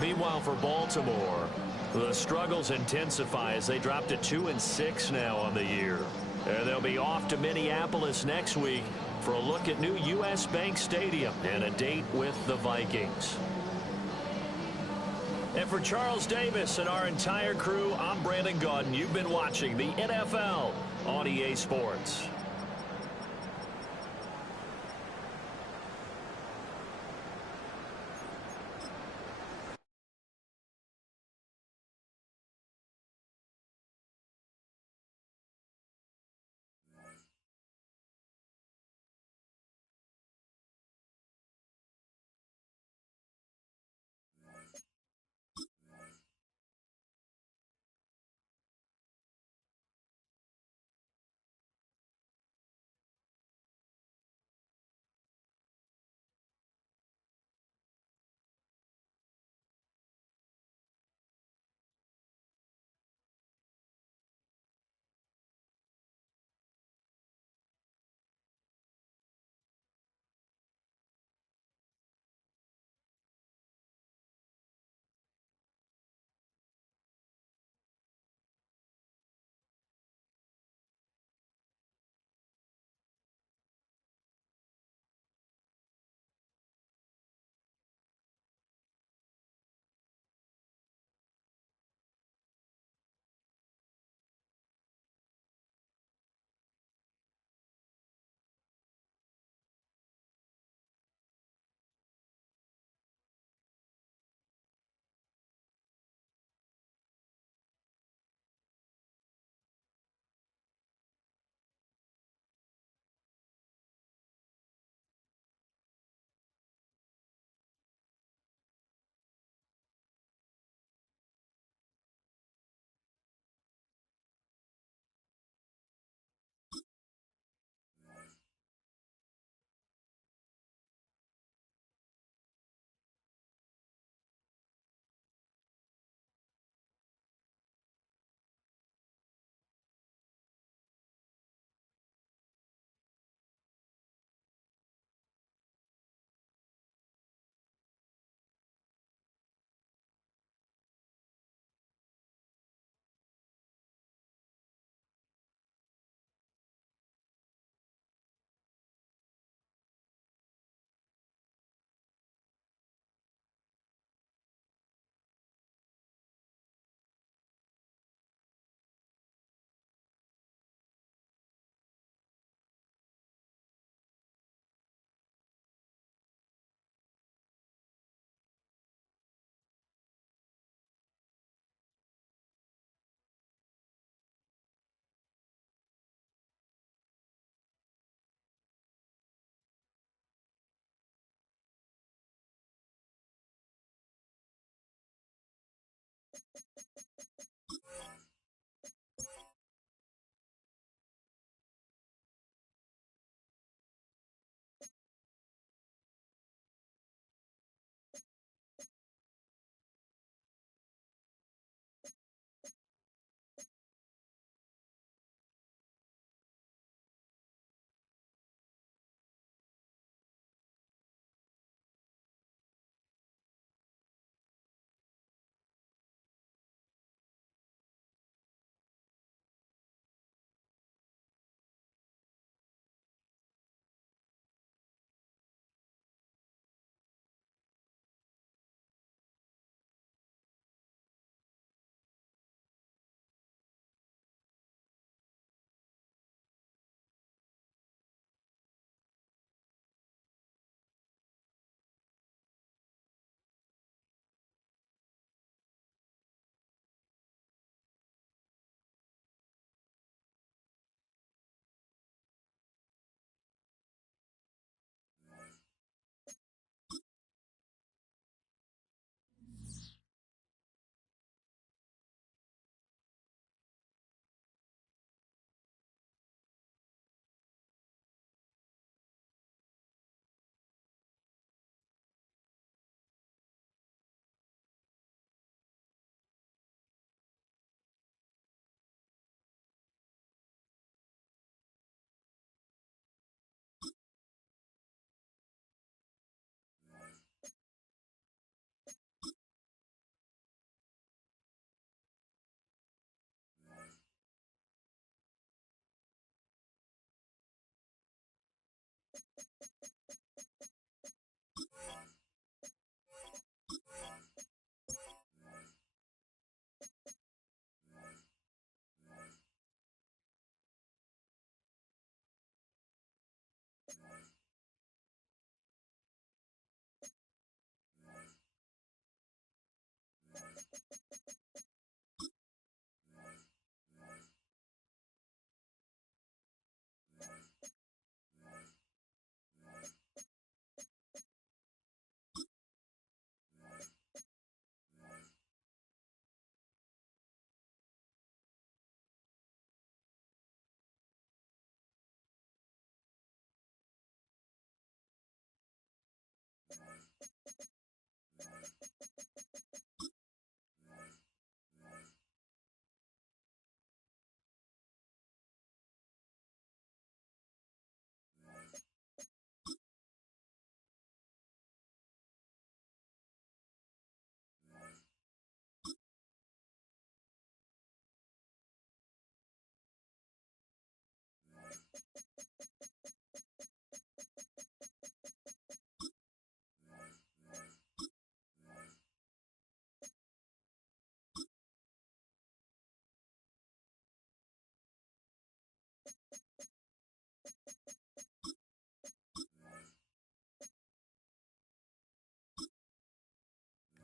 Meanwhile, for Baltimore, the struggles intensify as they drop to 2-6 now on the year. And they'll be off to Minneapolis next week for a look at new U.S. Bank Stadium and a date with the Vikings. And for Charles Davis and our entire crew, I'm Brandon Gaudin. You've been watching the NFL on EA Sports.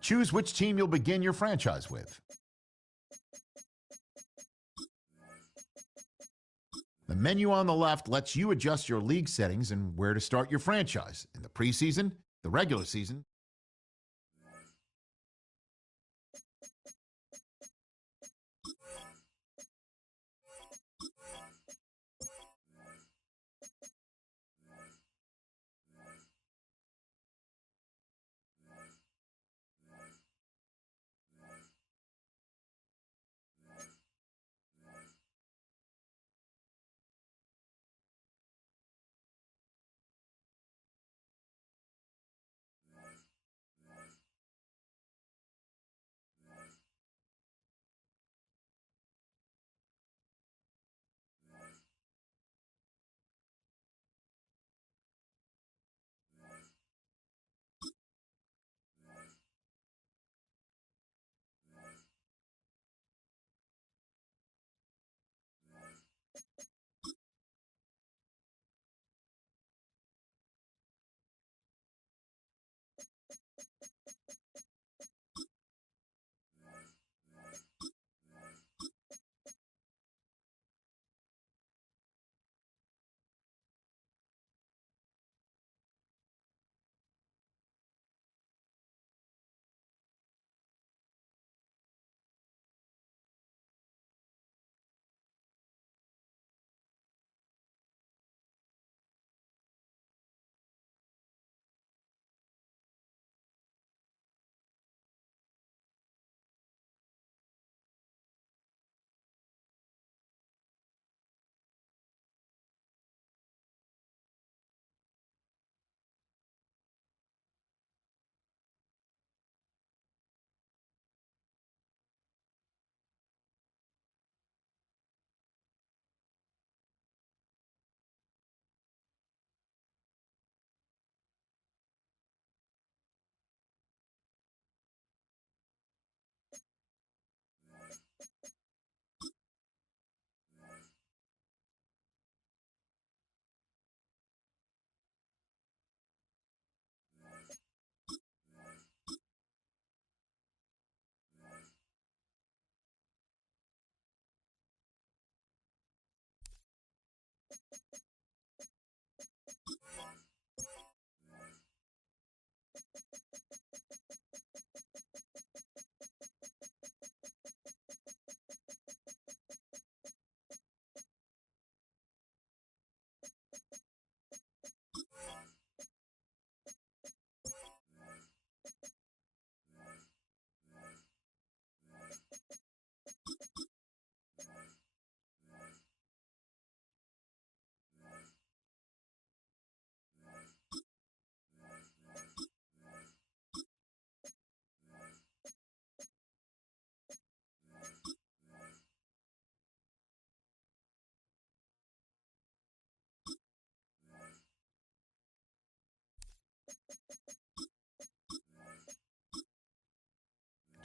Choose which team you'll begin your franchise with. The menu on the left lets you adjust your league settings and where to start your franchise in the preseason, the regular season.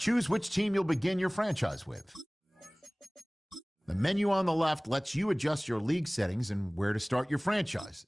Choose which team you'll begin your franchise with. The menu on the left lets you adjust your league settings and where to start your franchise.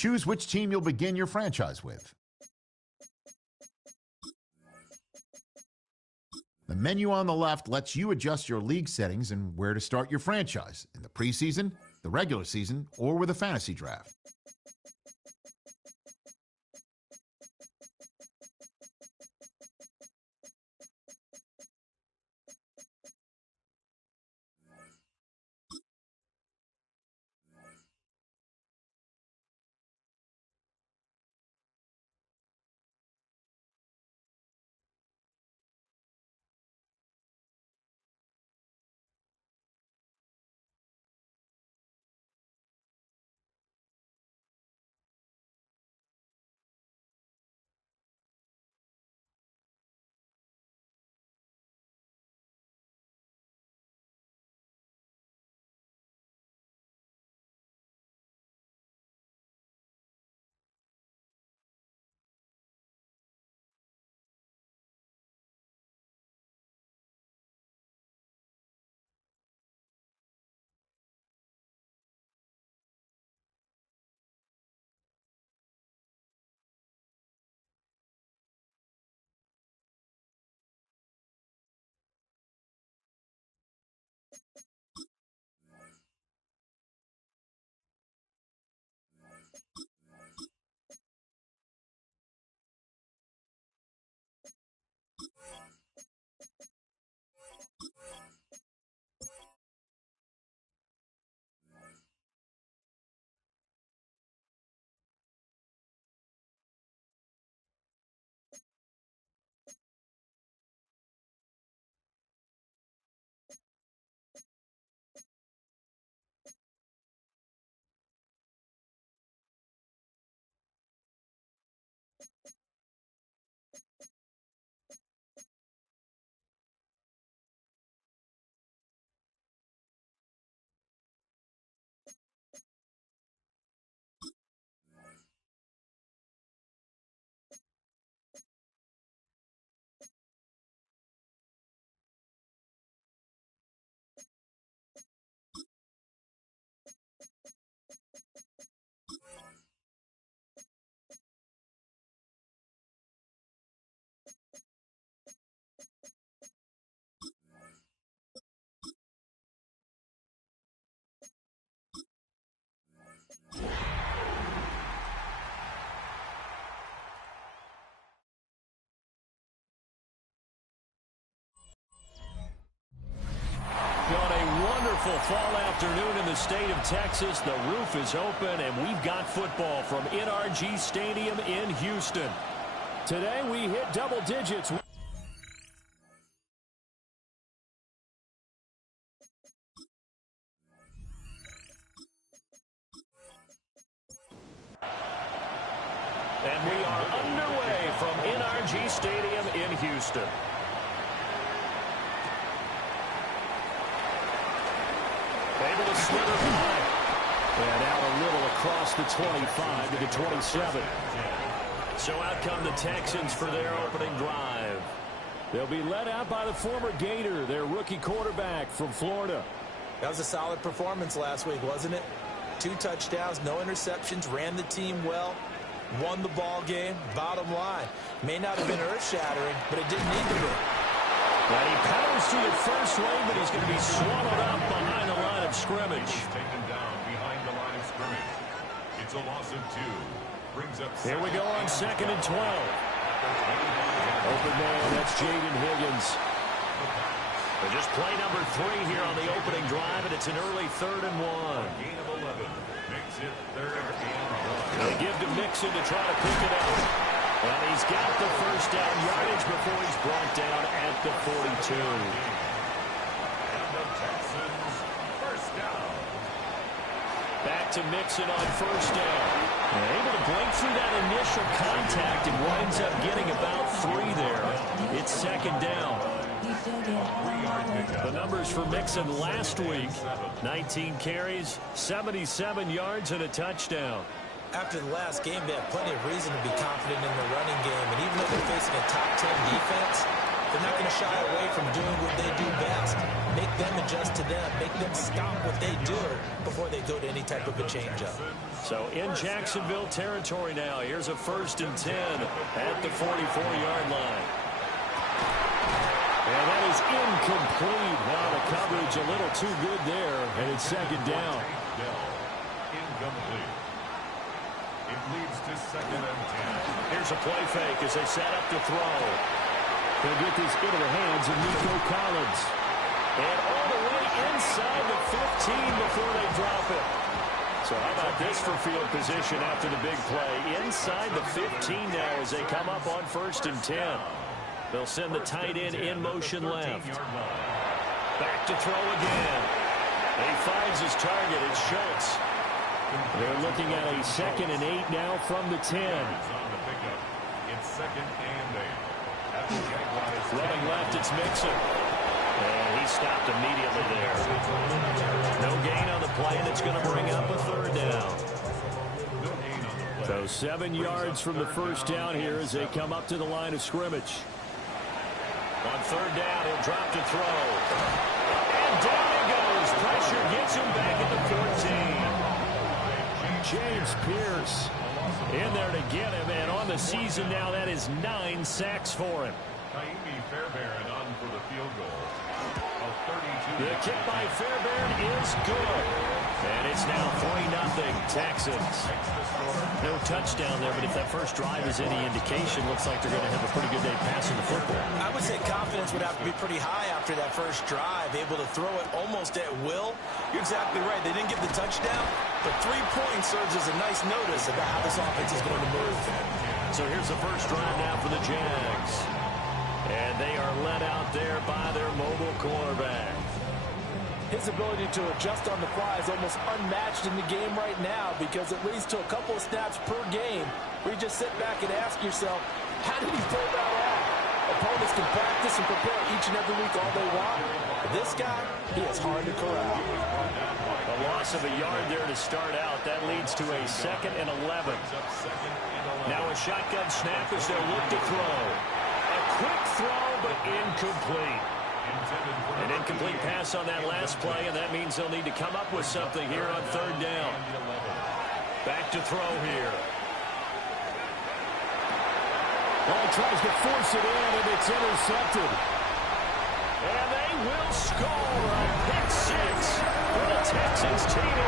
Choose which team you'll begin your franchise with. The menu on the left lets you adjust your league settings and where to start your franchise in the preseason, the regular season, or with a fantasy draft. Fall afternoon in the state of Texas. The roof is open, and we've got football from NRG Stadium in Houston. Today, we hit double digits. And we are underway from NRG Stadium in Houston. Able to slither by. And out a little across the 25 to the 27. So out come the Texans for their opening drive. They'll be led out by the former Gator, their rookie quarterback from Florida. That was a solid performance last week, wasn't it? 2 touchdowns, no interceptions, ran the team well, won the ball game. Bottom line, may not have been earth-shattering, but it didn't need to be. And he powers through the first wave, but he's going to be swallowed up behind the line of scrimmage. He's taken down behind the line of scrimmage. It's a loss of 2. Brings up Here we go on 2nd and 12. Open man, that's Jaden Higgins. But just play number 3 here on the opening drive, and it's an early 3rd and 1. Gain of 11. Makes it 3rd and 1. They give to Mixon to try to pick it up. And he's got the first down yardage before he's brought down at the 42. And the Texans first down. Back to Mixon on first down. And able to break through that initial contact and winds up getting about 3 there. It's 2nd down. The numbers for Mixon last week: 19 carries, 77 yards, and a touchdown. After the last game, they have plenty of reason to be confident in the running game. And even though they're facing a top 10 defense, They're not going to shy away from doing what they do best. Make them adjust to them. Make them stop what they do before they go to any type of a change-up. So in Jacksonville territory now, here's a 1st and 10 at the 44-yard line. And that is incomplete. Now the coverage a little too good there, and it's 2nd down. Incomplete. It leads to 2nd and 10. Here's a play fake as they set up to throw. He'll get this into the hands of Nico Collins. And all the way inside the 15 before they drop it. So how about this for field position after the big play? Inside the 15 now as they come up on 1st and 10. They'll send the tight end in motion left. Back to throw again. He finds his target. It's Schultz. They're looking at a 2nd and 8 now from the 10. It's 2nd and 8. Running left, it's Mixon. And he stopped immediately there. No gain on the play, and it's going to bring up a 3rd down. So 7 yards from the 1st down here as they come up to the line of scrimmage. On 3rd down, he'll drop to throw. And down he goes. Pressure gets him back at the 14. James Pierce in there to get him, and on the season now, that is 9 sacks for him. Naimi Fairbairn on for the field goal. The kick by Fairbairn is good. And it's now 3-0 Texans. No touchdown there, but if that first drive is any indication, looks like they're going to have a pretty good day passing the football. I would say confidence would have to be pretty high after that first drive, able to throw it almost at will. You're exactly right. They didn't get the touchdown, but 3 points serves as a nice notice about how this offense is going to move. So here's the first drive now for the Jags. And they are led out there by their mobile quarterback. His ability to adjust on the fly is almost unmatched in the game right now because it leads to a couple of snaps per game where you just sit back and ask yourself, how did he pull that off? Opponents can practice and prepare each and every week all they want. But this guy, he is hard to corral. A loss of a yard there to start out. That leads to a 2nd and 11. Now a shotgun snap as they'll look to throw. A quick throw, but incomplete. An incomplete pass on that last play, and that means they'll need to come up with something here on 3rd down. Back to throw here. Ball tries to force it in, and it's intercepted. And they will score a pick 6 for the Texans team.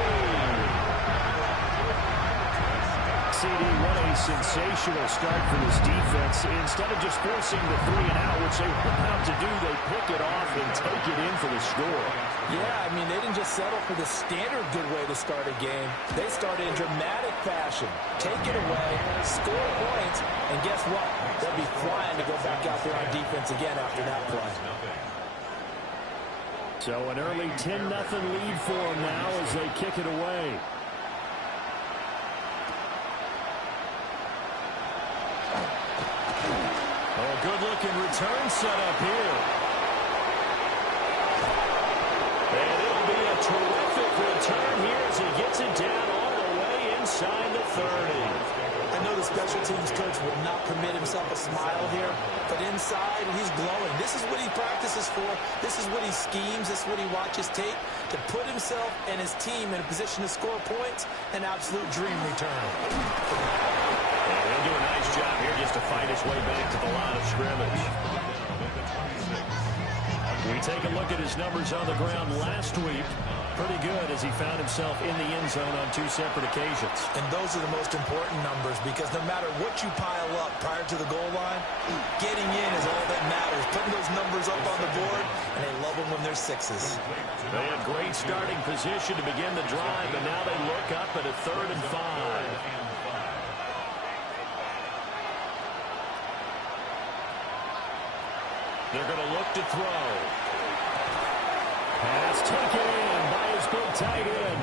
CD, what a sensational start for this defense. Instead of just forcing the 3 and out, which they were about to do, they pick it off and take it in for the score. Yeah, I mean, they didn't just settle for the standard good way to start a game. They started in dramatic fashion. Take it away, score points, and guess what? They'll be flying to go back out there on defense again after that play. So an early 10-0 lead for them now as they kick it away. Oh, good-looking return set up here. And it'll be a terrific return here as he gets it down all the way inside the 30. I know the special teams coach will not permit himself a smile here, but inside he's glowing. This is what he practices for. This is what he schemes. This is what he watches tape to put himself and his team in a position to score points. An absolute dream return. He'll do a nice job here just to fight his way back to the line of scrimmage. We take a look at his numbers on the ground last week. Pretty good as he found himself in the end zone on 2 separate occasions. And those are the most important numbers because no matter what you pile up prior to the goal line, getting in is all that matters. Putting those numbers up on the board, and they love them when they're 6s. They had great starting position to begin the drive, but now they look up at a 3rd and 5. They're going to look to throw. Pass taken in by his big tight end.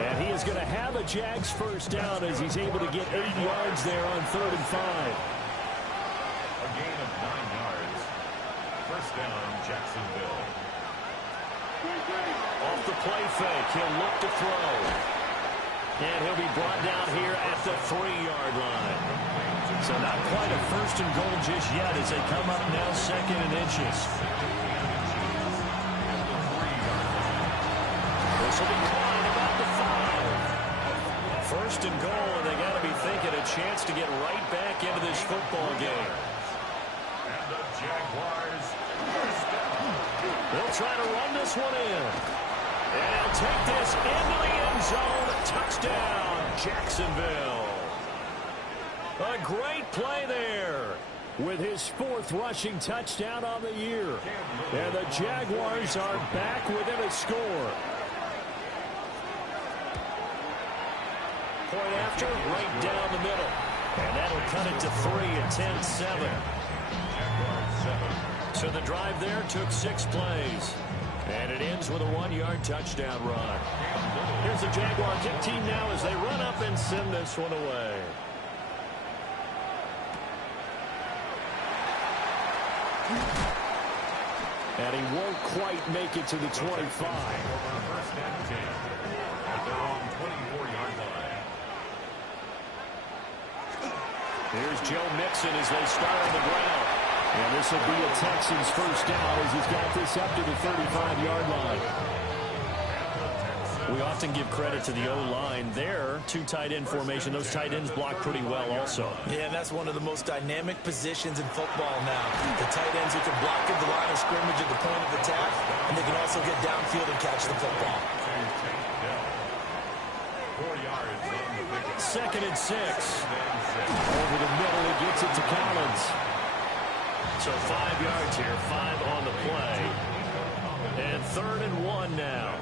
And he is going to have a Jags first down as he's able to get 8 yards there on 3rd and 5. A gain of 9 yards. First down, Jacksonville. Off the play fake, he'll look to throw. And he'll be brought down here at the 3-yard line. So not quite a first and goal just yet as they come up now second and inches. This will be caught at about the 5. First and goal, and they got to be thinking a chance to get right back into this football game. And the Jaguars first down. They'll try to run this one in. And he'll take this into the end zone. Touchdown, Jacksonville. A great play there. With his 4th rushing touchdown on the year. And the Jaguars are back within a score. Point after, right down the middle. And that'll cut it to 3 at 10-7. So the drive there took 6 plays. And it ends with a 1-yard touchdown run. Here's the Jaguar kick team now as they run up and send this one away. And he won't quite make it to the 25. First and 10 at their own 24-yard line. Here's Joe Mixon as they start on the ground. And this will be a Texans first down as he's got this up to the 35-yard line. We often give credit to the O-line there. 2 tight end formation. Those tight ends block pretty well also. Yeah, and that's one of the most dynamic positions in football now. The tight ends who can block at the line of scrimmage at the point of attack, and they can also get downfield and catch the football. 4 yards on the pickup. Second and 6. Over the middle, he gets it to Collins. So 5 yards here, 5 on the play. And 3rd and 1 now.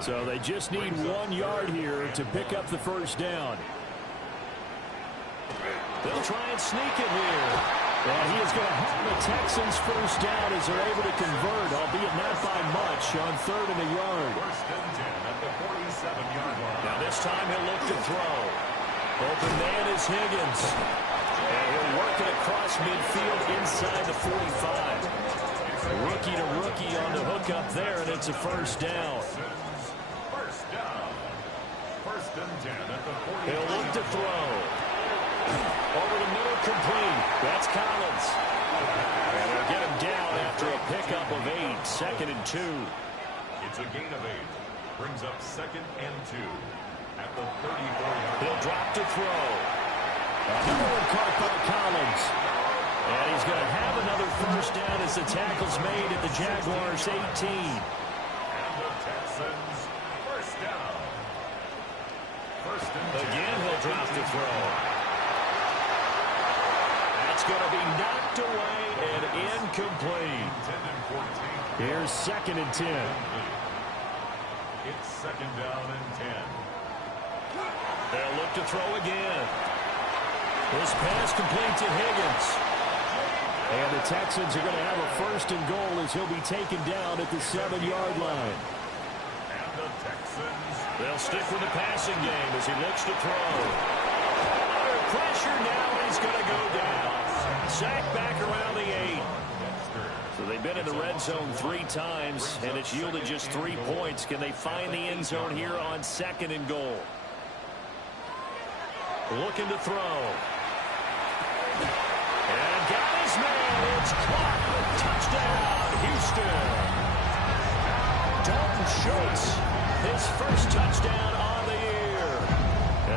So they just need 1 yard here to pick up the first down. They'll try and sneak it here. And he is going to have the Texans first down as they're able to convert, albeit not by much, on 3rd and a yard. First and 10 at the 47-yard line. Now this time he'll look to throw. Open man is Higgins. And he'll work it across midfield inside the 45. Rookie to rookie on the hookup there, and it's a first down. First down. First and 10 at the 40. He'll look to throw. Over the middle, complete. That's Collins. And they'll get him down after a pickup of 8. Second and 2. It's a gain of 8. Brings up second and 2 at the 34-yard. He'll drop to throw. Another one caught by Collins. And he's going to have another first down as the tackle's made at the Jaguars' 18. And the Texans first down. First and 10. Again, he'll drop to throw. That's going to be knocked away and incomplete. Here's second and 10. It's second down and 10. They'll look to throw again. This pass complete to Higgins. And the Texans are going to have a first and goal as he'll be taken down at the 7-yard line. And the Texans. They'll stick with the passing game as he looks to throw. Under pressure now, he's going to go down. Sacked back around the 8. So they've been in the red zone 3 times, and it's yielded just 3 points. Can they find the end zone here on second and goal? Looking to throw. And got his man. It's caught. Touchdown, Houston. Dalton Schultz, his first touchdown on the year,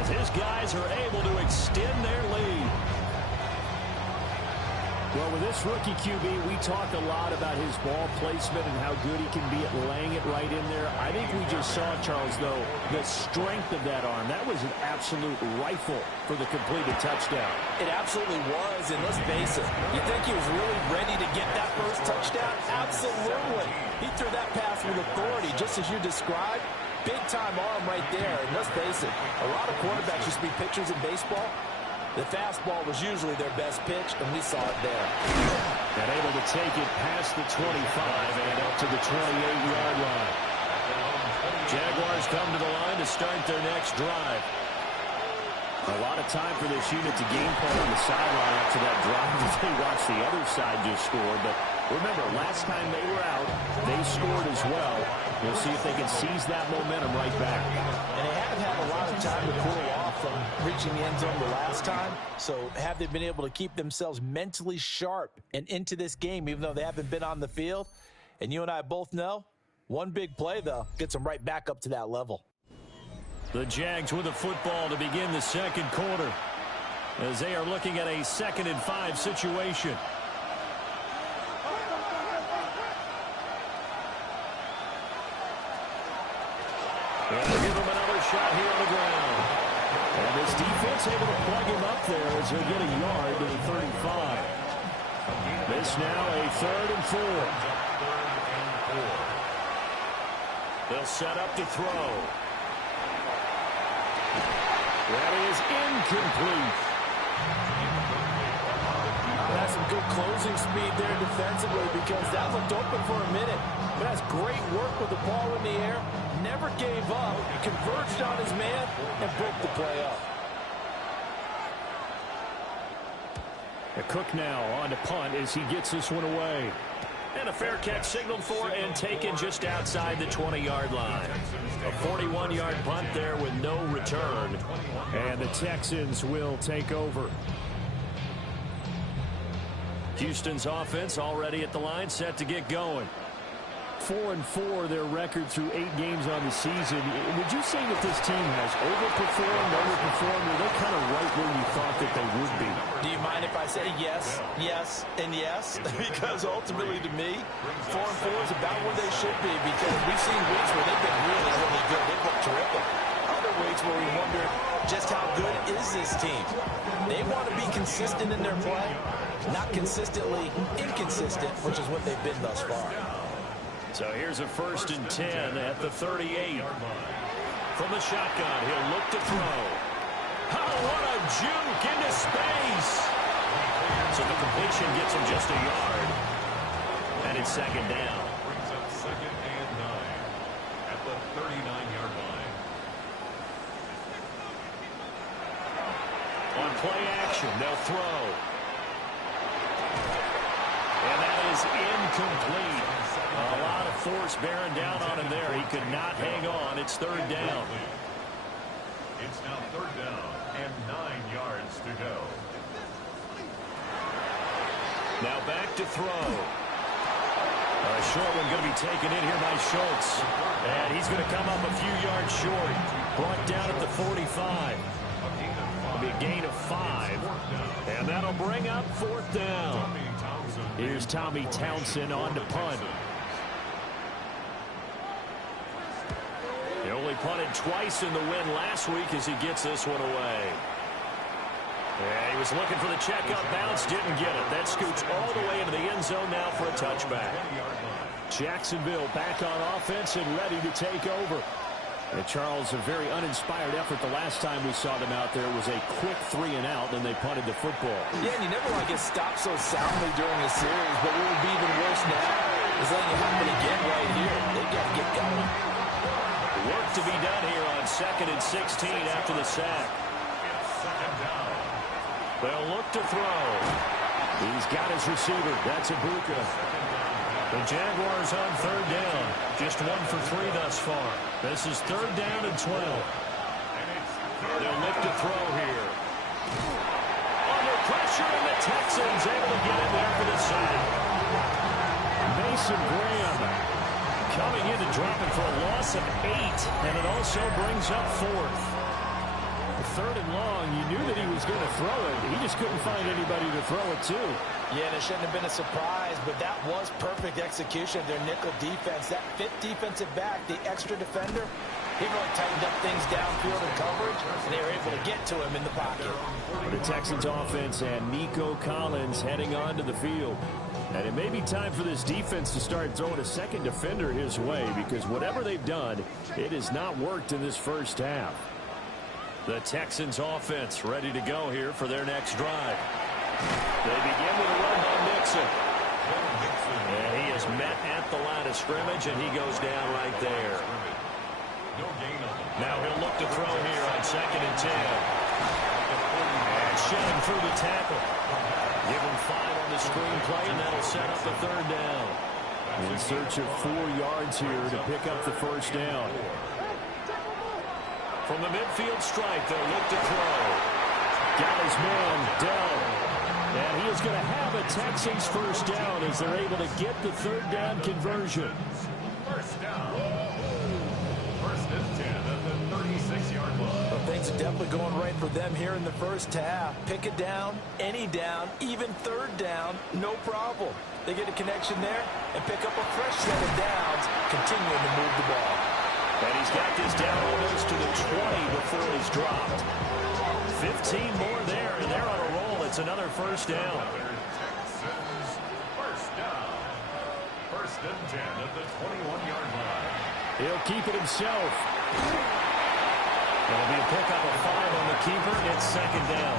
as his guys are able to extend their lead. Well, with this rookie QB, we talk a lot about his ball placement and how good he can be at laying it right in there. I think we just saw, Charles, though, the strength of that arm. That was an absolute rifle for the completed touchdown. It absolutely was, and let's face it, you think he was really ready to get that first touchdown? Absolutely. He threw that pass with authority, just as you described. Big-time arm right there, and let's face it, a lot of quarterbacks used to be pitchers in baseball. The fastball was usually their best pitch, and we saw it there. And able to take it past the 25 and up to the 28-yard line. Jaguars come to the line to start their next drive. A lot of time for this unit to game plan on the sideline after that drive that they watched the other side just score. But remember, last time they were out, they scored as well. We'll see if they can seize that momentum right back. And they haven't had a lot of time to cool off from reaching the end zone the last time. So have they been able to keep themselves mentally sharp and into this game, even though they haven't been on the field? And you and I both know, one big play, though, gets them right back up to that level. The Jags with the football to begin the second quarter as they are looking at a 2nd and 5 situation. And they'll give him another shot here on the ground. And this defense able to plug him up there as he'll get a yard to the 35. This now a 3rd and 4. They'll set up to throw. That is incomplete. That's some good closing speed there defensively because that looked open for a minute. But that's great work with the ball in the air. Never gave up. Converged on his man and broke the play up. A Cook now on to punt as he gets this one away. And a fair catch signaled for and taken just outside the 20-yard line. A 41-yard punt there with no return. And the Texans will take over. Houston's offense already at the line, set to get going. 4-4 their record through 8 games on the season. Would you say that this team has overperformed, underperformed, or they're kind of right where you thought that they would be? Do you mind if I say yes, yes, and yes? Because ultimately to me, 4-4 is about where they should be because we've seen weeks where they've been really, really good. They've looked terrific. Other weeks where we wonder just how good is this team. They want to be consistent in their play, not consistently inconsistent, which is what they've been thus far. So here's a 1st and 10 at the 38. From the shotgun, he'll look to throw. Oh, what a juke into space. So the completion gets him just a yard. And it's 2nd down. Brings up 2nd and 9 at the 39-yard line. On play action, they'll throw. And that is incomplete. A lot of force bearing down on him there. He could not hang on. It's 3rd down. It's now 3rd down and 9 yards to go. Now back to throw. A short one going to be taken in here by Schultz. And he's going to come up a few yards short. Brought down at the 45. It'll be a gain of 5. And that'll bring up 4th down. Here's Tommy Townsend on to punt. He only punted twice in the win last week as he gets this one away. Yeah, he was looking for the checkup bounce, didn't get it. That scoots all the way into the end zone now for a touchback. Jacksonville back on offense and ready to take over. And Charles, a very uninspired effort the last time we saw them out there. It was a quick 3 and out, and they punted the football. Yeah, and you never want to get stopped so soundly during a series, but what would be even worse now is letting it happen again right here. They've got to get going. Work to be done here on 2nd and 16 after the sack. They'll look to throw. He's got his receiver. That's Ibuka. The Jaguars on 3rd down. Just 1 for 3 thus far. This is 3rd down and 12. They'll look to throw here. Under pressure, and the Texans able to get in there for the sack. Mason Graham coming in and dropping for a loss of 8, and it also brings up 4th. 3rd and long, you knew that he was going to throw it. He just couldn't find anybody to throw it to. Yeah, and it shouldn't have been a surprise, but that was perfect execution of their nickel defense. That 5th defensive back, the extra defender, he really tightened up things downfield in coverage, and they were able to get to him in the pocket. The Texans offense and Nico Collins heading onto the field. And it may be time for this defense to start throwing a second defender his way, because whatever they've done, it has not worked in this first half. The Texans offense ready to go here for their next drive. They begin with a run by Nixon. And he is met at the line of scrimmage, and he goes down right there. Now he'll look to throw here on 2nd and 10. And shoving through the tackle. Give him 5 on the screenplay, and that'll set up the 3rd down. In search of 4 yards here to pick up the 1st down. From the midfield stripe, they'll look to throw. Got his man down. And he is going to have a Texans 1st down as they're able to get the 3rd down conversion. 1st down. 1st and 10 at the 36-yard line. Well, things are definitely going right for them here in the 1st half. Pick it down, any down, even 3rd down, no problem. They get a connection there and pick up a fresh set of downs, continuing to move the ball. And he's got this down almost to the 20 before he's dropped. 15 more there, and they're on a roll. It's another 1st down. Texans 1st down. 1st and 10 at the 21-yard line. He'll keep it himself. It'll be a pickup of 5 on the keeper. It's 2nd down.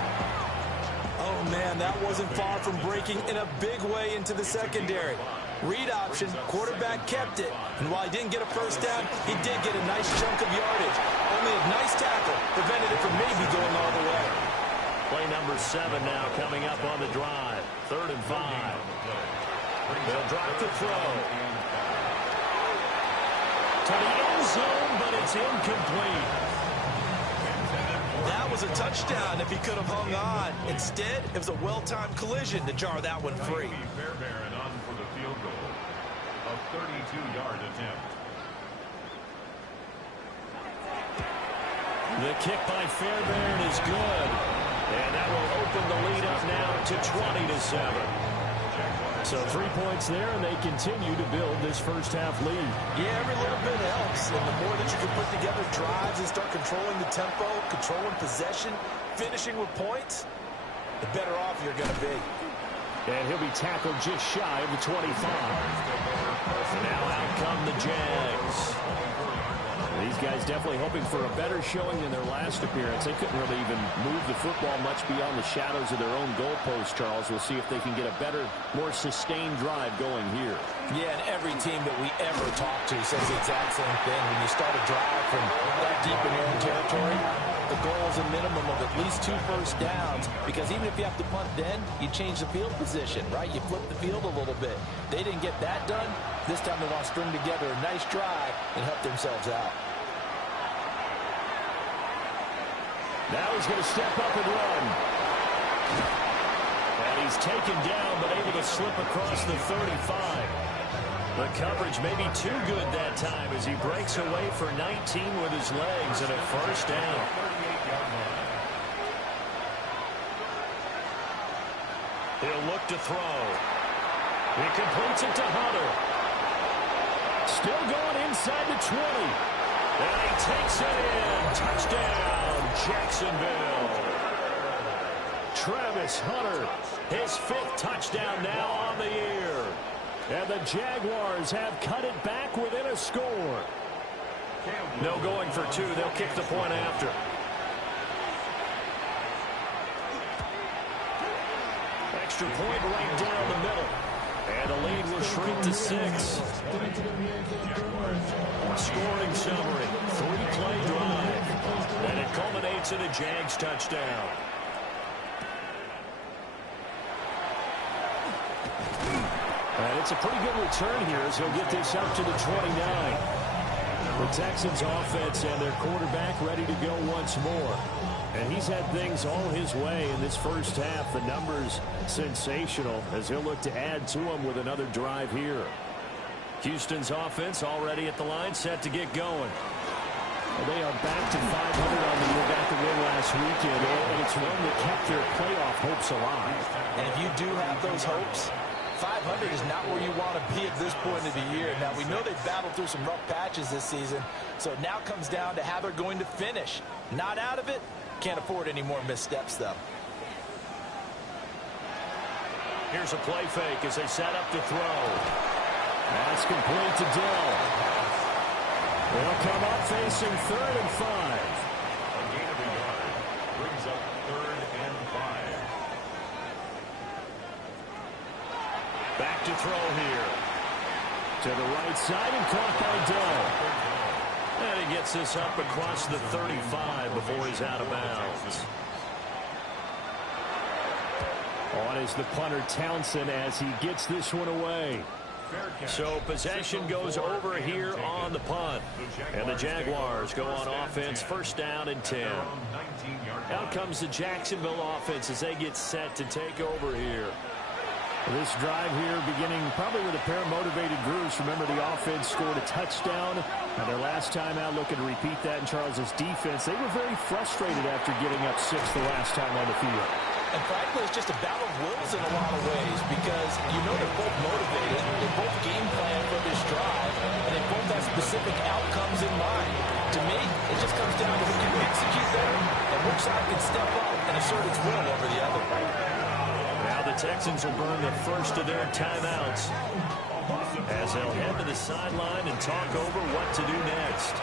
Oh, man, that wasn't far from breaking in a big way into the secondary. Read option, quarterback kept it, and while he didn't get a 1st down, he did get a nice chunk of yardage. Only a nice tackle prevented it from maybe going all the way. Play number 7 now coming up on the drive. 3rd and 5. They'll drop the throw. To the end zone, but it's incomplete. That was a touchdown if he could have hung on. Instead, it was a well-timed collision to jar that one free. Fairbairn on for the field goal. A 32-yard attempt. The kick by Fairbairn is good. And that will open the lead up now to 20-7. So 3 points there, and they continue to build this 1st half lead. Yeah, every little bit helps. And the more that you can put together drives and start controlling the tempo, controlling possession, finishing with points, the better off you're going to be. And he'll be tackled just shy of the 25. And now out come the Jags. These guys definitely hoping for a better showing than their last appearance. They couldn't really even move the football much beyond the shadows of their own goalpost, Charles. We'll see if they can get a better, more sustained drive going here. Yeah, and every team that we ever talk to says the exact same thing. When you start a drive from that deep in your own territory, the goal is a minimum of at least 2 1st downs, because even if you have to punt then, you change the field position, right? You flip the field a little bit. They didn't get that done. This time they want to string together a nice drive and help themselves out. Now he's going to step up and run. And he's taken down, but able to slip across the 35. The coverage may be too good that time as he breaks away for 19 with his legs and a 1st down. He'll look to throw. He completes it to Hunter. Still going inside the 20. And he takes it in. Touchdown, Jacksonville. Travis Hunter, his 5th touchdown now on the year. And the Jaguars have cut it back within a score. No going for 2. They'll kick the point after. Extra point right down the middle. And the lead will shrink to 6. Scoring summary. 3-play drive. And it culminates in a Jags touchdown. And it's a pretty good return here as he'll get this up to the 29. The Texans offense and their quarterback ready to go once more. And he's had things all his way in this 1st half. The numbers sensational as he'll look to add to them with another drive here. Houston's offense already at the line, set to get going. Well, they are back to 500 on the year, back to win last weekend, and it's one that kept their playoff hopes alive. And if you do have those hopes, 500 is not where you want to be at this point of the year. Now, we know they've battled through some rough patches this season, so it now comes down to how they're going to finish. Not out of it. Can't afford any more missteps, though. Here's a play fake as they set up to throw. That's complete to Dill. They'll come up facing 3rd and 5. A gain of a yard brings up 3rd and 5. Back to throw here. To the right side and caught by Dill. And he gets this up across the 35 before he's out of bounds. On is the punter Townsend as he gets this one away. So possession goes over here on the punt. And the Jaguars go on offense, first down and 10. Out comes the Jacksonville offense as they get set to take over here. This drive here beginning probably with a pair of motivated Grooves. Remember, the offense scored a touchdown. And their last time out looking to repeat that in Charles's defense. They were very frustrated after getting up 6 the last time on the field. And frankly, it's just a battle of wills in a lot of ways because you know they're both motivated. They both game plan for this drive, and they both have specific outcomes in mind. To me, it just comes down to who can execute better and which side can step up and assert its will over the other. Now the Texans will burn the first of their timeouts as they'll head to the sideline and talk over what to do next.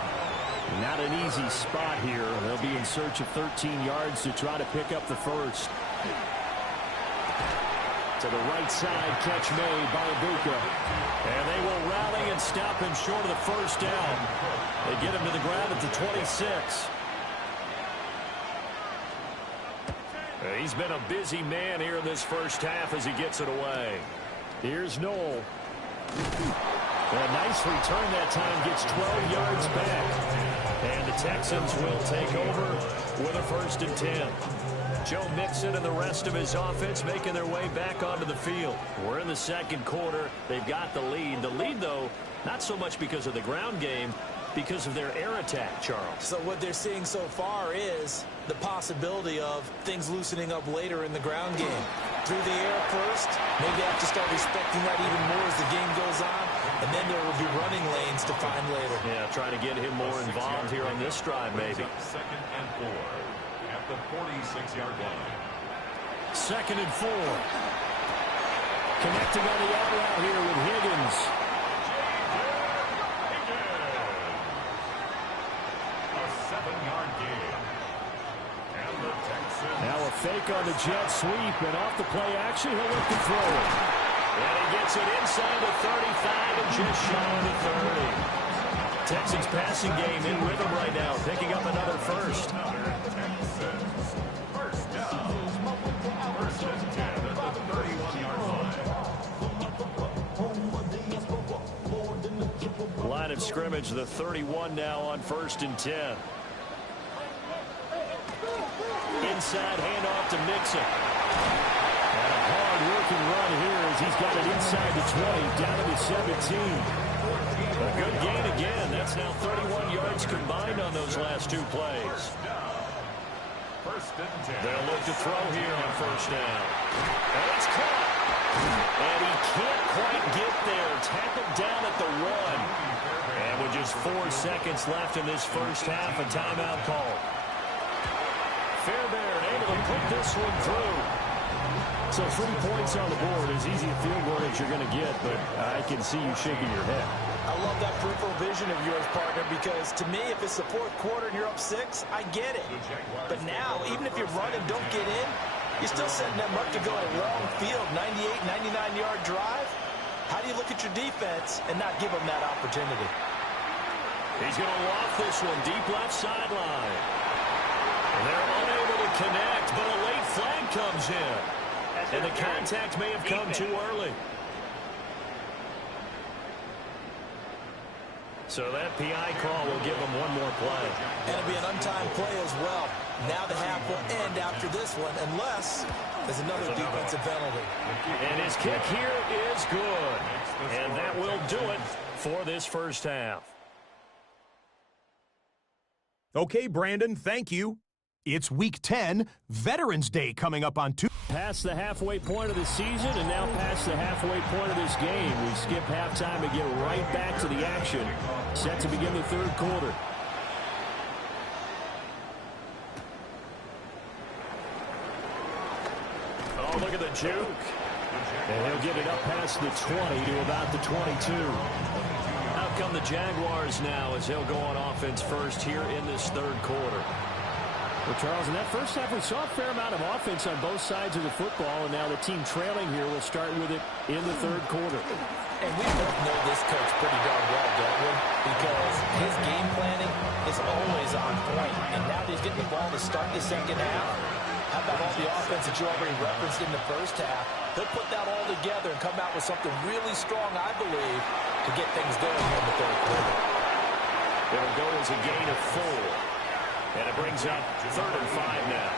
Not an easy spot here. They'll be in search of 13 yards to try to pick up the first. To the right side, catch made by Ibuka. And they will rally and stop him short of the first down. They get him to the ground at the 26. He's been a busy man here in this first half as he gets it away. Here's Knoll. A nice return that time, gets 12 yards back. And the Texans will take over with a first and 10. Joe Mixon and the rest of his offense making their way back onto the field. We're in the second quarter. They've got the lead. The lead, though, not so much because of the ground game, because of their air attack, Charles. So what they're seeing so far is the possibility of things loosening up later in the ground game. Through the air first, maybe they have to start respecting that even more as the game goes on, and then there will be running lanes to find later. Yeah, trying to get him more involved here on this drive, maybe. Second and 4 at the 46-yard line. Second and 4. Connecting on the out route here with Higgins. A 7-yard gain. And the Texans. Now a fake on the jet sweep, and off the play action, he'll look to throw it. And he gets it inside the 35 and just shy of the 30. Texans passing game in rhythm right now, picking up another first. First down. First and 10 at the 31-yard line. Line of scrimmage, the 31 now on first and 10. Inside handoff to Mixon. And a hard-working run here as he's got it inside the 20, down to the 17. A good gain again. That's now 31 yards combined on those last two plays. First and 10. They'll look to throw here on first down. And it's caught. And he can't quite get there. Tackled down at the 1. And with just 4 seconds left in this first half, a timeout call. Fairbairn able to put this one through. So 3 points on the board, as easy a field goal as you're going to get, but I can see you shaking your head. I love that peripheral vision of yours, partner, because to me, if it's the fourth quarter and you're up 6, I get it. But now, even if you run and don't get in, you're still setting them up to go a long field, 98, 99-yard drive. How do you look at your defense and not give them that opportunity? He's going to loft this one deep left sideline. And they're unable to connect, but a late flag comes in. And the contact may have come too early. So that PI call will give them one more play. And it'll be an untimed play as well. Now the half will end after this one, unless there's another defensive penalty. And his kick here is good. And that will do it for this first half. Okay, Brandon, thank you. It's Week 10, Veterans Day coming up on Tuesday. Past the halfway point of the season and now past the halfway point of this game. We skip halftime and get right back to the action. Set to begin the third quarter. Oh, look at the juke. And he'll get it up past the 20 to about the 22. Out come the Jaguars now as they'll go on offense first here in this third quarter. Well, Charles, in that first half, we saw a fair amount of offense on both sides of the football, and now the team trailing here will start with it in the third quarter. And we both know this coach pretty darn well, don't we? Because his game planning is always on point. And now that he's getting the ball to start the second half, How about all the offense that you already referenced in the first half? He'll put that all together and come out with something really strong, I believe, to get things going here in the third quarter. It'll go as a gain of 4. And it brings up 3rd and 5 now.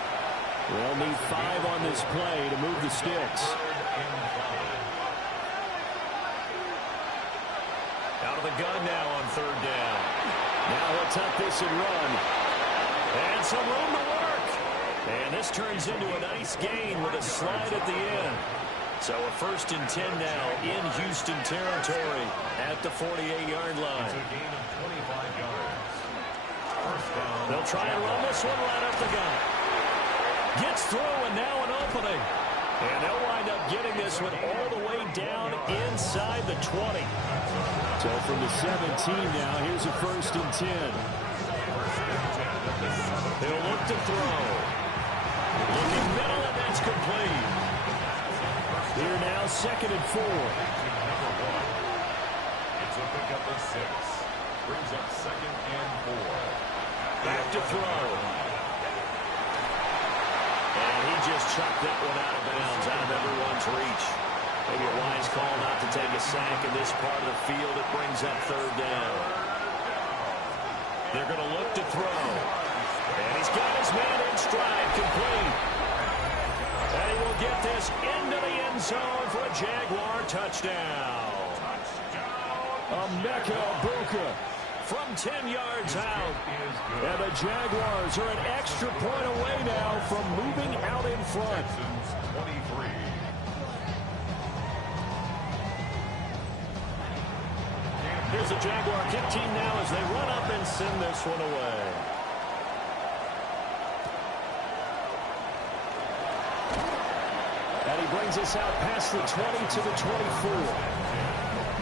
They'll need 5 on this play to move the sticks. Out of the gun now on 3rd down. Now he'll tuck this and run. And some room to work. And this turns into a nice gain with a slide at the end. So a 1st and 10 now in Houston territory at the 48-yard line. They'll try and run this one right up the gut. Gets through and now an opening. And they'll wind up getting this one all the way down inside the 20. So from the 17 now, here's a 1st and 10. He'll look to throw. Looking middle, and that's complete. Here now, 2nd and 4. It's a pickup of 6. Brings up 2nd and 4. Back to throw. And he just chucked that one out of bounds, out of everyone's reach. Maybe a wise call not to take a sack in this part of the field. It brings up 3rd down. They're going to look to throw. And he's got his man in stride, complete. And he will get this into the end zone for a Jaguar touchdown. Emeka Egbuka from 10 yards out. And the Jaguars are an extra point away now from moving out in front. 23. Here's the Jaguar kick team now as they run up and send this one away. And he brings us out past the 20 to the 24.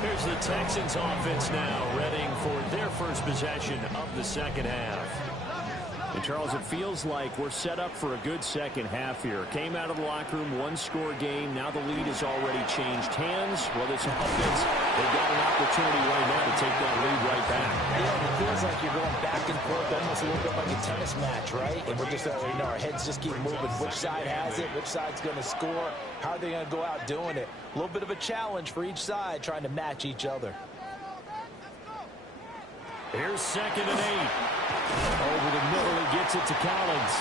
Here's the Texans offense now, readying for their first possession of the second half. And Charles, it feels like we're set up for a good second half here. Came out of the locker room, 1-score game. Now the lead has already changed hands. Well, this offense, they've got an opportunity right now to take that lead right back. Yeah, it feels like you're going back and forth, almost a little bit like a tennis match, right? And we're just, our heads just keep moving. Which side has it? Which side's going to score? How are they going to go out doing it? A little bit of a challenge for each side, trying to match each other. Here's 2nd and 8. Over the middle, he gets it to Collins.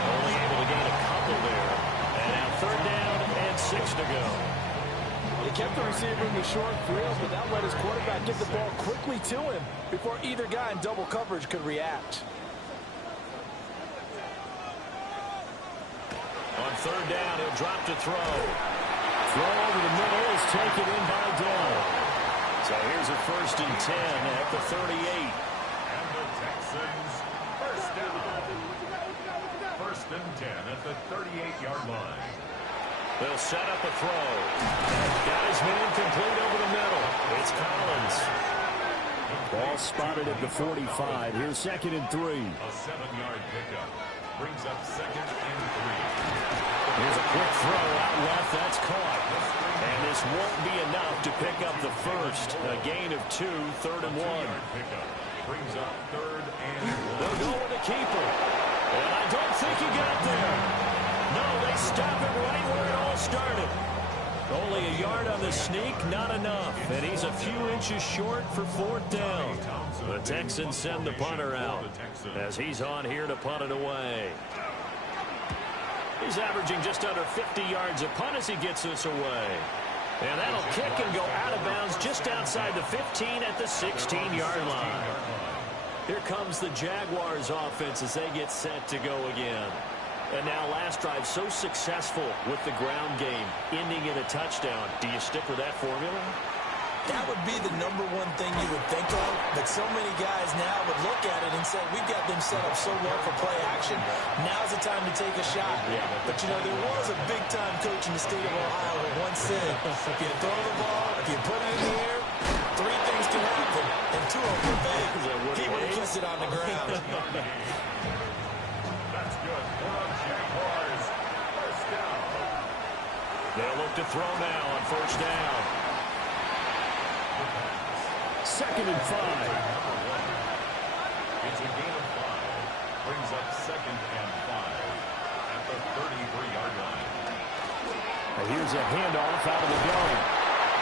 Only able to gain a couple there. And now 3rd down and 6 to go. They kept the receiver in the short field, but that let his quarterback get the ball quickly to him before either guy in double coverage could react. On 3rd down, he'll drop to throw. Throw over the middle is taken in by Dell. So here's a 1st and 10 at the 38. And the Texans, 1st down. 1st and 10 at the 38-yard line. They'll set up a throw. Got his man complete over the middle. It's Collins. Ball spotted at the 45. Here's 2nd and 3. A 7-yard pickup. Brings up 2nd and 3. Here's a quick throw out left. That's caught. And this won't be enough to pick up the first. A gain of 2, 3rd and 1. Pickup. Brings up 3rd and 1. They'll go with the keeper. And I don't think he got there. No, they stop it right where it all started. Only a yard on the sneak, not enough. And he's a few inches short for 4th down. The Texans send the punter out as he's on here to punt it away. He's averaging just under 50 yards a punt as he gets this away. And that'll kick and go out of bounds just outside the 15 at the 16-yard line. Here comes the Jaguars offense as they get set to go again. And now last drive so successful with the ground game, ending in a touchdown. Do you stick with that formula? That would be the number one thing you would think of, but so many guys now would look at it and say, we've got them set up so well for play action. Now's the time to take a shot. Yeah. But, there was a big-time coach in the state of Ohio who once said, if you throw the ball, if you put it in the air, 3 things can happen, and 2 of them are bad. He would have kept it on the ground. That's good. Jaguars, 1st down. They'll look to throw now on 1st down. 2nd and 5. It's a gain of 5. Brings up 2nd and 5. the 33-yard line. And here's a handoff out of the gun.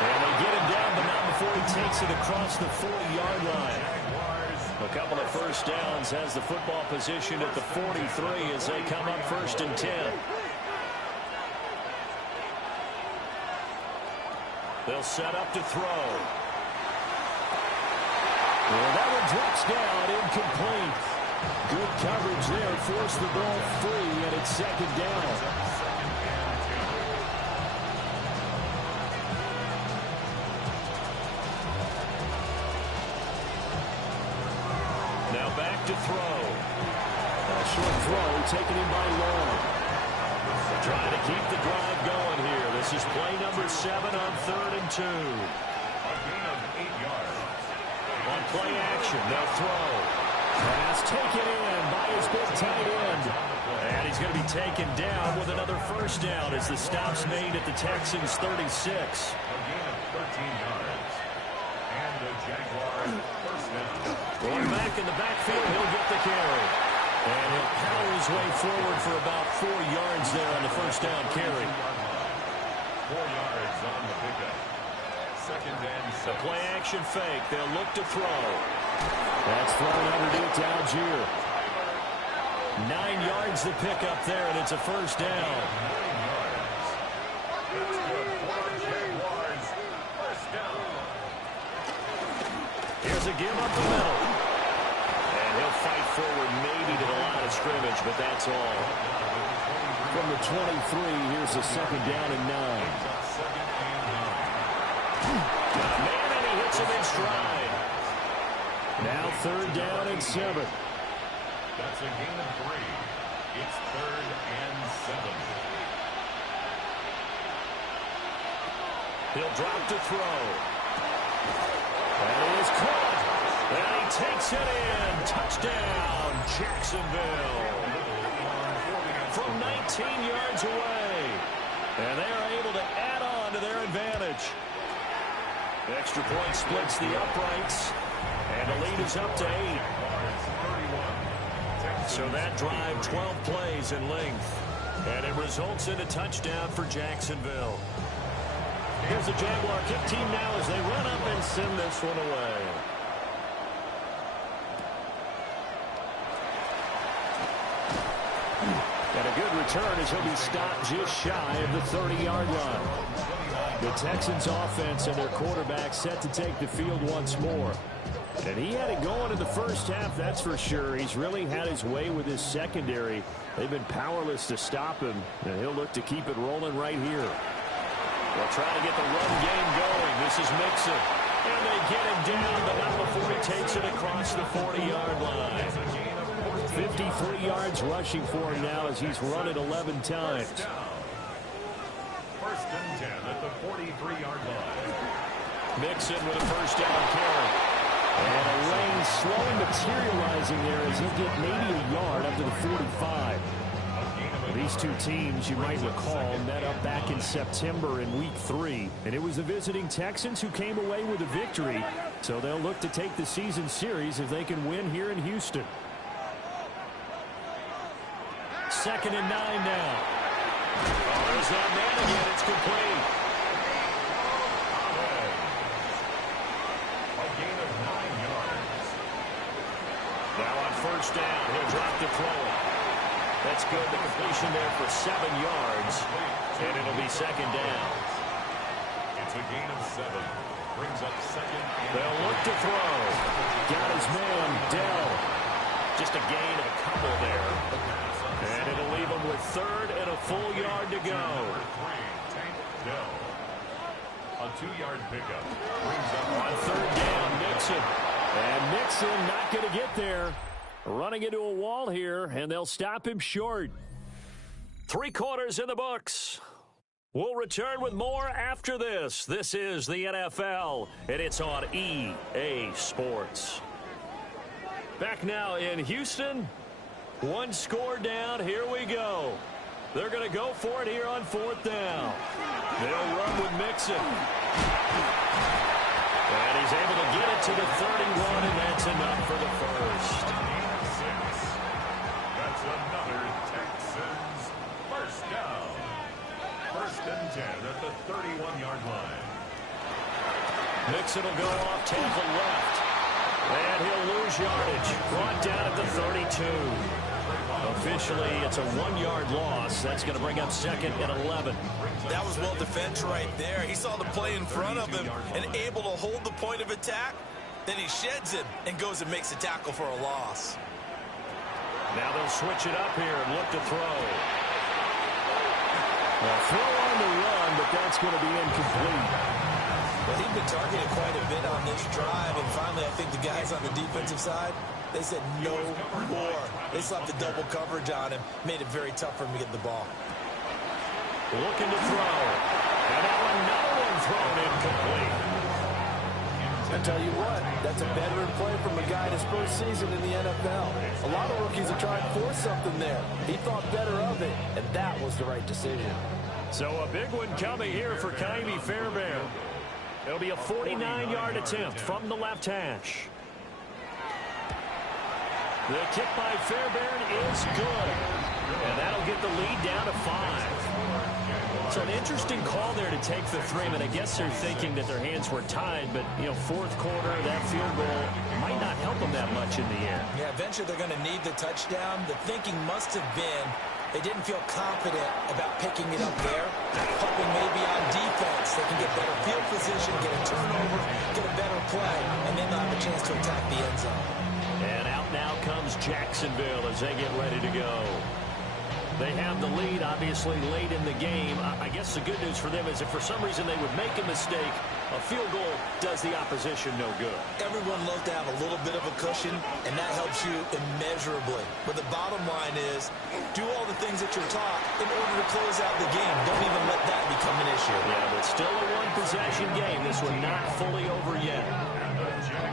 And they get him down, but not before he takes it across the 40-yard line. A couple of first downs, has the football position at the 43 as they come up 1st and 10. They'll set up to throw. Well, that one drops down, incomplete. Good coverage there, forced the ball free, and it's 2nd down. Now back to throw. A short throw taken in by Long. Trying to keep the drive going here. This is play number 7 on 3rd and 2. A gain of 8 yards. On play action, they'll throw. Pass taken in by his big tight end. And he's going to be taken down with another first down as the stop's made at the Texans' 36. A gain of 13 yards. And the Jaguars first down. Going back in the backfield, he'll get the carry. And he'll power his way forward for about 4 yards there on the first down carry. 4 yards on the pickup. 2nd and 6. The play action fake. They'll look to throw. That's thrown underneath to Algier. 9 yards to pick up there, and it's a first down. 9 yards. That's good for the Jaguars. First down. Here's a give up the middle. And he'll fight forward maybe to the line of scrimmage, but that's all. From the 23, here's the 2nd down and 9. Got a man, and he hits him in stride. Now 3rd down and 7. That's a gain of 3. It's 3rd and 7. He'll drop to throw. And he is caught. And he takes it in. Touchdown, Jacksonville. From 19 yards away. And they are able to add on to their advantage. Extra point splits the uprights. And the lead is up to 8. So that drive, 12 plays in length. And it results in a touchdown for Jacksonville. Here's the Jaguar kick team now as they run up and send this one away. And a good return as he'll be stopped just shy of the 30-yard line. The Texans offense and their quarterback set to take the field once more. And he had it going in the first half, that's for sure. He's really had his way with his secondary. They've been powerless to stop him, and he'll look to keep it rolling right here. They'll try to get the run game going. This is Mixon. And they get him down, but not before he takes it across the 40-yard line. 53 yards rushing for him now as he's run it 11 times. 1st and 10 at the 43-yard line. Mixon with a first down carry. And a lane slowly materializing there as he'll get maybe a yard up to the 45. These two teams, you might recall, met up back in September in Week 3. And it was the visiting Texans who came away with a victory. So they'll look to take the season series if they can win here in Houston. 2nd and 9 now. Oh, there's that man again. It's complete. A gain of 9 yards. Now on first down, he'll drop to throw it. That's good. The completion there for 7 yards. And it'll be 2nd down. It's a gain of 7. Brings up 2nd and They'll look to throw. Got his man, Dell. Just a gain of a couple there. And it'll leave him with 3rd and a full yard to go. Number 3, Tank Dell. A 2-yard pickup. Brings up On 3rd down, Mixon. And Mixon not going to get there. Running into a wall here, and they'll stop him short. 3 quarters in the books. We'll return with more after this. This is the NFL, and it's on EA Sports. Back now in Houston. 1 score down. Here we go. They're going to go for it here on 4th down. They'll run with Mixon. And he's able to get it to the 31, and that's enough for the first. That's another Texans and 10 at the 31-yard line. Mixon will go off tackle left. And he'll lose yardage. Brought down at the 32. Officially, it's a 1-yard loss. That's going to bring up second and 11. That was well defense right there. He saw the play in front of him and able to hold the point of attack. Then he sheds him and goes and makes a tackle for a loss. Now they'll switch it up here and look to throw. Well, throw on the run, but that's going to be incomplete. Well, he'd been targeted quite a bit on this drive, and finally I think the guys on the defensive side, they said no more. They slapped the double coverage on him, made it very tough for him to get the ball. Looking to throw. And now another one thrown incomplete. I tell you what, that's a veteran play from a guy in his first season in the NFL. A lot of rookies are trying to force something there. He thought better of it, and that was the right decision. So a big one coming here for Ka'imi Fairbairn. It'll be a 49-yard attempt from the left hash. The kick by Fairbairn is good. And that'll get the lead down to 5. So an interesting call there to take the 3. I mean, I guess they're thinking that their hands were tied, but, you know, fourth quarter, that field goal might not help them that much in the end. Yeah, eventually they're going to need the touchdown. The thinking must have been they didn't feel confident about picking it up there, hoping maybe on defense they can get better field position, get a turnover, get a better play, and then they'll have a chance to attack the end zone. And out now comes Jacksonville as they get ready to go. They have the lead, obviously, late in the game. I guess the good news for them is if for some reason they would make a mistake, a field goal does the opposition no good. Everyone loves to have a little bit of a cushion, and that helps you immeasurably. But the bottom line is, do all the things that you're taught in order to close out the game. Don't even let that become an issue. Yeah, but still a one-possession game. This one not fully over yet.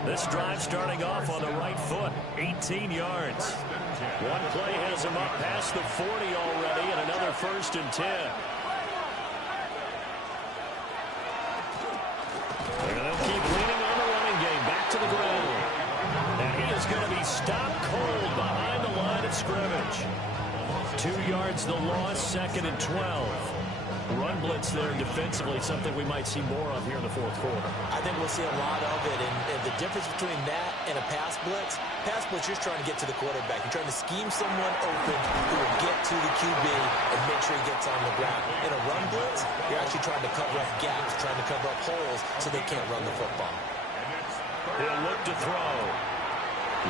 This drive starting off on the right foot, 18 yards. One play has him up past the 40 already, and another 1st and 10. And they'll keep leaning on the running game. Back to the ground. And he is going to be stopped cold behind the line of scrimmage. 2 yards the loss, 2nd and 12. Run blitz there defensively, something we might see more of here in the fourth quarter. I think we'll see a lot of it, and the difference between that and a pass blitz, you're just trying to get to the quarterback. You're trying to scheme someone open who will get to the QB and make sure he gets on the ground. In a run blitz, you're actually trying to cover up gaps, trying to cover up holes so they can't run the football. He'll look to throw.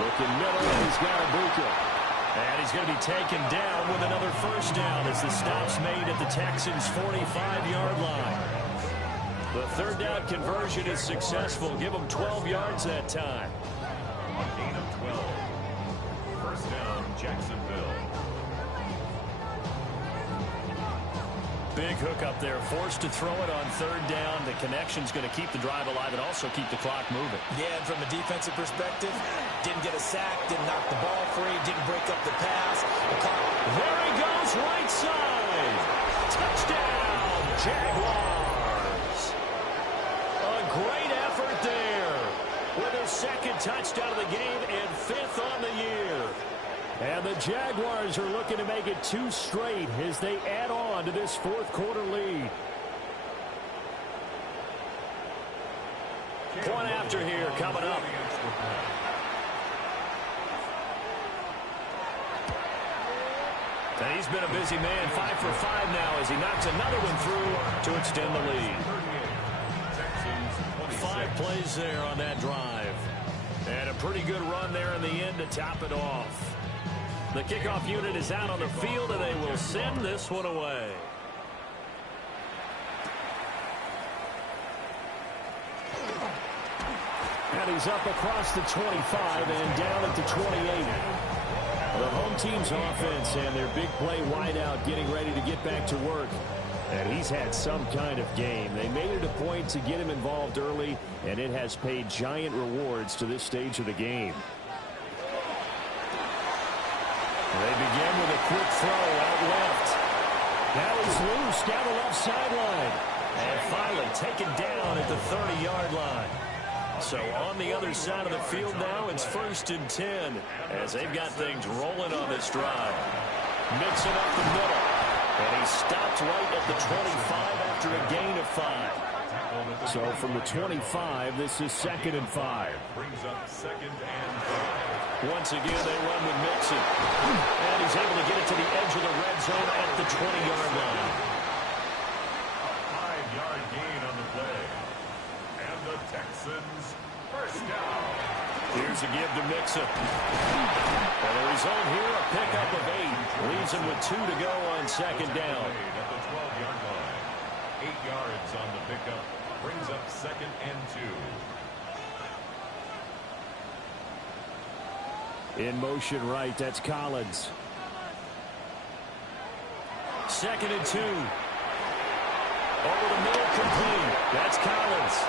Looking middle, and he's got a Ibuka. And he's going to be taken down with another 1st down as the stop's made at the Texans' 45-yard line. The 3rd down conversion is successful. Give them 12 yards that time. A gain of 12. 1st down, Jacksonville. Big hook up there, forced to throw it on 3rd down. The connection's going to keep the drive alive and also keep the clock moving. Yeah, and from a defensive perspective, didn't get a sack, didn't knock the ball free, didn't break up the pass. There he goes, right side. Touchdown, Jaguars. A great effort there with his 2nd touchdown of the game and 5th on the year. And the Jaguars are looking to make it 2 straight as they add on to this fourth quarter lead. Point after here coming up. And he's been a busy man, 5 for 5 now as he knocks another one through to extend the lead. 5 plays there on that drive. And a pretty good run there in the end to top it off. The kickoff unit is out on the field, and they will send this one away. And he's up across the 25 and down at the 28. The home team's offense and their big play wideout getting ready to get back to work. And he's had some kind of game. They made it a point to get him involved early, and it has paid giant rewards to this stage of the game. They begin with a quick throw out left. Now he's loose down the left sideline. And finally taken down at the 30-yard line. So on the other side of the field now, it's 1st and 10 as they've got things rolling on this drive. Mixing up the middle. And he stopped right at the 25 after a gain of 5. So from the 25, this is 2nd and 5. Brings up 2nd and 5. Once again, they run with Mixon. And he's able to get it to the edge of the red zone at the 20-yard line. A 5-yard gain on the play. And the Texans first down. Here's a give to Mixon. And the result here, a pickup of 8. Leaves him with 2 to go on 2nd down. At the 12-yard line. 8 yards on the pickup. Brings up 2nd and 2. In motion right, that's Collins. 2nd and 2. Over the middle, complete. That's Collins.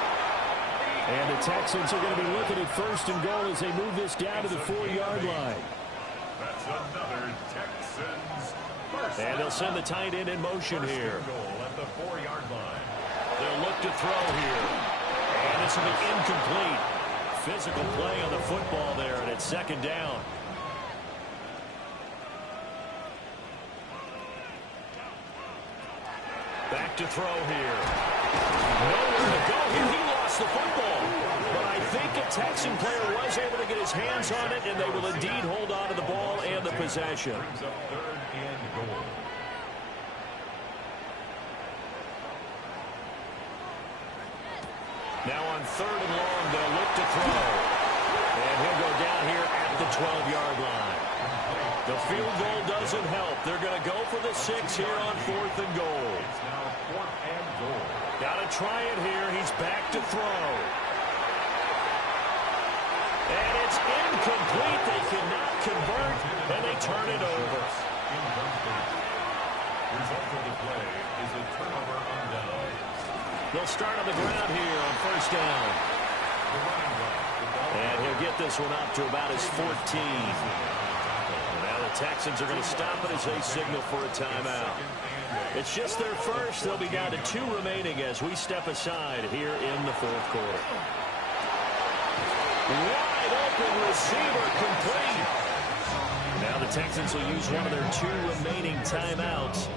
And the Texans are going to be looking at 1st and goal as they move this down to the 4-yard line. That's another Texans first. And they'll send the tight end in motion here. Goal at the 4-yard line. They'll look to throw here. And this will be incomplete. Physical play on the football there, and it's 2nd down. Back to throw here. Nowhere to go here. He lost the football. But I think a Texan player was able to get his hands on it, and they will indeed hold on to the ball and the possession. Brings up 3rd and goal. Now on 3rd and long, they'll look to throw. And he'll go down here at the 12-yard line. The field goal doesn't help. They're going to go for the 6 here on 4th and goal. It's now 4th and goal. Got to try it here. He's back to throw. And it's incomplete. They cannot convert, and they turn it over. Incomplete. Result of the play is a turnover on down. They'll start on the ground here on 1st down. The running back. And he'll get this one up to about his 14. Now the Texans are going to stop it as they signal for a timeout. It's just their first. They'll be down to 2 remaining as we step aside here in the 4th quarter. Wide open receiver complete. Now the Texans will use one of their 2 remaining timeouts.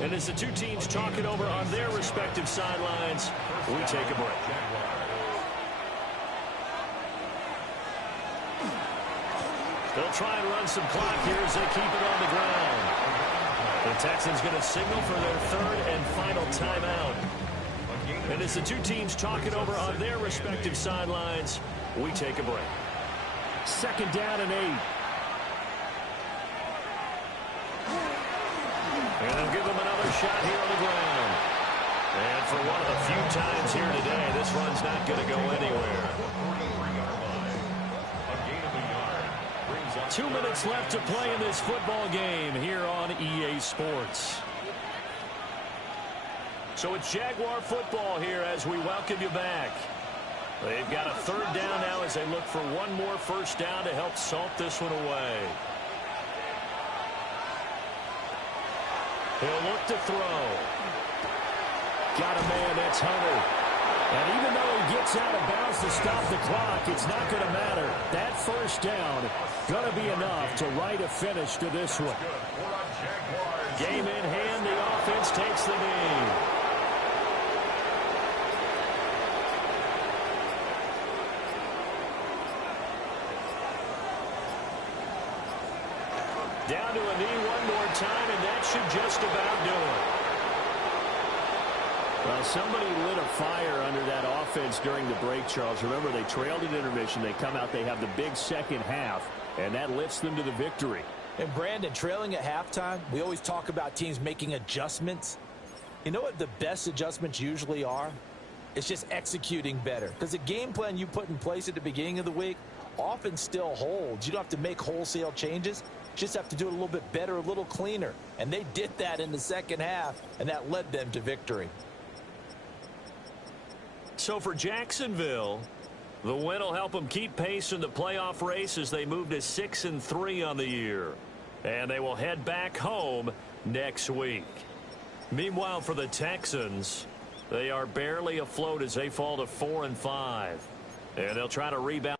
And as the 2 teams talk it over on their respective sidelines, we take a break. They'll try and run some clock here as they keep it on the ground. The Texans going to signal for their 3rd and final timeout. And as the 2 teams talk it over on their respective sidelines, we take a break. 2nd down and 8. And they'll give them another shot here on the ground. And for one of the few times here today, this run's not going to go anywhere. 2 minutes left to play in this football game here on EA Sports. So it's Jaguar football here as we welcome you back. They've got a 3rd down now as they look for one more 1st down to help salt this one away. He'll look to throw. Got a man, that's Hunter. And even though he gets out of bounds to stop the clock, it's not going to matter. That 1st down going to be enough to write a finish to this one. Game in hand, the offense takes the knee. Down to a knee one more time, and that should just about do it. Well, somebody lit a fire under that offense during the break, Charles. Remember, they trailed at intermission. They come out, they have the big 2nd half, and that lifts them to the victory. And Brandon, trailing at halftime, we always talk about teams making adjustments. You know what the best adjustments usually are? It's just executing better. Because the game plan you put in place at the beginning of the week often still holds. You don't have to make wholesale changes. You just have to do it a little bit better, a little cleaner. And they did that in the 2nd half, and that led them to victory. So for Jacksonville, the win will help them keep pace in the playoff race as they move to 6-3 on the year. And they will head back home next week. Meanwhile, for the Texans, they are barely afloat as they fall to 4-5. And they'll try to rebound.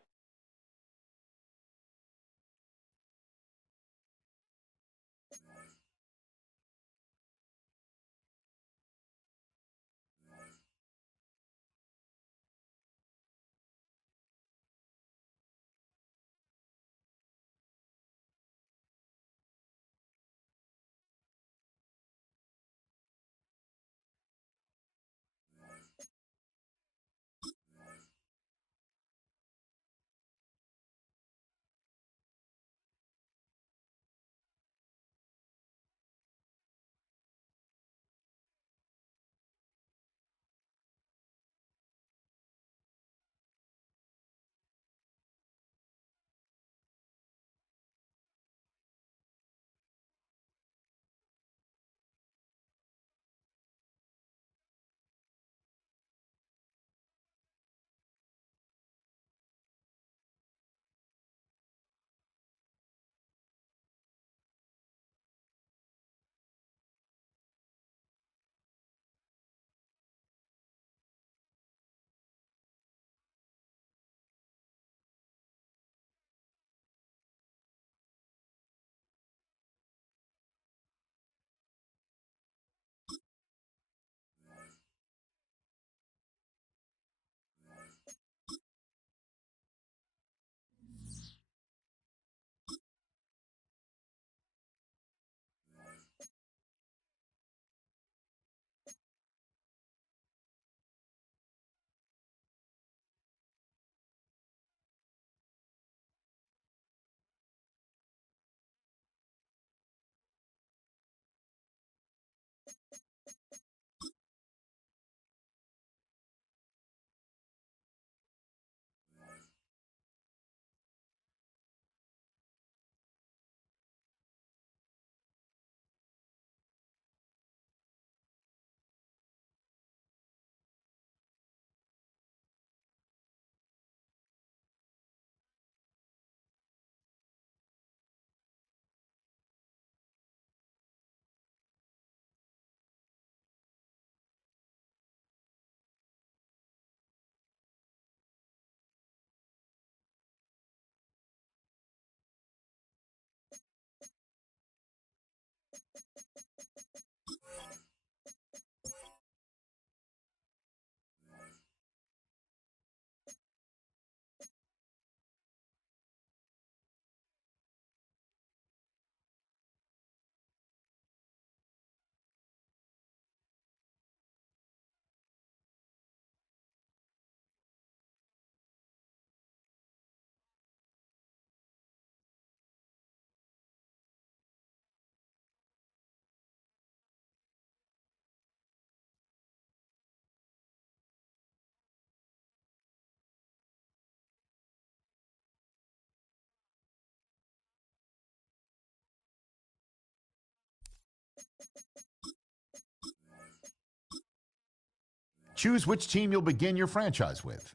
Choose which team you'll begin your franchise with.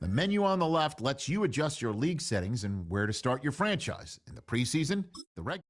The menu on the left lets you adjust your league settings and where to start your franchise. In the preseason, the regular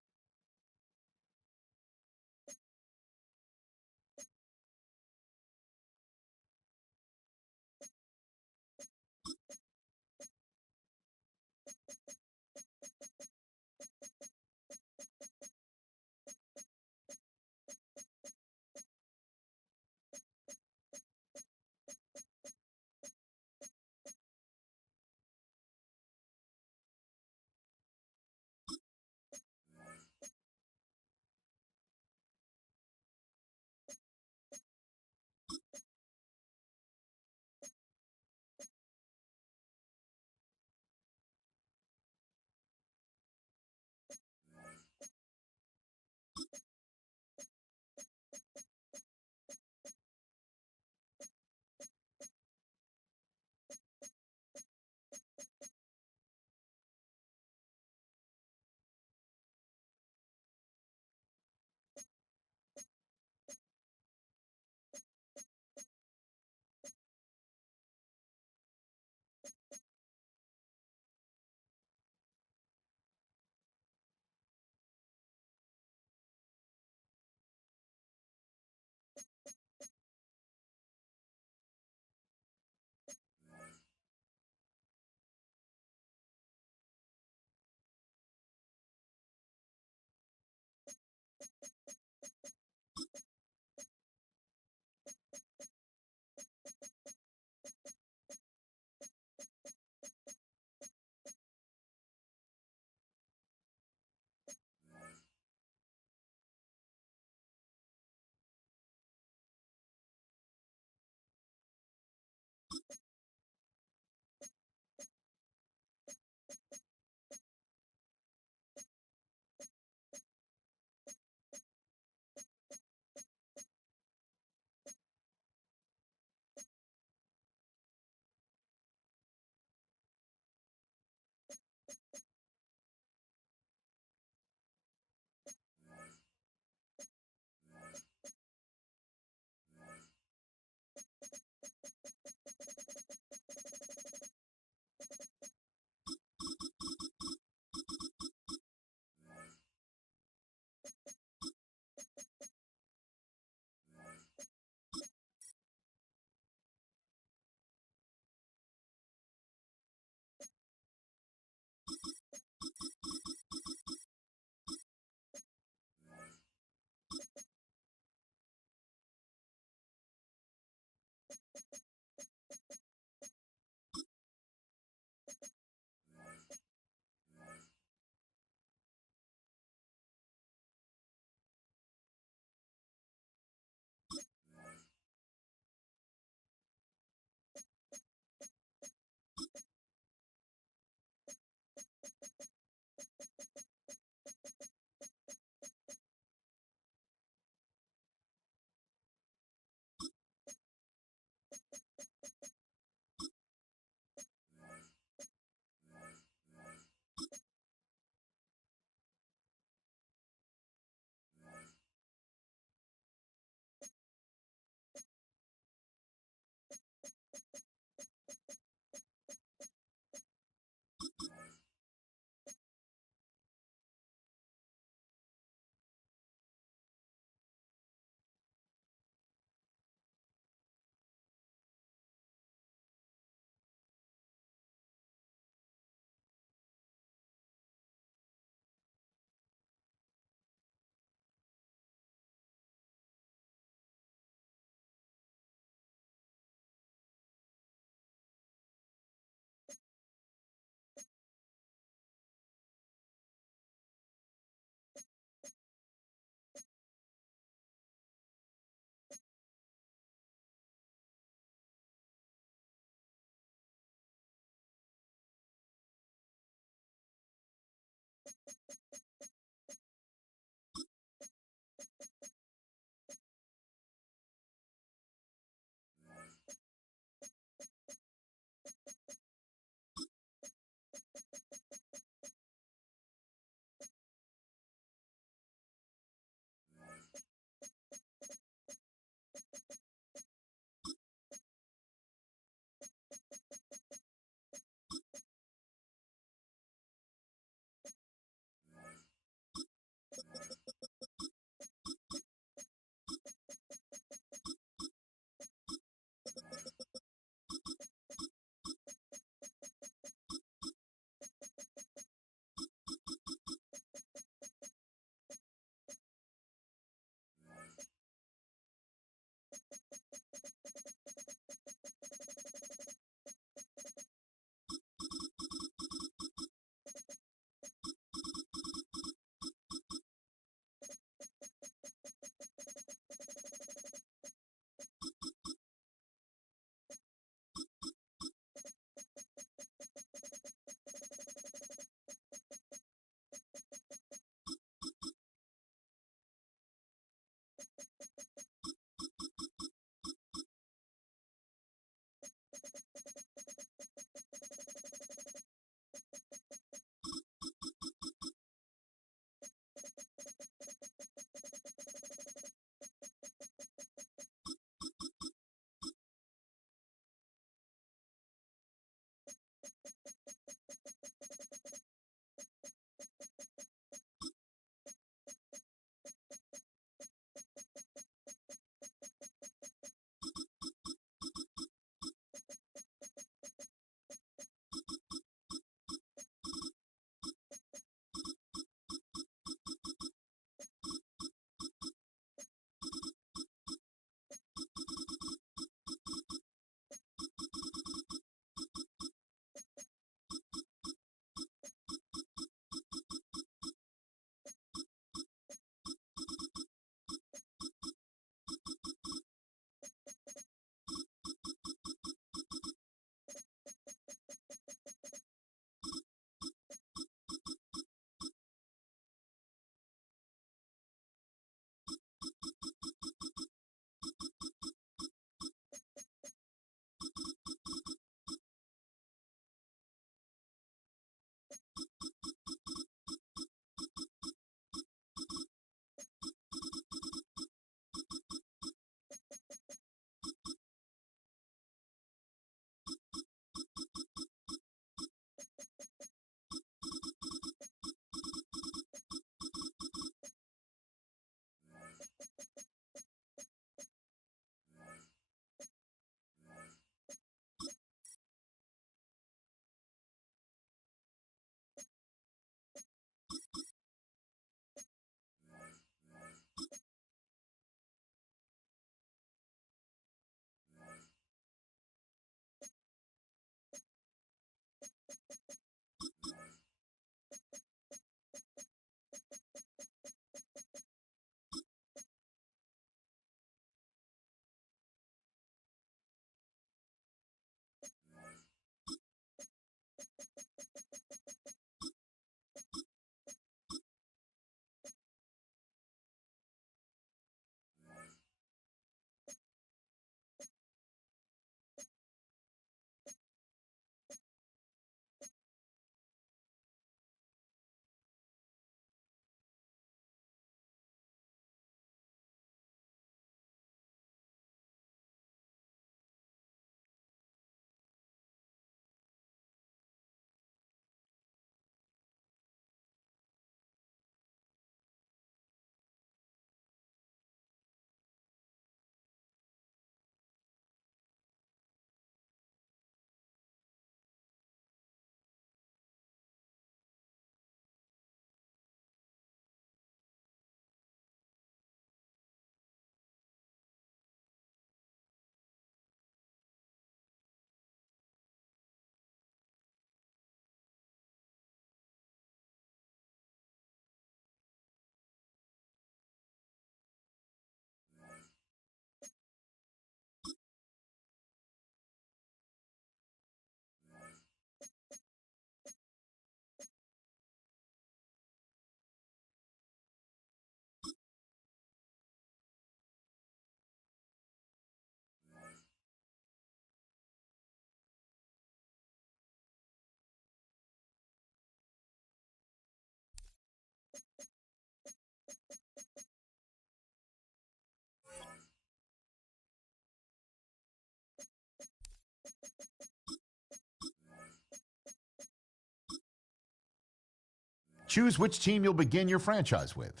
Choose which team you'll begin your franchise with.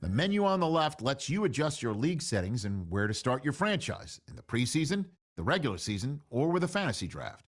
The menu on the left lets you adjust your league settings and where to start your franchise in the preseason, the regular season, or with a fantasy draft.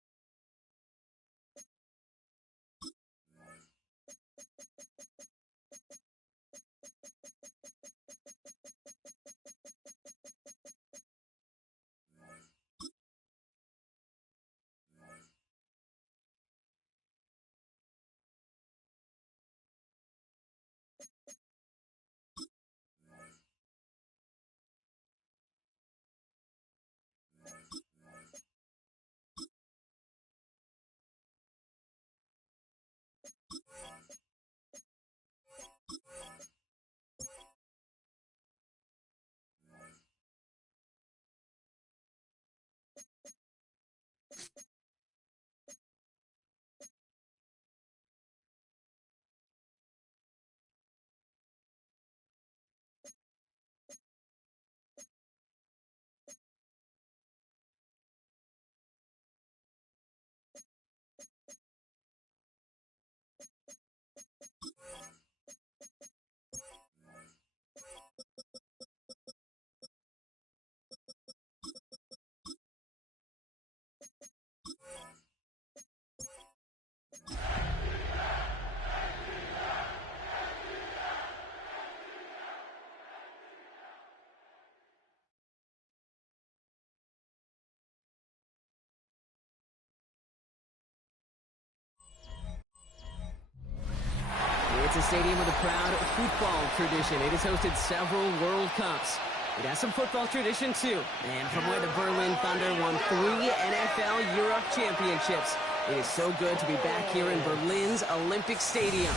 It's a stadium with a proud football tradition. It has hosted several World Cups. It has some football tradition, too. And from where the Berlin Thunder won 3 NFL Europe championships, it is so good to be back here in Berlin's Olympic Stadium.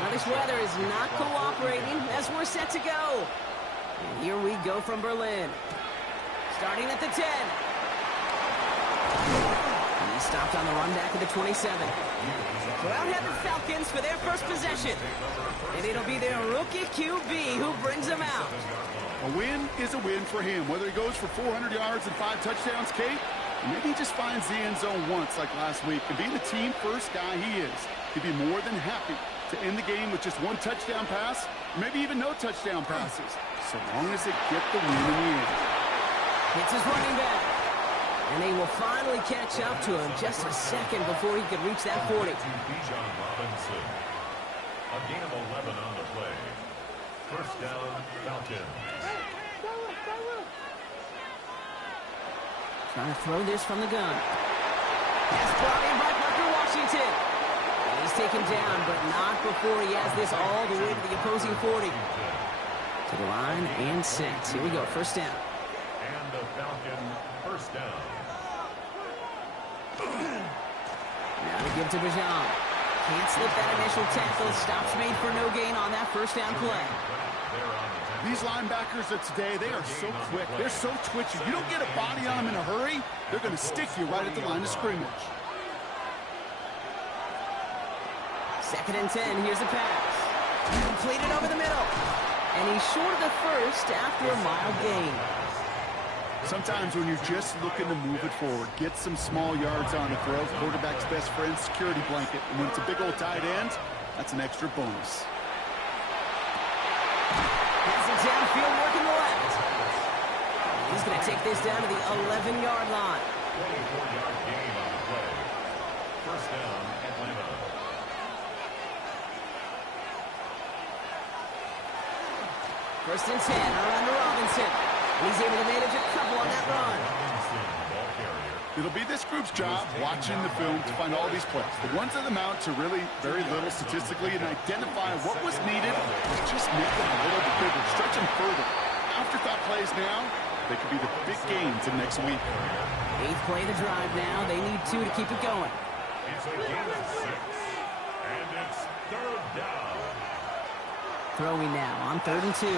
Now this weather is not cooperating as we're set to go. And here we go from Berlin. Starting at the 10. And he stopped on the run back at the 27. So out head the Falcons for their first possession. And it'll be their rookie QB who brings them out. A win is a win for him, whether he goes for 400 yards and 5 touchdowns, Kate, or maybe he just finds the end zone once like last week. And being the team first guy he is, he'd be more than happy to end the game with just 1 touchdown pass, or maybe even no touchdown passes, so long as they get the win in the end. It's his running back. And they will finally catch up to him just a second before he could reach that 40. A gain of 11 on the play. First down, Falcons. Trying to throw this from the gun. Pass brought in by Parker Washington. And he's taken down, but not before he has this all the way to the opposing 40. To the line and set. Here we go, first down. And the Falcon first down. Now to give to Bijan. Can't slip that initial tackle. Stops made for no gain on that first down play. These linebackers of today, they are so quick. They're so twitchy. You don't get a body on them in a hurry, they're going to stick you right at the line of scrimmage. Second and 10. Here's the pass. Completed over the middle. And he's short of the first after a mile gain. Sometimes when you're just looking to move it forward, get some small yards on the throw, quarterback's best friend, security blanket. And when it's a big old tight end, that's an extra bonus. Passes downfield, working the left. He's going to take this down to the 11-yard line. 24-yard gain on the play. First down, Atlanta. First and 10, around to Robinson. He's able to manage a couple on that run. It'll be this group's job watching the film to find all these plays. The ones that amount to really very little statistically and identify what was needed to just make them a little bit bigger, stretch them further. Afterthought plays now, they could be the big gains in next week. 8th play of the drive now. They need 2 to keep it going. It's a gain of 6. And it's third down. Throwing now on 3rd and 2.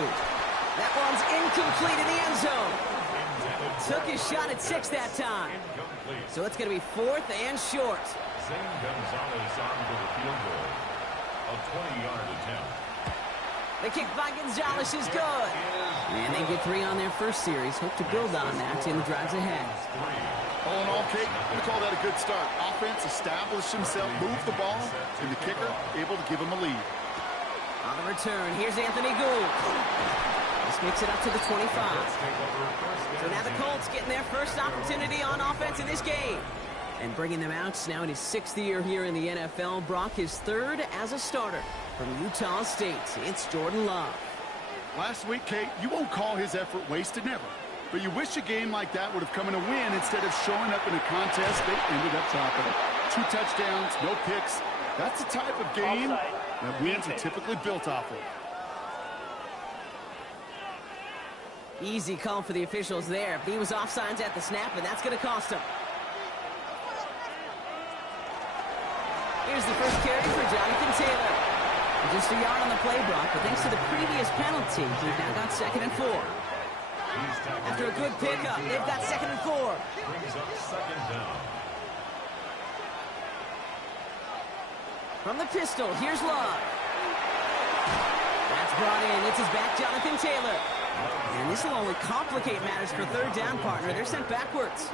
That one's incomplete in the end zone. Took his shot at 6 that time. So it's going to be 4th and short. Zane Gonzalez on to the field goal. A A 20-yard attempt. The kick by Gonzalez is good. And they get 3 on their first series. Hope to build on that in the drives ahead. All in all, Kate, I'm going to call that a good start. Offense established himself, moved the ball, and the kicker able to give him a lead. On the return, here's Anthony Gould. This makes it up to the 25. So now the Colts getting their first opportunity on offense in this game. And bringing them out now in his 6th year here in the NFL. Brock, his 3rd as a starter from Utah State. It's Jordan Love. Last week, Kate, you won't call his effort wasted, never. But you wish a game like that would have come in a win instead of showing up in a contest they ended up dropping. 2 touchdowns, no picks. That's the type of game that wins are typically built off of. Easy call for the officials there. He was offsides at the snap, and that's going to cost him. Here's the first carry for Jonathan Taylor. Just a yard on the play, Brock, but thanks to the previous penalty, we've now got 2nd and 4. After a good pickup, they've got 2nd and 4. Brings up 2nd down. From the pistol, here's Love. That's brought in. It's his back, Jonathan Taylor. And this will only complicate matters for 3rd down, partner. They're sent backwards.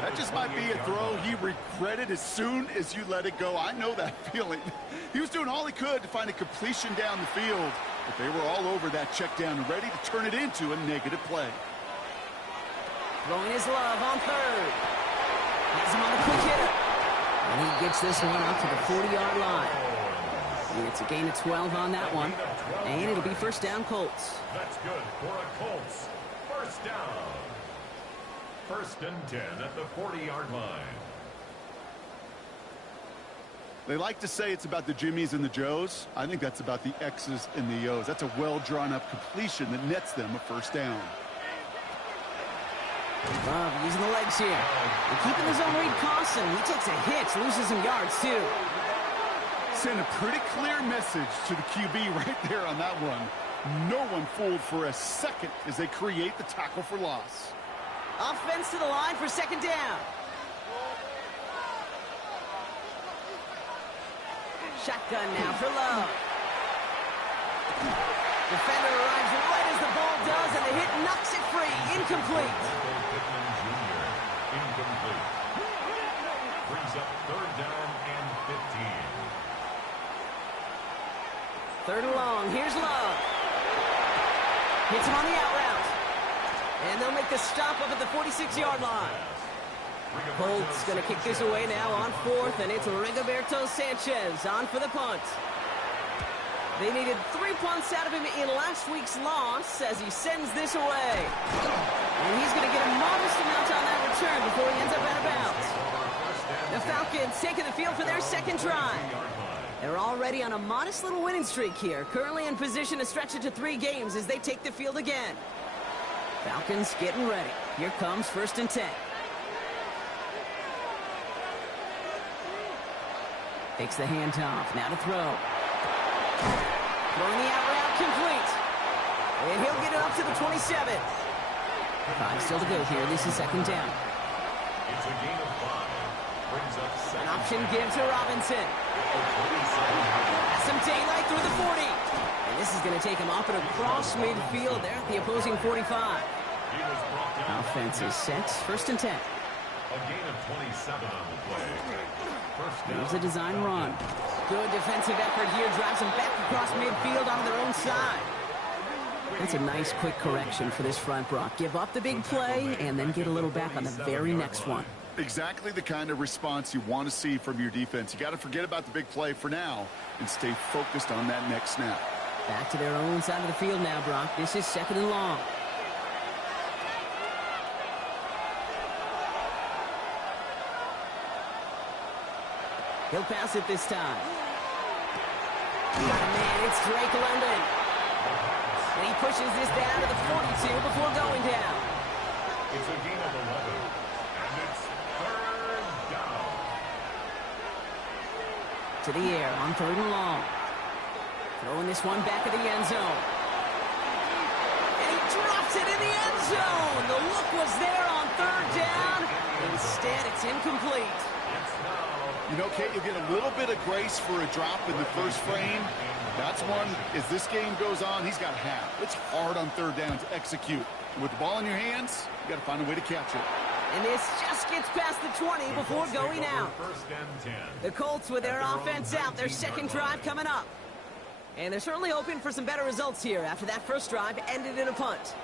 That just might be a throw he regretted as soon as you let it go. I know that feeling. He was doing all he could to find a completion down the field, but they were all over that check down and ready to turn it into a negative play. Throwing his Love on 3rd. Has him on the quick hitter. And he gets this one out to the 40-yard line. And it's a gain of 12 on that one. And it'll be 1st down Colts. That's good for a Colts. 1st down. 1st and 10 at the 40-yard line. They like to say it's about the Jimmies and the Joes. I think that's about the X's and the O's. That's a well-drawn-up completion that nets them a 1st down. Love using the legs here. And keeping the zone read constant. He takes a hit, loses some yards, too. Send a pretty clear message to the QB right there on that one. No one fooled for a second as they create the tackle for loss. Offense to the line for 2nd down. Shotgun now for Love. Defender arrives right as the ball does, and the hit knocks it free. Incomplete. Incomplete. Brings up 3rd down and 15. 3rd and long. Here's Love. Hits him on the out route. And they'll make the stop up at the 46-yard line. Colts going to kick this away now on 4th, and it's Rigoberto Sanchez on for the punt. They needed 3 punts out of him in last week's loss as he sends this away. And he's going to get a modest amount on that return before he ends up out of bounds. The Falcons taking the field for their 2nd drive. They're already on a modest little winning streak here, currently in position to stretch it to 3 games as they take the field again. Falcons getting ready. Here comes 1st and 10. Takes the handoff. Now to throw. Throwing the out route complete. And he'll get it up to the 27. 5 still to go here. This is 2nd down. It's a gain of 5. Brings up 2nd. An option give to Robinson. Has some daylight through the 40. And this is going to take him up and across midfield there at the opposing 45. Offense is set. 1st and 10. A gain of 27 on the play. Here's a design run. Good defensive effort here. Drives them back across midfield on their own side. That's a nice quick correction for this front, Brock. Give up the big play and then get a little back on the very next one. Exactly the kind of response you want to see from your defense. You got to forget about the big play for now and stay focused on that next snap. Back to their own side of the field now, Brock. This is 2nd and long. He'll pass it this time. Got a man, it's Drake London. And he pushes this down to the 42 before going down. It's a gain of 11. And it's 3rd down. To the air on 3rd and long. Throwing this one back of the end zone. And he drops it in the end zone. The look was there on 3rd down. Instead, it's incomplete. You know, Kate, you'll get a little bit of grace for a drop in the first frame. That's one, as this game goes on, he's got half. It's hard on third down to execute. With the ball in your hands, you got to find a way to catch it. And this just gets past the 20 before going out. The Colts with their offense out, their second drive coming up. And they're certainly hoping for some better results here after that first drive ended in a punt.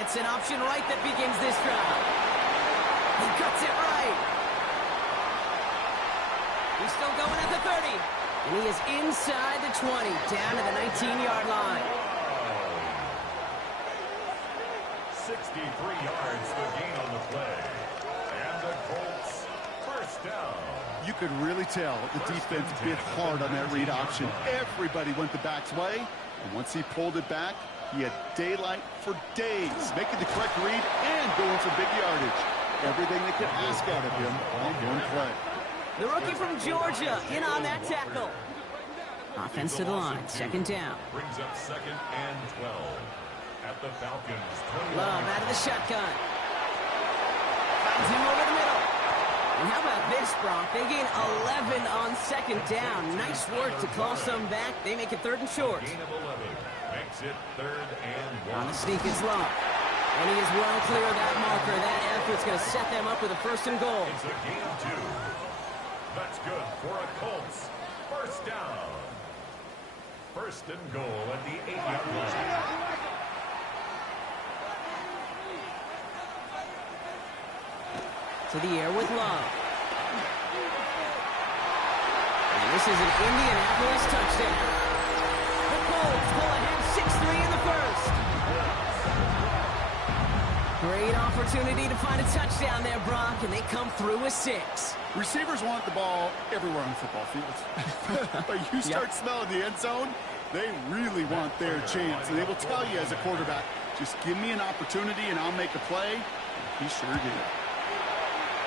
It's an option right that begins this drive. He cuts it right. He's still going at the 30. And he is inside the 20, down to the 19-yard line. 63 yards to gain on the play. And the Colts first down. You could really tell the defense bit hard on that read option. Everybody went the back's way. And once he pulled it back, he had daylight for days, making the correct read and going for big yardage. Everything they could ask out of him on one play. The rookie from Georgia in on that tackle. Offense to the line, second down. Brings up second and 12 at the Falcons. Love out of the shotgun. Finds him over the middle. And how about this, Brock? They gain 11 on second down. Nice work to claw some back. They make it third and short. Gain of 11 makes it third and 1. On the sneak is Love. And he is well clear of that marker. That effort's going to set them up with a first and goal. It's a gain of 2. That's good for a Colts. First down. First and goal at the 8-yard line. To the air with Love. And this is an Indianapolis touchdown. The Colts pull ahead 6-3 in the first. Great opportunity to find a touchdown there, Brock, and they come through with 6. Receivers want the ball everywhere on football fields. But you start smelling the end zone, they really want their chance. And they will tell you as a quarterback, just give me an opportunity and I'll make a play. He sure did.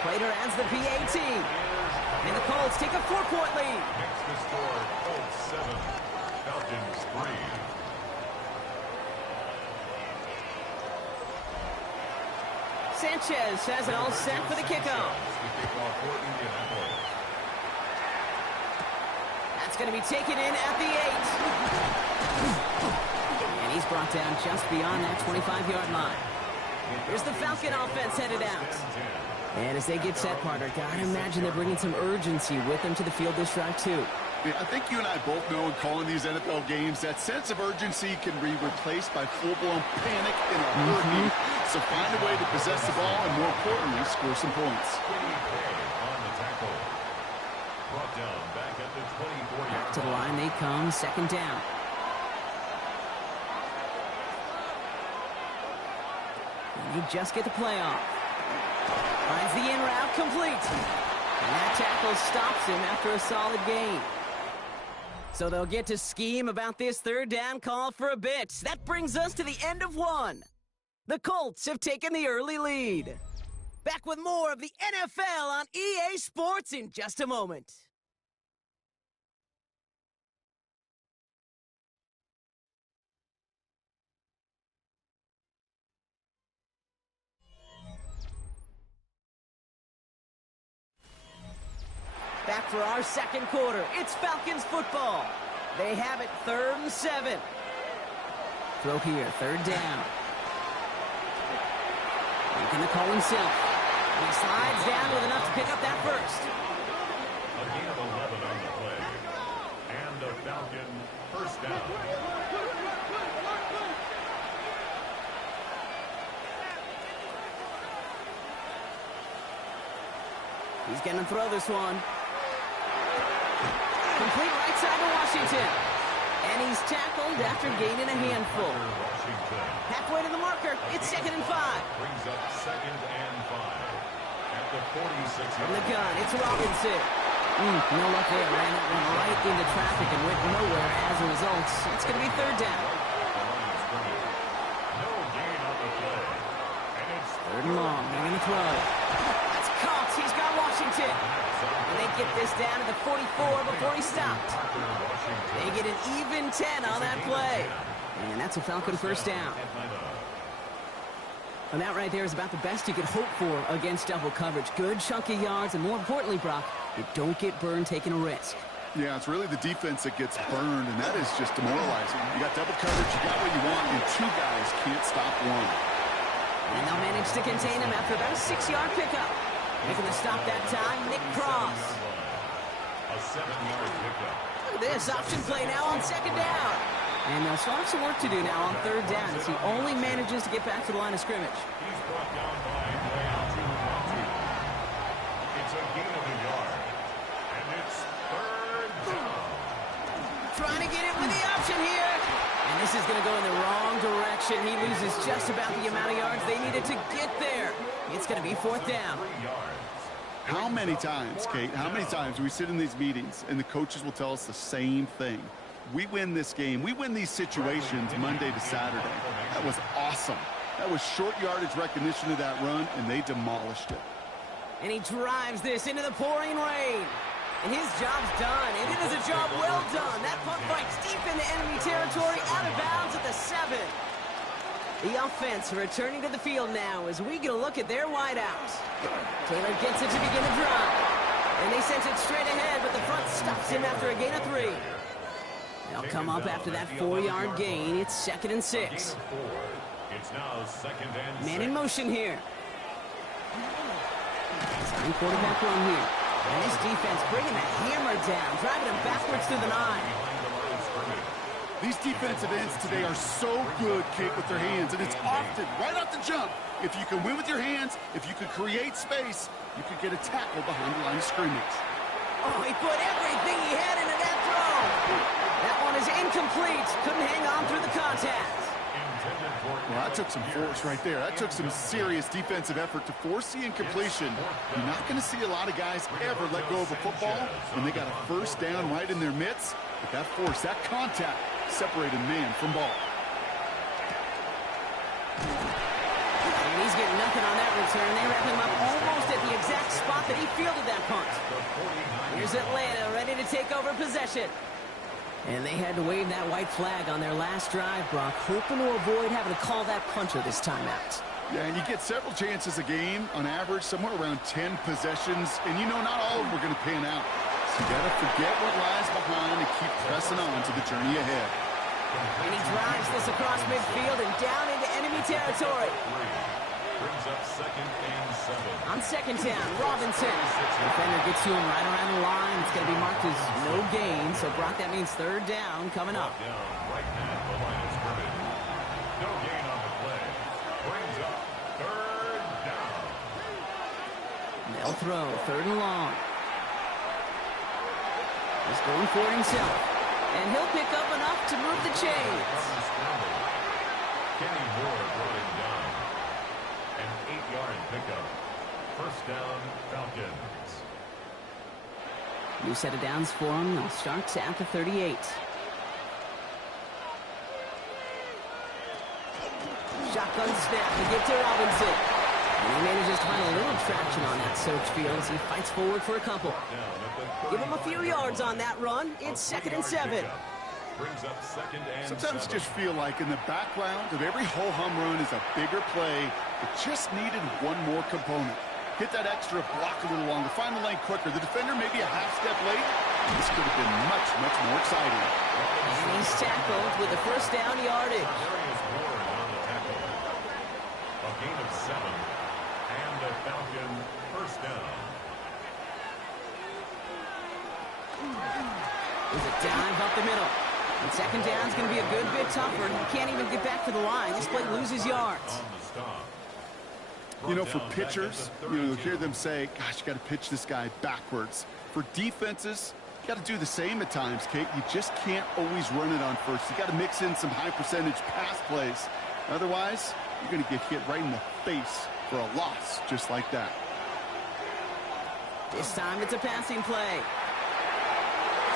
Prater adds the PAT. And the Colts take a 4-point lead. Makes the score Colts 7, Falcons 3. Sanchez has it all set for the kickoff. That's going to be taken in at the 8. And he's brought down just beyond that 25-yard line. Here's the Falcon offense headed out. And as they get set, Carter, gotta imagine they're bringing some urgency with them to the field this drive, too. I think you and I both know in calling these NFL games that sense of urgency can be replaced by full-blown panic in a heartbeat. So find a way to possess the ball and, more importantly, score some points. On the tackle. Brought down back at the 24-yard To the line they come, second down. And they just get the play off. Finds the in route complete. And that tackle stops him after a solid gain. So they'll get to scheme about this third down call for a bit. That brings us to the end of one. The Colts have taken the early lead. Back with more of the NFL on EA Sports in just a moment. Back for our second quarter. It's Falcons football. They have it 3rd and 7. Throw here, third down. Making the call himself. And he slides down with enough to pick up that first. A gain of 11 on the play. And a Falcon first down. He's going to throw this one. Complete right side to Washington. And he's tackled after gaining a handful. Halfway to the marker. It's 2nd and 5. Brings up 2nd and 5. At the 46. From the gun, it's Robinson. No luck there. Ran that one right into traffic and went nowhere as a result. It's going to be third down. No gain on the play. And it's 3rd and long. They're going to throw. That's caught. He's got Washington. And they get this down to the 44 before he stopped. They get an even 10 on that play. And that's a Falcon first down. And that right there is about the best you could hope for against double coverage. Good chunky yards, and more importantly, Brock, you don't get burned taking a risk. Yeah, it's really the defense that gets burned, and that is just demoralizing. You got double coverage, you got what you want, and two guys can't stop one. And they'll manage to contain him after about a 6-yard pickup. Making the stop that time, Nick Cross. A 7-yard pickup. Look at this option play now on 2nd down. And they'll still have some work to do now on 3rd down as he only manages to get back to the line of scrimmage. He's brought down by way out to 2. It's a gain of a yard. And it's 3rd down. Trying to get it with the option here. And this is going to go in the wrong direction. He loses just about the amount of yards they needed to get there. It's going to be 4th down. How many times, Kate, how many times we sit in these meetings and the coaches will tell us the same thing? We win this game. We win these situations Monday to Saturday. That was awesome. That was short yardage recognition of that run, and they demolished it. And he drives this into the pouring rain. And his job's done, and it is a job well done. That punt bites deep into enemy territory, out of bounds at the 7. The offense returning to the field now as we get a look at their wideouts. Taylor gets it to begin the drive. And they sent it straight ahead, but the front stops him after a gain of 3. They'll come up after that 4-yard gain. It's 2nd and 6. It's now 2nd and 6. Man in motion here. Sign quarterback run here. And this defense bringing the hammer down, driving him backwards to the 9. These defensive ends today are so good, Kate, with their hands, and it's often right off the jump. If you can win with your hands, if you can create space, you can get a tackle behind the line of scrimmage. Oh, he put everything he had into that throw. That one is incomplete. Couldn't hang on through the contact. Well, that took some force right there. That took some serious defensive effort to force the incompletion. You're not going to see a lot of guys ever let go of a football when they got a 1st down right in their midst. But that force, that contact, separated man from ball. And he's getting nothing on that return. They wrap him up almost at the exact spot that he fielded that punt. Here's Atlanta ready to take over possession. And they had to wave that white flag on their last drive, Brock, hoping to avoid having to call that punter this time out. Yeah, and you get several chances a game, on average, somewhere around 10 possessions, and you know not all of them are going to pan out. So you got to forget what lies behind and keep pressing on to the journey ahead. And he drives this across midfield and down into enemy territory. Brings up 2nd and 7. On 2nd down, Robinson. Defender gets to him right around the line. It's going to be marked as no gain. So, Brock, that means 3rd down coming up. Down right at the line of scrimmage. No gain on the play. Brings up 3rd down. They'll throw 3rd and long. He's going for it himself. And he'll pick up enough to move the chains. Kenny Moore brought him down. An 8-yard pickup. 1st down, Falcons. New set of downs for him. They'll start at the 38. Shotgun snap to get to Robinson. And he manages to find a little traction on that soaked field as he fights forward for a couple. Give him a few yards on that run. It's 2nd and 7. Brings up 2nd and Sometimes 7. you just feel like in the background of every ho-hum run is a bigger play. It just needed one more component. Hit that extra block a little longer. Find the lane quicker. The defender maybe a half step late. This could have been much, much more exciting. And he's tackled with the 1st down yardage. Darius Ward on the tackle. A gain of 7. And the Falcon 1st down. There's a dive up the middle. And 2nd down's going to be a good bit tougher. He can't even get back to the line. This play loses yards. You know, for pitchers, you'll hear them say, gosh, you got to pitch this guy backwards. For defenses, you got to do the same at times, Kate. You just can't always run it on first. You got to mix in some high percentage pass plays. Otherwise, you're going to get hit right in the face for a loss just like that. This time it's a passing play.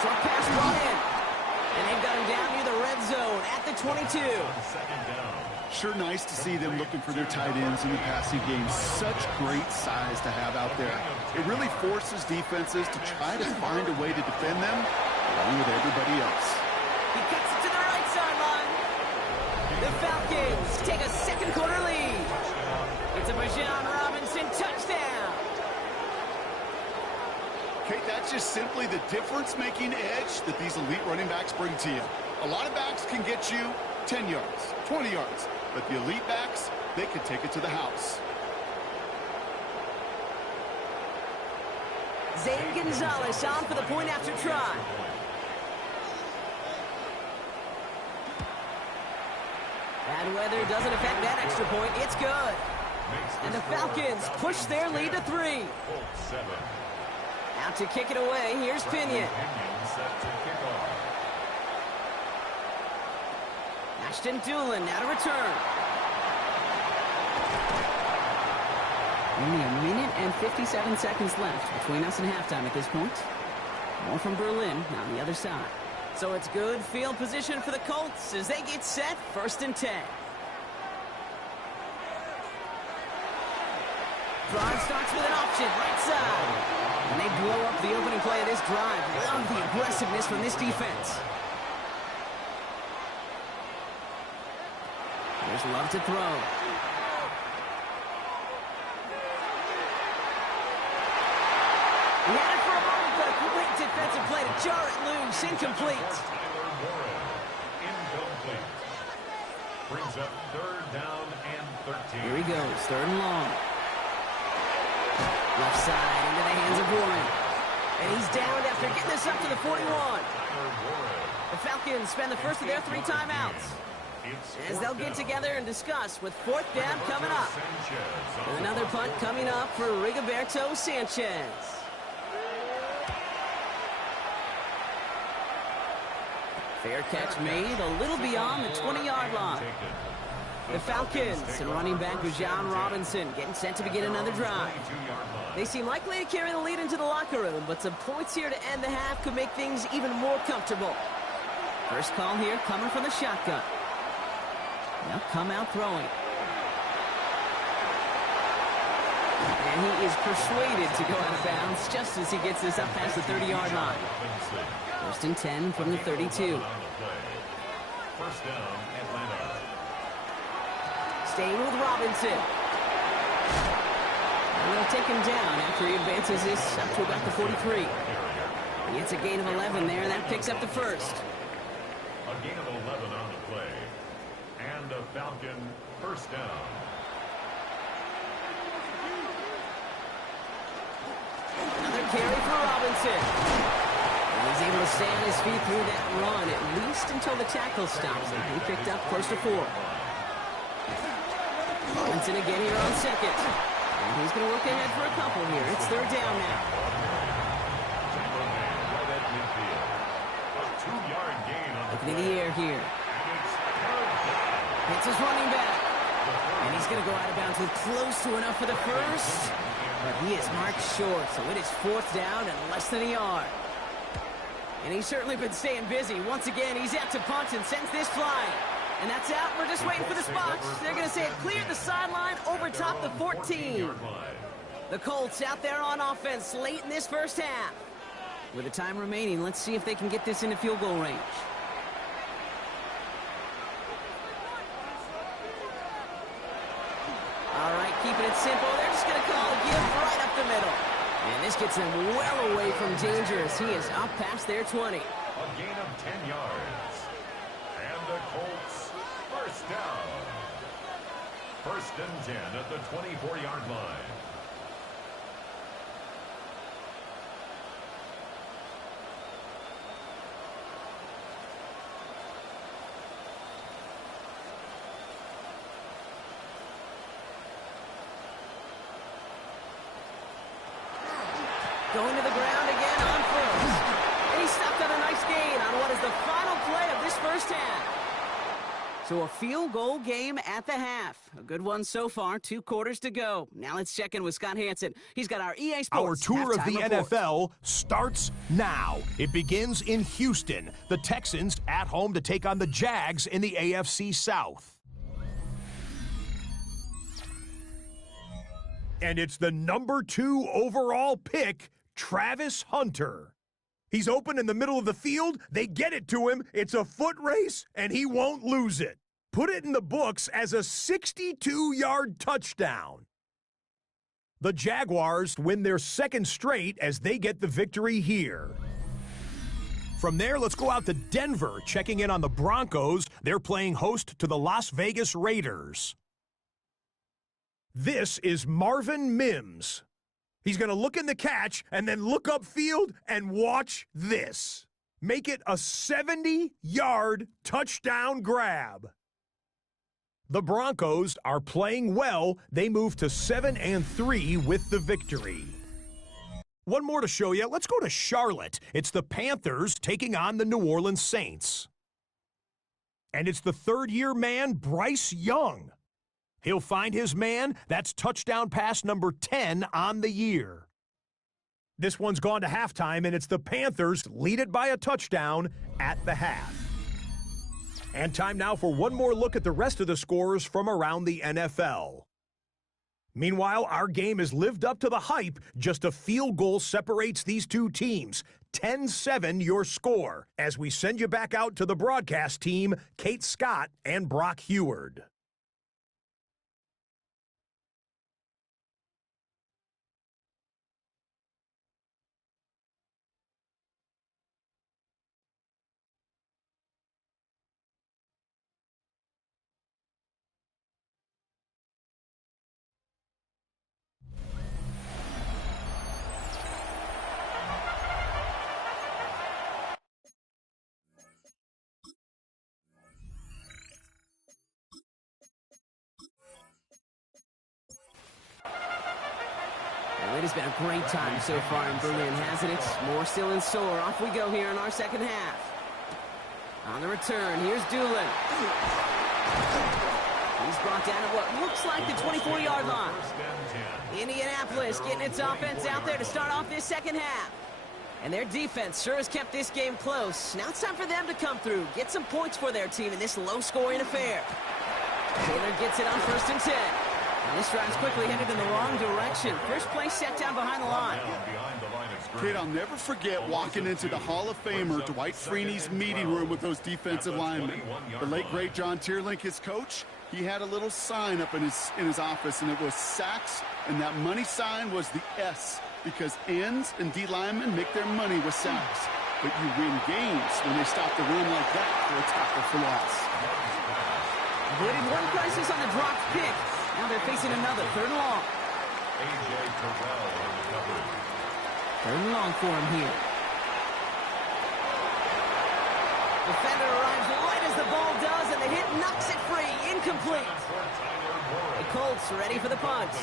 Short pass brought in. And they've got him down near the red zone at the 22. Sure nice to see them looking for their tight ends in the passing game. Such great size to have out there. It really forces defenses to try to find a way to defend them along with everybody else. He cuts it to the right sideline. The Falcons take a 2nd quarter lead. it's just simply the difference-making edge that these elite running backs bring to you. A lot of backs can get you 10 yards, 20 yards, but the elite backs, they can take it to the house. Zane Gonzalez on for the point after try. Bad weather doesn't affect that extra point. It's good. And the Falcons push their lead to 3. Out to kick it away. Here's Pinion. Ashton Doolin now to return. Only a minute and 57 seconds left between us and halftime at this point. More from Berlin on the other side. So it's good field position for the Colts as they get set, 1st and 10. Drive starts with an option, right side. And they blow up the opening play of this drive. Love the aggressiveness from this defense. There's Love to throw. He had it for a moment, but a quick defensive play to jar it loose. Incomplete. Incomplete. Brings up 3rd down and 13. Here he goes, 3rd and long. Left side into the hands of Warren. And he's down after getting this up to the 41. The Falcons spend the first of their 3 timeouts as they'll get together and discuss with 4th down coming up. And another punt coming up for Rigoberto Sanchez. Fair catch made a little beyond the 20-yard line. The Falcons and running back Bijan Robinson getting set to begin another drive. They seem likely to carry the lead into the locker room, but some points here to end the half could make things even more comfortable. First call here coming from the shotgun. Now come out throwing. And he is persuaded to go out of bounds just as he gets this up past the 30-yard line. 1st and 10 from the 32. First down, Atlanta. Staying with Robinson. And they'll take him down after he advances this up to about the 43. He gets a gain of 11 there, and that picks up the first. A gain of 11 on the play. And a Falcon first down. Another carry for Robinson. And he's able to stay on his feet through that run, at least until the tackle stops him. He picked up 1st and 4. Robinson again here on 2nd. And he's going to work ahead for a couple here. It's 3rd down now. Looking in the air here. Hits his running back. And he's going to go out of bounds with close to enough for the first. But he is marked short, so it is 4th down and less than a yard. And he's certainly been staying busy. Once again, he's out to punt and sends this flying. And that's out. We're just waiting for the spots. They're going to say it cleared the sideline over top the 14. The Colts out there on offense late in this first half. With the time remaining, let's see if they can get this into field goal range. All right, keeping it simple. They're just going to call a give right up the middle. And this gets them well away from danger as he is up past their 20. A gain of 10 yards. And the Colts first down. 1st and 10 at the 24-yard line. Going to the ground again on 1st. And he stopped at a nice gain on what is the final play of this first half. So a field goal game at the half. A good one so far. 2 quarters to go. Now let's check in with Scott Hansen. He's got our EA Sports Our tour of the report. NFL starts now. It begins in Houston. The Texans at home to take on the Jags in the AFC South. And it's the number 2 overall pick, Travis Hunter. He's open in the middle of the field. They get it to him. It's a foot race, and he won't lose it. Put it in the books as a 62-yard touchdown. The Jaguars win their second straight as they get the victory here. From there, let's go out to Denver, checking in on the Broncos. They're playing host to the Las Vegas Raiders. This is Marvin Mims. He's going to look in the catch and then look upfield and watch this. Make it a 70-yard touchdown grab. The Broncos are playing well. They move to 7-3 with the victory. One more to show you. Let's go to Charlotte. It's the Panthers taking on the New Orleans Saints. And it's the third-year man, Bryce Young. He'll find his man. That's touchdown pass number 10 on the year. This one's gone to halftime, and it's the Panthers lead it by a touchdown at the half. And time now for one more look at the rest of the scores from around the NFL. Meanwhile, our game has lived up to the hype. Just a field goal separates these two teams. 10-7 your score, as we send you back out to the broadcast team, Kate Scott and Brock Heward. It has been a great time so far in Berlin, hasn't it? More still in store. Off we go here in our second half. On the return, here's Doolin. He's brought down at what looks like the 24-yard line. Indianapolis getting its offense out there to start off this second half. And their defense sure has kept this game close. Now it's time for them to come through, get some points for their team in this low-scoring affair. Taylor gets it on 1st and 10. And this drive's quickly headed in the wrong direction. First play set down behind the line. Kid, I'll never forget walking into the Hall of Famer Dwight Freeney's meeting room with those defensive linemen. The late, great John Tierlink, his coach, he had a little sign up in his office, and it was sacks, and that money sign was the S, because ends and D linemen make their money with sacks. But you win games when they stop the run like that for a tackle for loss. Avoided one crisis on the dropped pick. Now they're facing another 3rd and long. 3rd and long for him here. Defender arrives right as the ball does, and the hit knocks it free. Incomplete. The Colts ready for the punt.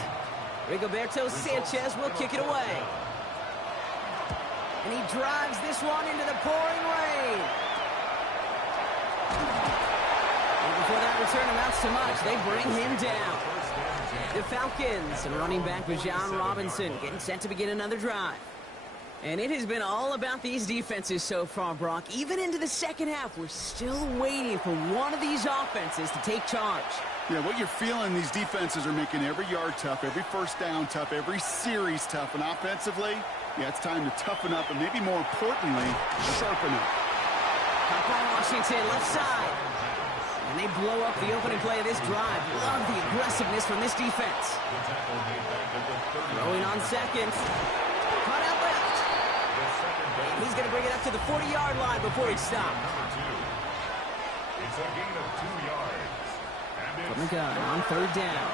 Rigoberto Sanchez will kick it away. And he drives this one into the pouring rain. And before that return amounts to much, they bring him down. The Falcons and running back Bijan Robinson getting set to begin another drive. And it has been all about these defenses so far, Brock. Even into the second half, we're still waiting for one of these offenses to take charge. Yeah, what you're feeling, these defenses are making every yard tough, every first down tough, every series tough. And offensively, yeah, it's time to toughen up and maybe more importantly, sharpen up. Top by Washington, left side. And they blow up the opening play of this drive. Love the aggressiveness from this defense. Throwing on second. Cut out left. And he's going to bring it up to the 40-yard line before he stopped. It's a gain of 2 yards. From the gun on 3rd down.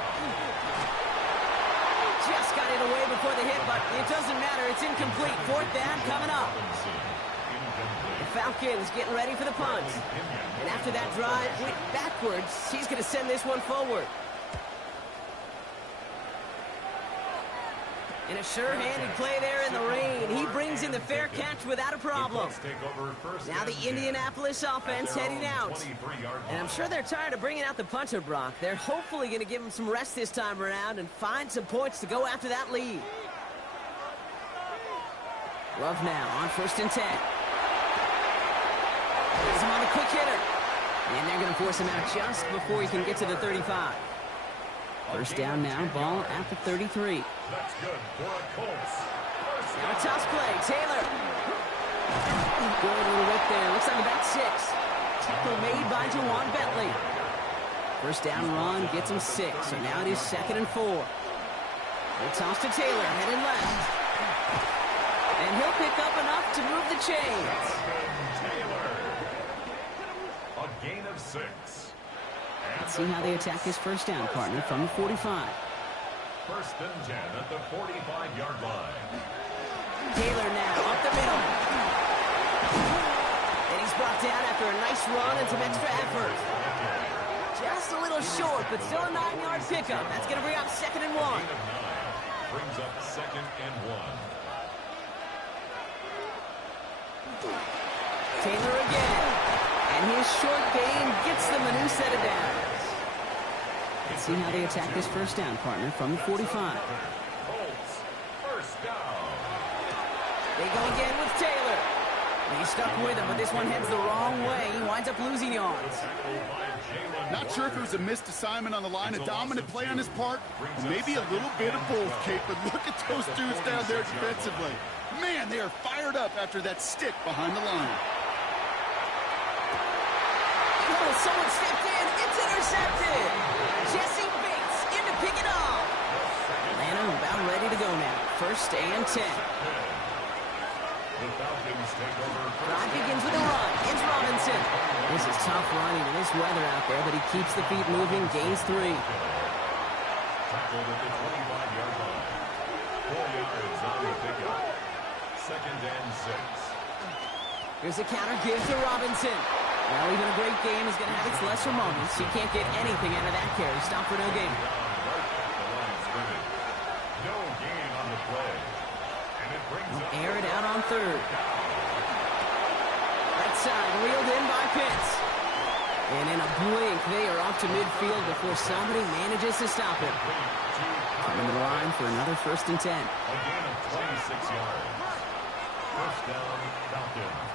Just got it away before the hit, but it doesn't matter. It's incomplete. 4th down coming up. The Falcons getting ready for the punt. And after that drive went backwards, he's going to send this one forward. And a sure-handed play there in the rain. He brings in the fair catch without a problem. Now the Indianapolis offense heading out. And I'm sure they're tired of bringing out the punter, Brock. They're hopefully going to give him some rest this time around and find some points to go after that lead. Love now on 1st and 10. He's him on the quick hitter. And they're going to force him out just before he can get to the 35. First down now, ball at the 33. That's good for a Colts. Now a toss play, Taylor. Good little whip there. Looks like about 6. Tackle made by Jawan Bentley. First down run gets him 6. So now it is 2nd and 4. The toss to Taylor, headed left. And he'll pick up enough to move the chains. Taylor. A gain of 6. Let's see how they attack his first down, partner, from the 45. First and 10 at the 45-yard line. Taylor now up the middle. And he's brought down after a nice run and some extra effort. Just a little short, but still a 9-yard pickup. That's going to bring up 2nd and 1. Brings up 2nd and 1. Taylor again. And his short gain gets them a new set of downs. Let's see how they attack this first down, partner, from the 45. Colts, first down. They go again with Taylor. He's stuck with him, but this one heads the wrong way. He winds up losing yards. Not sure if it was a missed assignment on the line, a dominant play on his part, or maybe a little bit of both, Kate, but look at those dudes down there defensively. Man, they are fired up after that stick behind the line. Oh, someone stepped in. It's intercepted. Jesse Bates in to pick it off. Atlanta about ready to go now. 1st and 10. Drive begins with a run. It's Robinson. This is tough running in this weather out there, but he keeps the feet moving, gains 3. Tackled at the 25-yard line. 4 yards on the pickup. 2nd and 6. Here's a counter give to Robinson. Well, even a great game is going to have its lesser moments. He can't get anything out of that carry. Stop for no gain. No gain on the play. And it brings up air it out on 3rd. Right side, reeled in by Pitts. And in a blink, they are off to midfield before somebody manages to stop him. Coming to the line for another 1st and 10. A gain of 26 yards. First down, Falcons.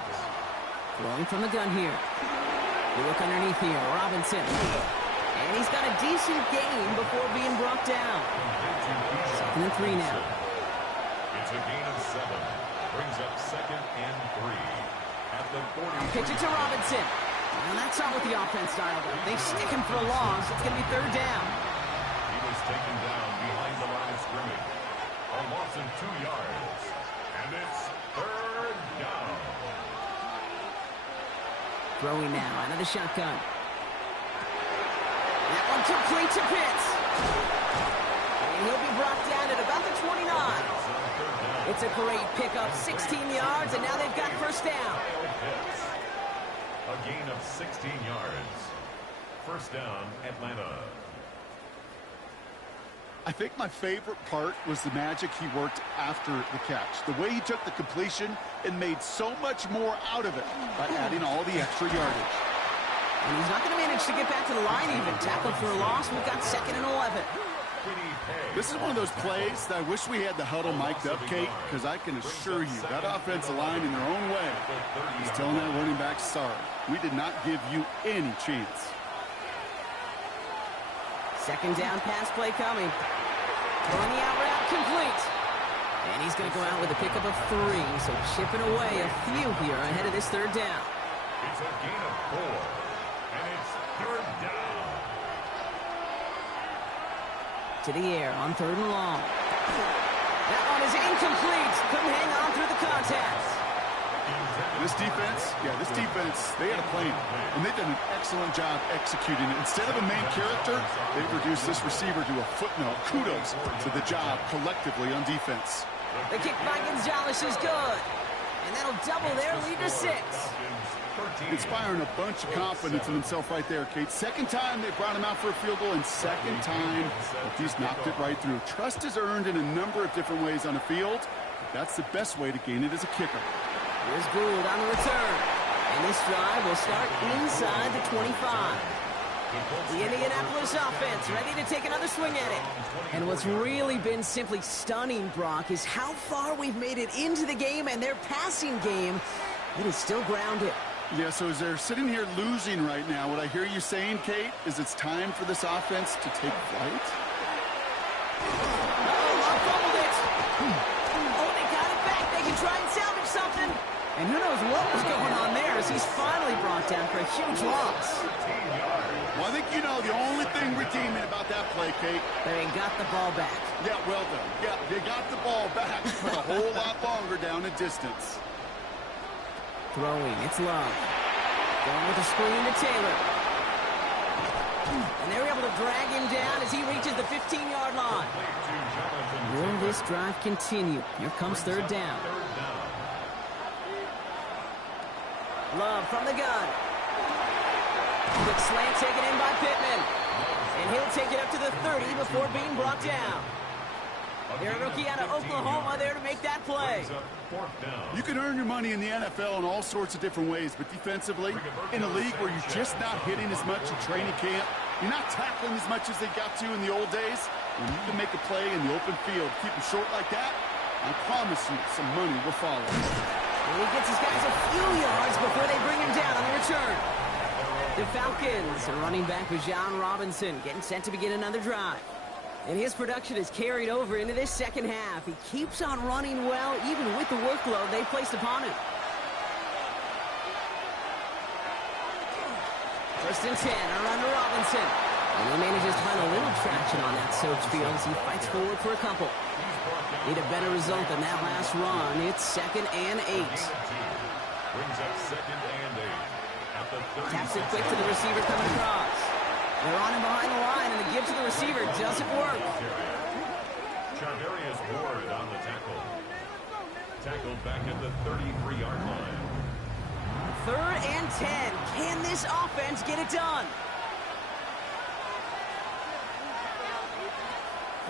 Throwing from the gun here. We look underneath here. Robinson. And he's got a decent gain before being brought down. 2nd and 3 now. It's a gain of 7. Brings up 2nd and 3. At the 40. Pitch it to Robinson. And that's not what the offense styled up. They stick him for a loss. It's going to be 3rd down. He was taken down behind the line of scrimmage. A loss of 2 yards. And it's 3rd down. Throwing now out of the shotgun. That one complete to Pitts. And he'll be brought down at about the 29. It's a great pickup, 16 yards, and now they've got 1st down. A gain of 16 yards. 1st down, Atlanta. I think my favorite part was the magic he worked after the catch. The way he took the completion and made so much more out of it by adding all the extra yardage. And he's not going to manage to get back to the line even. Tackled for a loss. We've got 2nd and 11. This is one of those plays that I wish we had the huddle mic'd up, Kate, because I can assure you that offensive line in their own way is telling that running back, sorry, we did not give you any chance. 2nd down pass play coming. Throwing the out route complete. And he's going to go out with a pickup of 3, so chipping away a few here ahead of this 3rd down. It's a gain of 4, and it's 3rd down. To the air on 3rd and long. That one is incomplete. Couldn't hang on through the contact. This defense, they had a plan, and they've done an excellent job executing it. Instead of a main character, they've reduced this receiver to a footnote. Kudos to the job collectively on defense. The kick by Gonzalez is good, and that'll double their lead to 6. Inspiring a bunch of confidence in himself right there, Kate. 2nd time they brought him out for a field goal, and 2nd time he's knocked it right through. Trust is earned in a number of different ways on the field. That's the best way to gain it as a kicker. Here's Gould on the return. And this drive will start inside the 25. The Indianapolis offense ready to take another swing at it. And what's really been simply stunning, Brock, is how far we've made it into the game, and their passing game, it is still grounded. Yeah, so as they're sitting here losing right now, what I hear you saying, Kate, is it's time for this offense to take flight? Oh, fumbled it. Oh, they got it back. They can try and salvage something. And who knows what was going on there as he's finally brought down for a huge loss. Well, I think you know the only thing redeeming about that play, Kate. They got the ball back. Yeah, well done. Yeah, they got the ball back, but a whole lot longer down the distance. Throwing, it's Love. Going with a screen to Taylor. And they were able to drag him down as he reaches the 15-yard line. Will this drive continue? Here comes third down. Love from the gun. Quick slant taken in by Pittman. And he'll take it up to the 30 before being brought down. They're a rookie out of Oklahoma there to make that play. You can earn your money in the NFL in all sorts of different ways, but defensively, in a league where you're just not hitting as much in training camp, you're not tackling as much as they got to in the old days, when you can make a play in the open field, keep it short like that, I promise you some money will follow. And he gets his guys a few yards before they bring him down on the return. The Falcons are running back with John Robinson, getting set to begin another drive. And his production is carried over into this second half. He keeps on running well, even with the workload they placed upon him. First and 10, around to Robinson. And he manages to find a little traction on that search field as he fights forward for a couple. Need a better result than that last run. It's 2nd and 8. Brings up 2nd and 8. Taps it quick to the receiver coming across. They're on him behind the line, and the give to the receiver doesn't work. Charvarius Ward on the tackle. Tackled back at the 33-yard line. 3rd and 10. Can this offense get it done?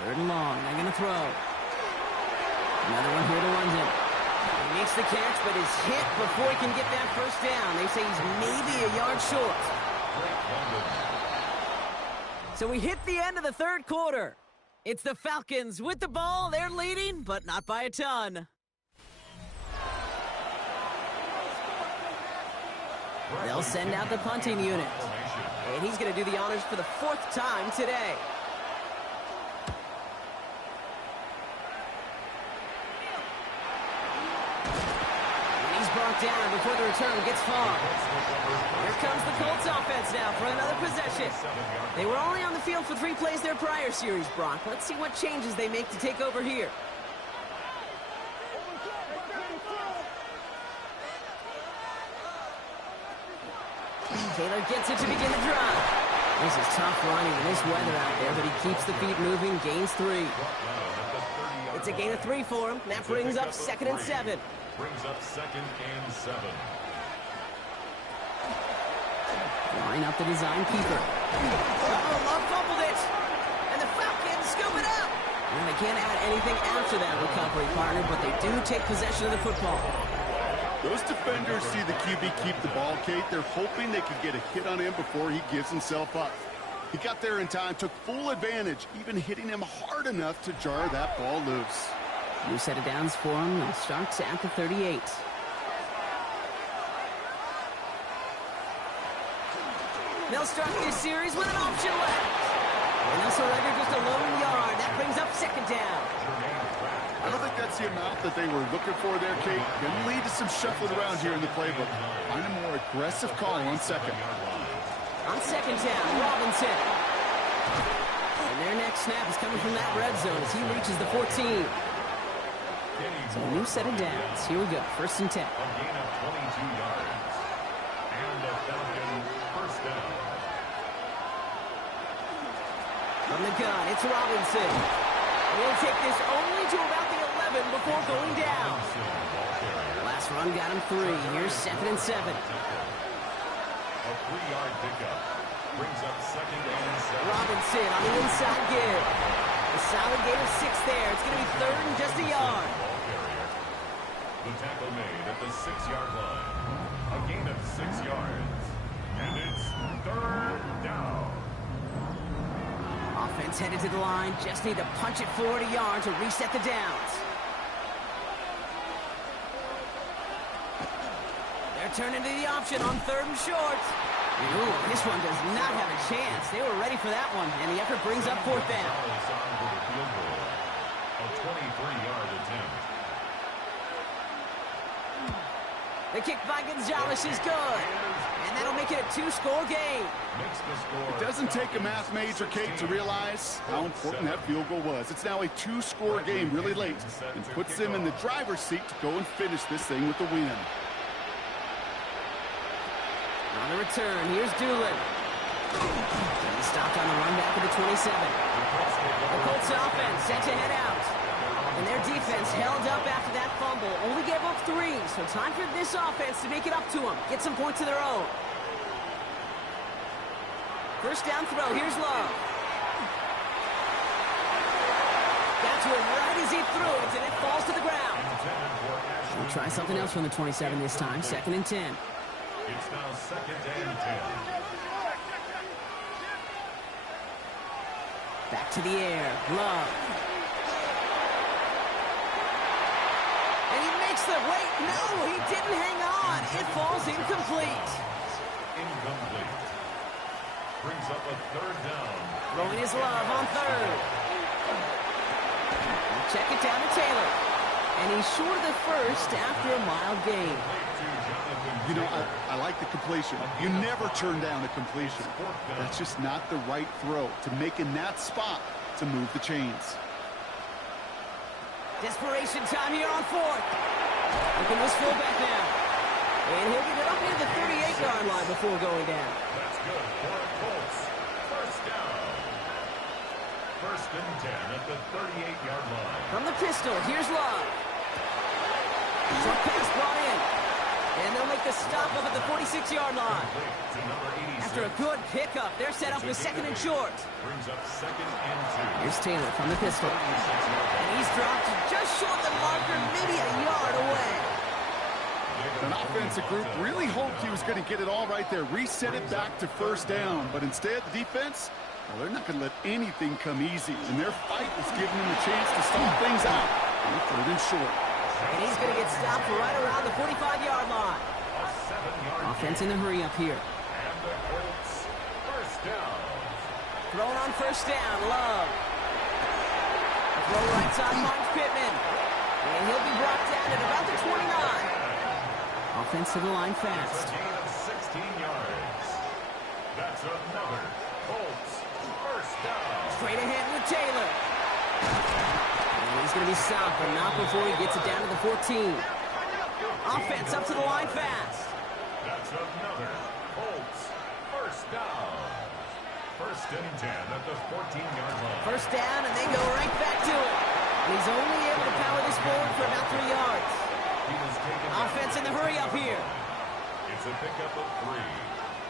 3rd and long. They're going to throw. Another one here to London. He makes the catch, but is hit before he can get that first down. They say he's maybe a yard short. So we hit the end of the 3rd quarter. It's the Falcons with the ball. They're leading, but not by a ton. They'll send out the punting unit. And he's going to do the honors for the 4th time today. Brought down before the return gets far. Here comes the Colts offense now for another possession. They were only on the field for 3 plays their prior series, Brock. Let's see what changes they make to take over here. Taylor gets it to begin the drive. This is tough running in this weather out there, but he keeps the feet moving, gains 3. It's a gain of 3 for him. That brings up 2nd and 7. Brings up 2nd and 7. Line up the design keeper. Oh, Love fumbled it. And the Falcons scoop it up. And they can't add anything after that recovery, partner, but they do take possession of the football. Those defenders see the QB keep the ball, Kate. They're hoping they could get a hit on him before he gives himself up. He got there in time, took full advantage, even hitting him hard enough to jar that ball loose. New set of downs for him. They'll start at the 38. They'll start this series with an option left. And they'll surrender just a lone yard. That brings up 2nd down. I don't think that's the amount that they were looking for there, Kate. Going to lead to some shuffling around here in the playbook. Find a more aggressive call on 2nd. On 2nd down, Robinson. And their next snap is coming from that red zone as he reaches the 14. So a new set of downs. Here we go. 1st and 10. A gain of 22 yards. And the Falcon 1st down. From the gun, it's Robinson. He'll take this only to about the 11 before going down. Last run got him 3. Here's 2nd and 7. A 3-yard pickup. Brings up 2nd and 7. Robinson on the inside give. A solid gain of 6 there. It's going to be 3rd and just a yard. The tackle made at the 6-yard line. A gain of 6 yards. And it's 3rd down. Offense headed to the line. Just need to punch it forward a yard to reset the downs. They're turning to the option on 3rd and short. Ooh, this one does not have a chance. They were ready for that one, and the effort brings up 4th down. A 23-yard attempt. The kick by Gonzalez is good. And that'll make it a 2-score game. It doesn't take a math major, Kate, to realize how important that field goal was. It's now a 2-score game really late and puts them in the driver's seat to go and finish this thing with the win. On the return, here's Doolin. He stopped on the run back of the 27. The Colts offense set to head out. And their defense held up after that fumble. Only gave up 3, so time for this offense to make it up to them. Get some points of their own. First down throw, here's Love. Got to it right as he threw it, and it falls to the ground. We'll try something else from the 27 this time, 2nd and 10. It's now 2nd and 10. Back to the air, Love. And he makes the, wait, no, he didn't hang on. It falls incomplete. Incomplete. Brings up a 3rd down. Throwing his Love on 3rd. We'll check it down to Taylor. And he's short of the first after a mild gain. You know, I like the completion. You never turn down a completion. That's just not the right throw to make in that spot to move the chains. Desperation time here on 4th. Look at this fullback now. And he'll get it up near the 38-yard line before going down. That's good for the Colts. First down. 1st and 10 at the 38-yard line. From the pistol, here's Love. Short pass brought in. And they'll make the stop up at the 46-yard line. After a good pickup, they're set up with 2nd and short. Brings up 2nd and 2. Here's Taylor from the pistol. And he's dropped just short the marker, maybe a yard away. An offensive group really hoped he was going to get it all right there, reset it back to 1st down. But instead, the defense, well, they're not going to let anything come easy. And their fight was giving them a chance to stop things out. And 3rd and short. And he's going to get stopped right around the 45-yard line. Offense in the hurry up here. And the Colts, 1st down. Thrown on 1st down, Love. A throw right side finds Pittman. And he'll be brought down at about the 29. Offense to the line fast. A gain of 16 yards. That's another Colts 1st down. Straight ahead with Taylor. And he's going to be stopped, but not before he gets it down to the 14. Offense up to the line fast. That's another Colts 1st down. 1st and 10 at the 14-yard line. First down, and they go right back to it. And he's only able to power this forward for about 3 yards. Offense in the hurry up here. It's a pickup of 3.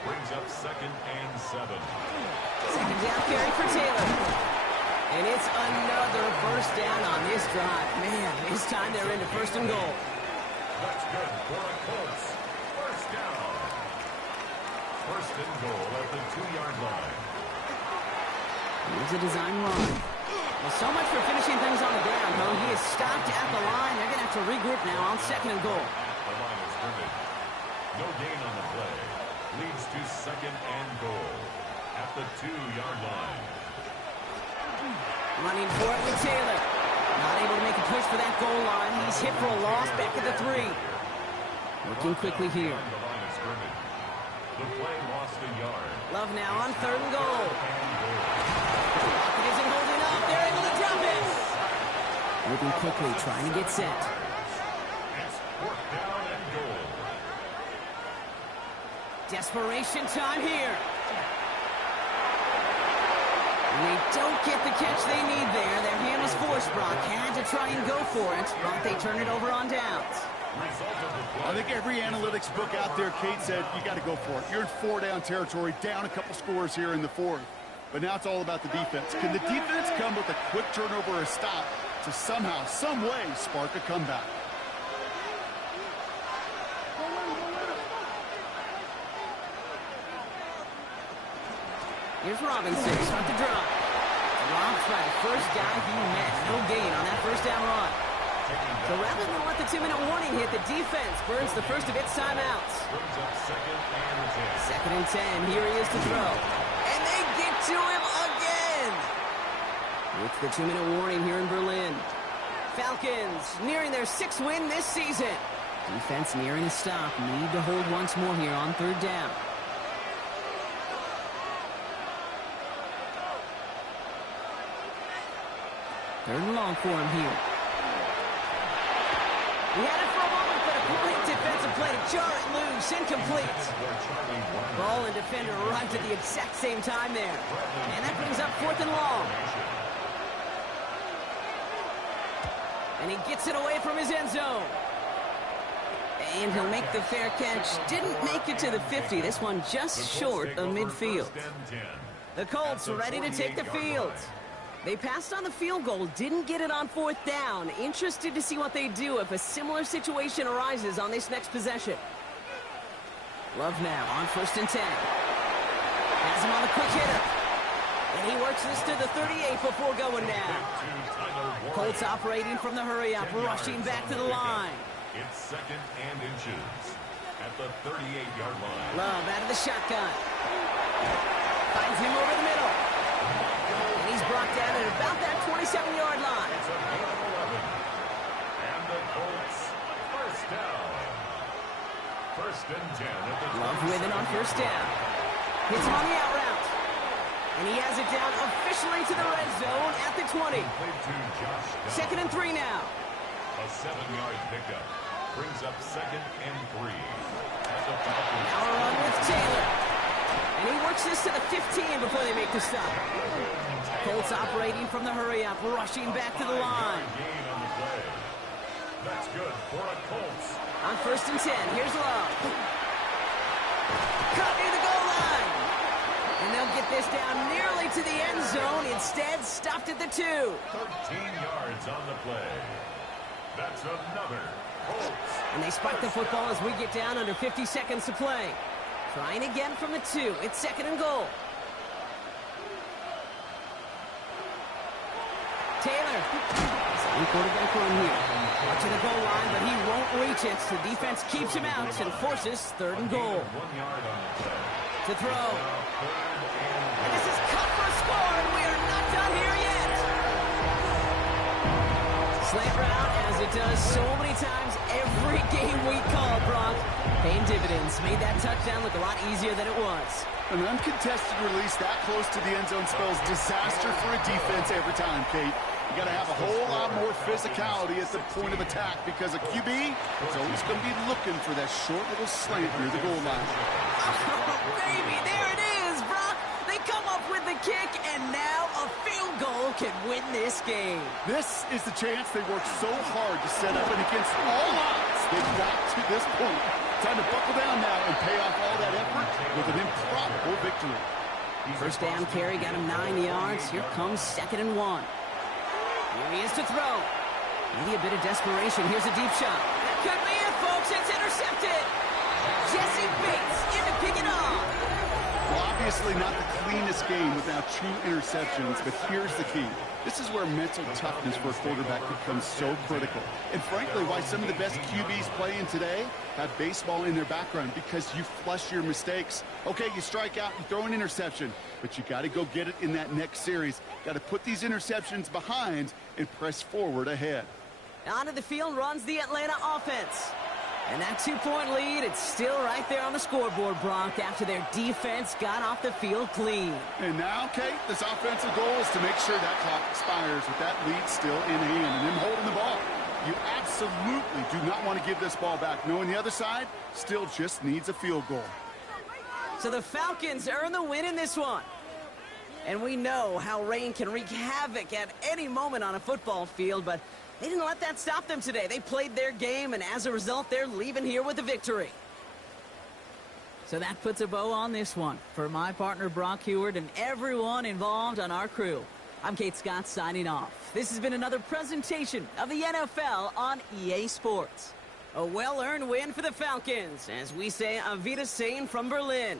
Brings up 2nd and 7. 2nd down carry for Taylor. And it's another 1st down on this drive. Man, this time they're into 1st and goal. That's good for the Colts. 1st down. 1st and goal at the 2-yard line. Here's a design run. Well, so much for finishing things on the ground, though. He is stopped at the line. They're going to have to regroup now on 2nd and goal. The line is scrimmage. No gain on the play. Leads to 2nd and goal at the 2-yard line. Running for it with Taylor. Not able to make a push for that goal line. He's hit for a loss back at the 3. Working quickly here. The line is scrimmage. The play lost a yard. Love now on 3rd and goal. Pocket isn't holding up. They're able to drop it. Moving quickly, trying to get set. It's 4th down and goal. Desperation time here. And they don't get the catch they need there. Their hand was forced. Brock had to try and go for it, but they turn it over on downs. I think every analytics book out there, Kate, said you got to go for it. You're in 4-down territory, down a couple scores here in the 4th. But now it's all about the defense. Can the defense come with a quick turnover or a stop to somehow, some way, spark a comeback? Here's Robinson, start the drive. Rob's by the first guy he met. No gain on that 1st down run. So rather than let the 2-minute warning hit, the defense burns the first of its timeouts. 2nd and 10. Here he is to throw. And they get to him again. It's the 2-minute warning here in Berlin. Falcons nearing their 6th win this season. Defense nearing a stop. Need to hold once more here on third down. Third and long for him here. He had it for a moment, but a great defensive play to jar it loose. Incomplete. Ball and defender arrived at the exact same time there. And that brings up fourth and long. And he gets it away from his end zone. And he'll make the fair catch. Didn't make it to the 50. This one just short of midfield. The Colts ready to take the field. They passed on the field goal, didn't get it on fourth down. Interested to see what they do if a similar situation arises on this next possession. Love now on 1st and 10. Has him on the quick hitter. And he works this to the 38 before going down. Colts operating from the hurry-up, rushing back to the line. It's 2nd and inches at the 38-yard line. Love out of the shotgun. Finds him over the middle. And he's brought down at about that 27-yard line. It's a gain of 11. And the Colts, first down. 1st and 10 at the Love with it on 1st down. Hits him on the out route. And he has it down officially to the red zone at the 20. 2nd and 3 now. A 7-yard pickup brings up 2nd and 3. Now a run with Taylor. And he works this to the 15 before they make the stop. Colts operating from the hurry-up, rushing back to the line. That's good for a Colts. On 1st and 10, here's Love. Cut near the goal line. And they'll get this down nearly to the end zone. Instead, stopped at the 2. 13 yards on the play. That's another Colts. And they spike the football as we get down under 50 seconds to play. Trying again from the 2. It's 2nd and goal. Taylor. Same quarterback run here. Up to the goal line, but he won't reach it. The defense keeps him out and forces 3rd and goal. 1 yard on the play. To throw. And this is cut for a score, and we are not done here yet. Slant route, as it does so many times every game we call, Brock. Paying dividends. Made that touchdown look a lot easier than it was. An uncontested release that close to the end zone spells disaster for a defense every time, Kate. You got to have a whole lot more physicality at the point of attack because a QB is always going to be looking for that short little slant near the goal line. Oh, baby, there it is, Brock. They come up with the kick, and now a field goal can win this game. This is the chance they worked so hard to set up, and against all odds, they've got to this point. Time to buckle down now and pay off all that effort with an improbable victory. 1st down carry got him 9 yards. Here comes 2nd and 1. Here he is to throw. Maybe a bit of desperation. Here's a deep shot. That could be it, folks. It's intercepted. Jesse Bates in to pick it off. Well, obviously not the cleanest game without 2 interceptions, but here's the key. This is where mental toughness for a quarterback becomes so critical. And frankly, why some of the best QBs playing today have baseball in their background, because you flush your mistakes. Okay, you strike out, you throw an interception, but you got to go get it in that next series. Got to put these interceptions behind and press forward ahead. Onto the field runs the Atlanta offense. And that 2-point lead, it's still right there on the scoreboard, Brock, after their defense got off the field clean. And now, Kate, this offensive goal is to make sure that clock expires with that lead still in hand and them holding the ball. You absolutely do not want to give this ball back, knowing the other side still just needs a field goal. So the Falcons earn the win in this one. And we know how rain can wreak havoc at any moment on a football field, but they didn't let that stop them today. They played their game, and as a result, they're leaving here with a victory. So that puts a bow on this one. For my partner, Brock Heward, and everyone involved on our crew, I'm Kate Scott signing off. This has been another presentation of the NFL on EA Sports. A well-earned win for the Falcons, as we say Auf Wiedersehen from Berlin.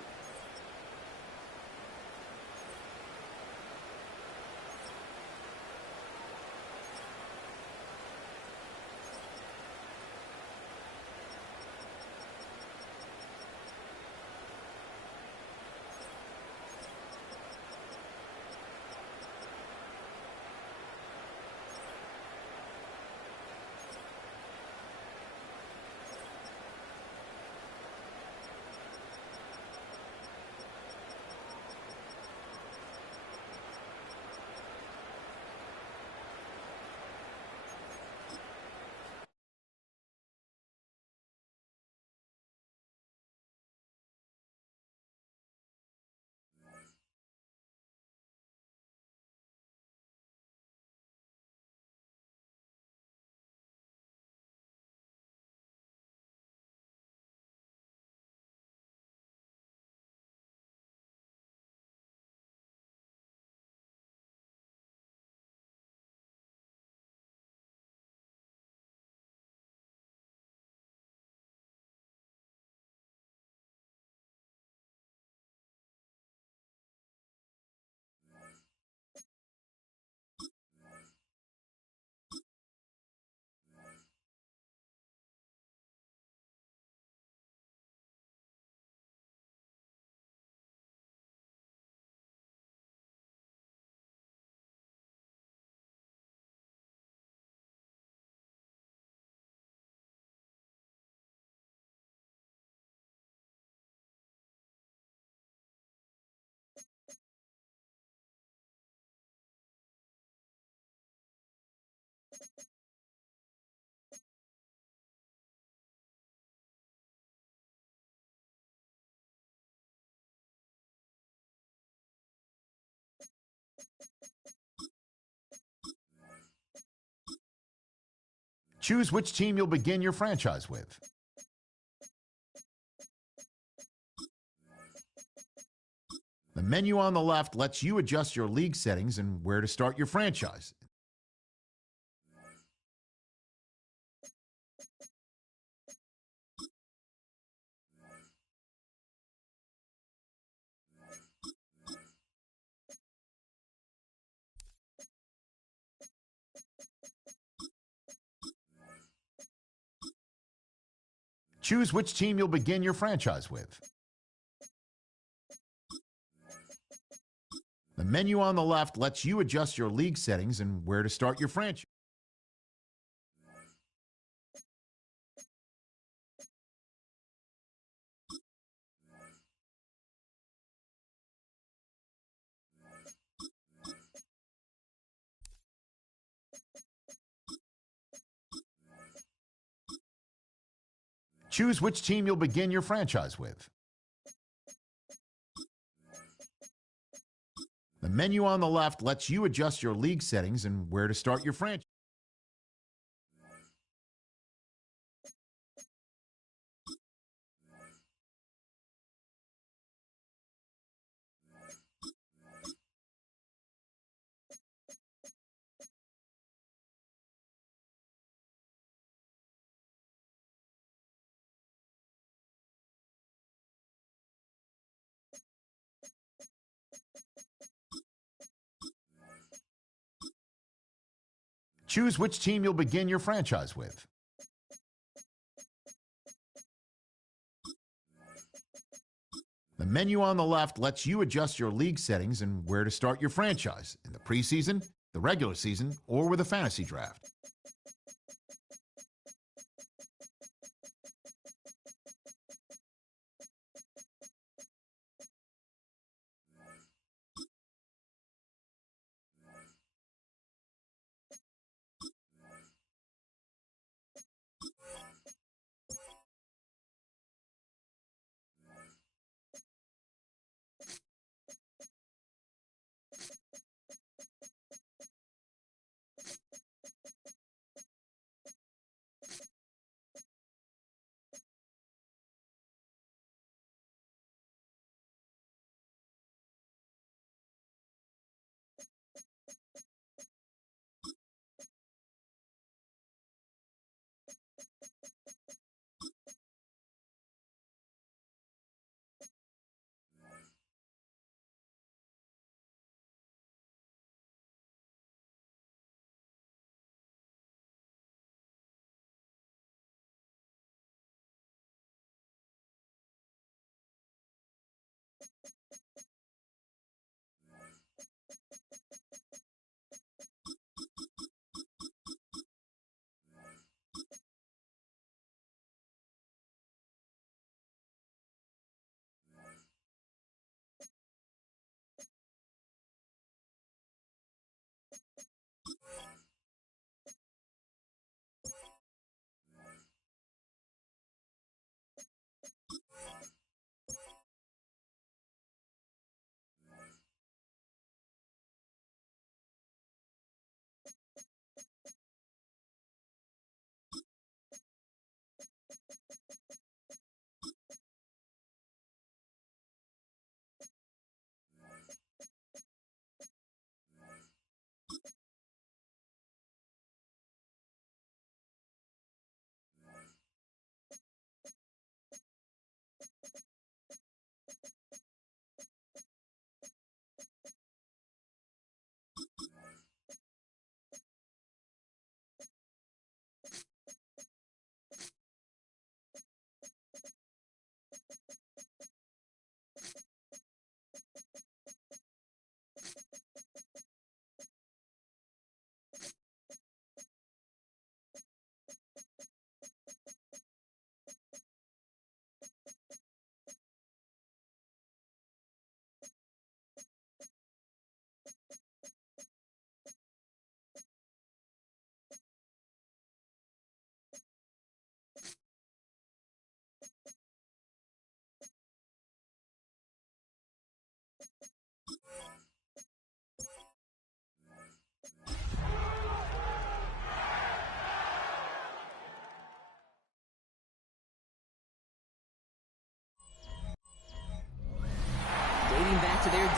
Choose which team you'll begin your franchise with. The menu on the left lets you adjust your league settings and where to start your franchise. Choose which team you'll begin your franchise with. The menu on the left lets you adjust your league settings and where to start your franchise. Choose which team you'll begin your franchise with. The menu on the left lets you adjust your league settings and where to start your franchise. Choose which team you'll begin your franchise with. The menu on the left lets you adjust your league settings and where to start your franchise in the preseason, the regular season, or with a fantasy draft.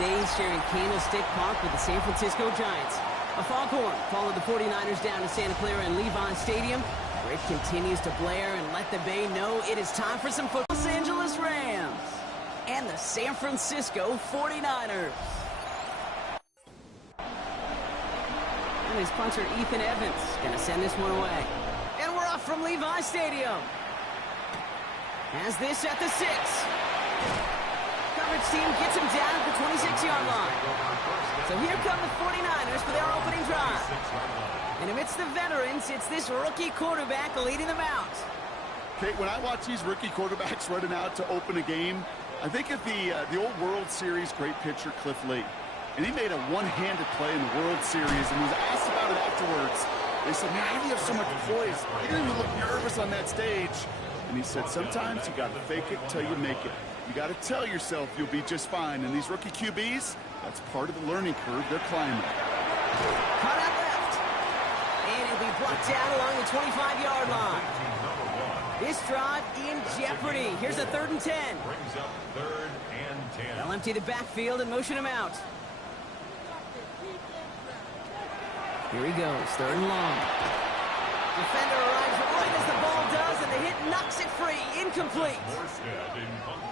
days sharing Candlestick Park with the San Francisco Giants. A foghorn followed the 49ers down to Santa Clara and Levi Stadium, where it continues to blare and let the Bay know it is time for some football. Los Angeles Rams and the San Francisco 49ers. And his punter Ethan Evans going to send this one away. And we're off from Levi Stadium. Has this at the 6. Coverage team gets him down at the 26-yard line. So here come the 49ers for their opening drive. And amidst the veterans, it's this rookie quarterback leading them out. Okay, when I watch these rookie quarterbacks running out to open a game, I think of the old World Series great pitcher Cliff Lee. And he made a one-handed play in the World Series and was asked about it afterwards. They said, man, how do you have so much poise? You didn't even look nervous on that stage. And he said, sometimes you got to fake it till you make it. You got to tell yourself you'll be just fine. And these rookie QBs, that's part of the learning curve they're climbing. Cut out left. And it'll be brought down along the 25-yard line. This drive in jeopardy. Here's a 3rd and 10. Brings up 3rd and 10. They'll empty the backfield and motion him out. Here he goes, 3rd and long. Defender arrives right as the ball does, and the hit knocks it free. Incomplete.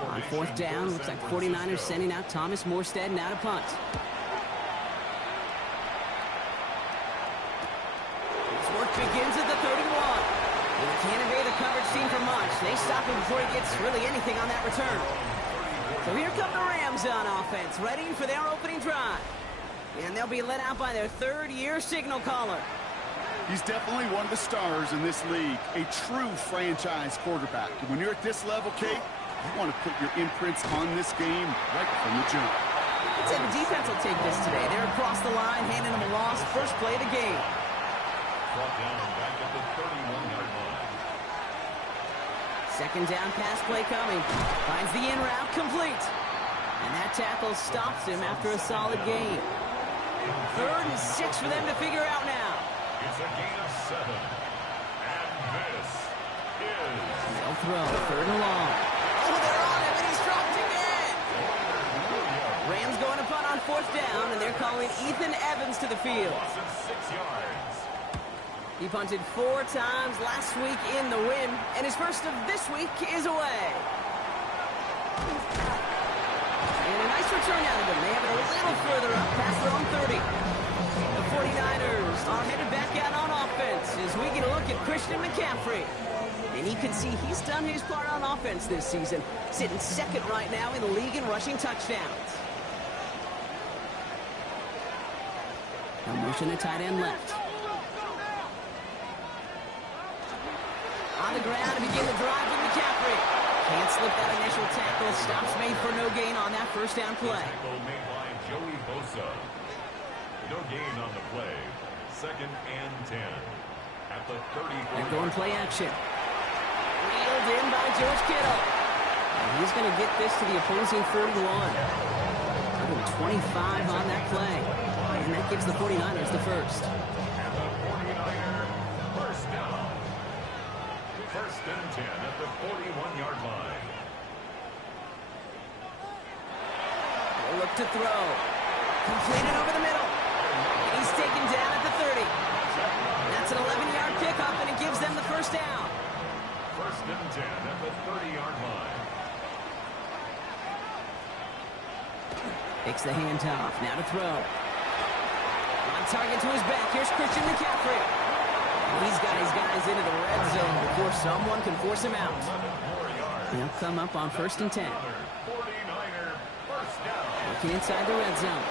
On 4th down, looks like 49ers sending out Thomas Morstead now to punt. His work begins at the 31. They can't evade the coverage team for much. They stop him before he gets really anything on that return. So here come the Rams on offense, ready for their opening drive. And they'll be led out by their 3rd-year signal caller. He's definitely one of the stars in this league, a true franchise quarterback. And when you're at this level, Kate, you want to put your imprints on this game right from the jump. I'd say the defense will take this today. They're across the line, handing them a loss. First play of the game. Brought down back at the 31-yard line. 2nd down pass play coming. Finds the in route complete. And that tackle stops him after a solid gain. 3rd and 6 for them to figure out now. It's a gain of 7. And this is... They'll throw. 3rd and long. Oh, they're on him, and he's dropped again. Rams going to punt on 4th down, and they're calling Ethan Evans to the field. Loss of 6 yards. He punted 4 times last week in the win, and his first of this week is away. And a nice return out of him. They have it a little further up past their own 30. The 49ers are headed back out on offense as we get a look at Christian McCaffrey. And you can see he's done his part on offense this season, sitting 2nd right now in the league in rushing touchdowns. Now motion the tight end left. On the ground to begin the drive with McCaffrey. Can't slip that initial tackle. Stops made for no gain on that 1st down play. Tackle made by Joey Bosa. No gain on the play. 2nd and 10. At the 34. They're going play action. Reeled in by George Kittle. And he's going to get this to the opposing 31. 25 on that play. And that gives the 49ers the first. And the 49er first down. 1st and 10 at the 41-yard line. They'll look to throw. Completed over the middle. And he's taken down at the 30. That's an 11-yard pickup, and it gives them the first down. 1st and 10 at the 30-yard line. Takes the handoff. Now to throw. On target to his back. Here's Christian McCaffrey. He's got his guys into the red zone before someone can force him out. They'll come up on 1st and 10. 49er first down. Looking inside the red zone.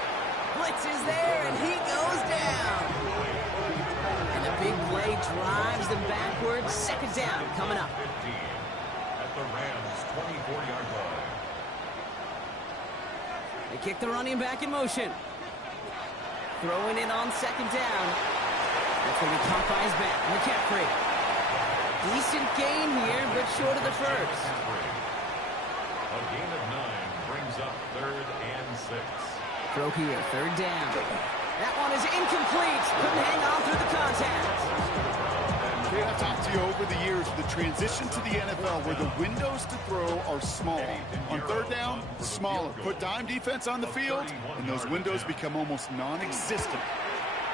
Blitz is there, and he goes down. And the big play drives them backwards. 2nd down coming up. 15 at the Rams' 24-yard line. They kick the running back in motion. Throwing it on 2nd down. That's going to be caught by his back. McCaffrey. Decent gain here, but short of the first. A gain of 9 brings up 3rd and 6. Throw here, 3rd down. That one is incomplete. Couldn't hang on through the contact. Okay, I've talked to you over the years, the transition to the NFL where the windows to throw are small. On third down, smaller. Put dime defense on the field, and those windows become almost non-existent.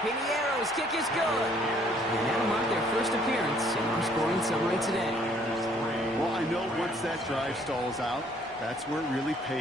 Piniero's kick is good. And that'll mark their first appearance in our scoring summary today. Well, I know once that drive stalls out, that's where it really pays.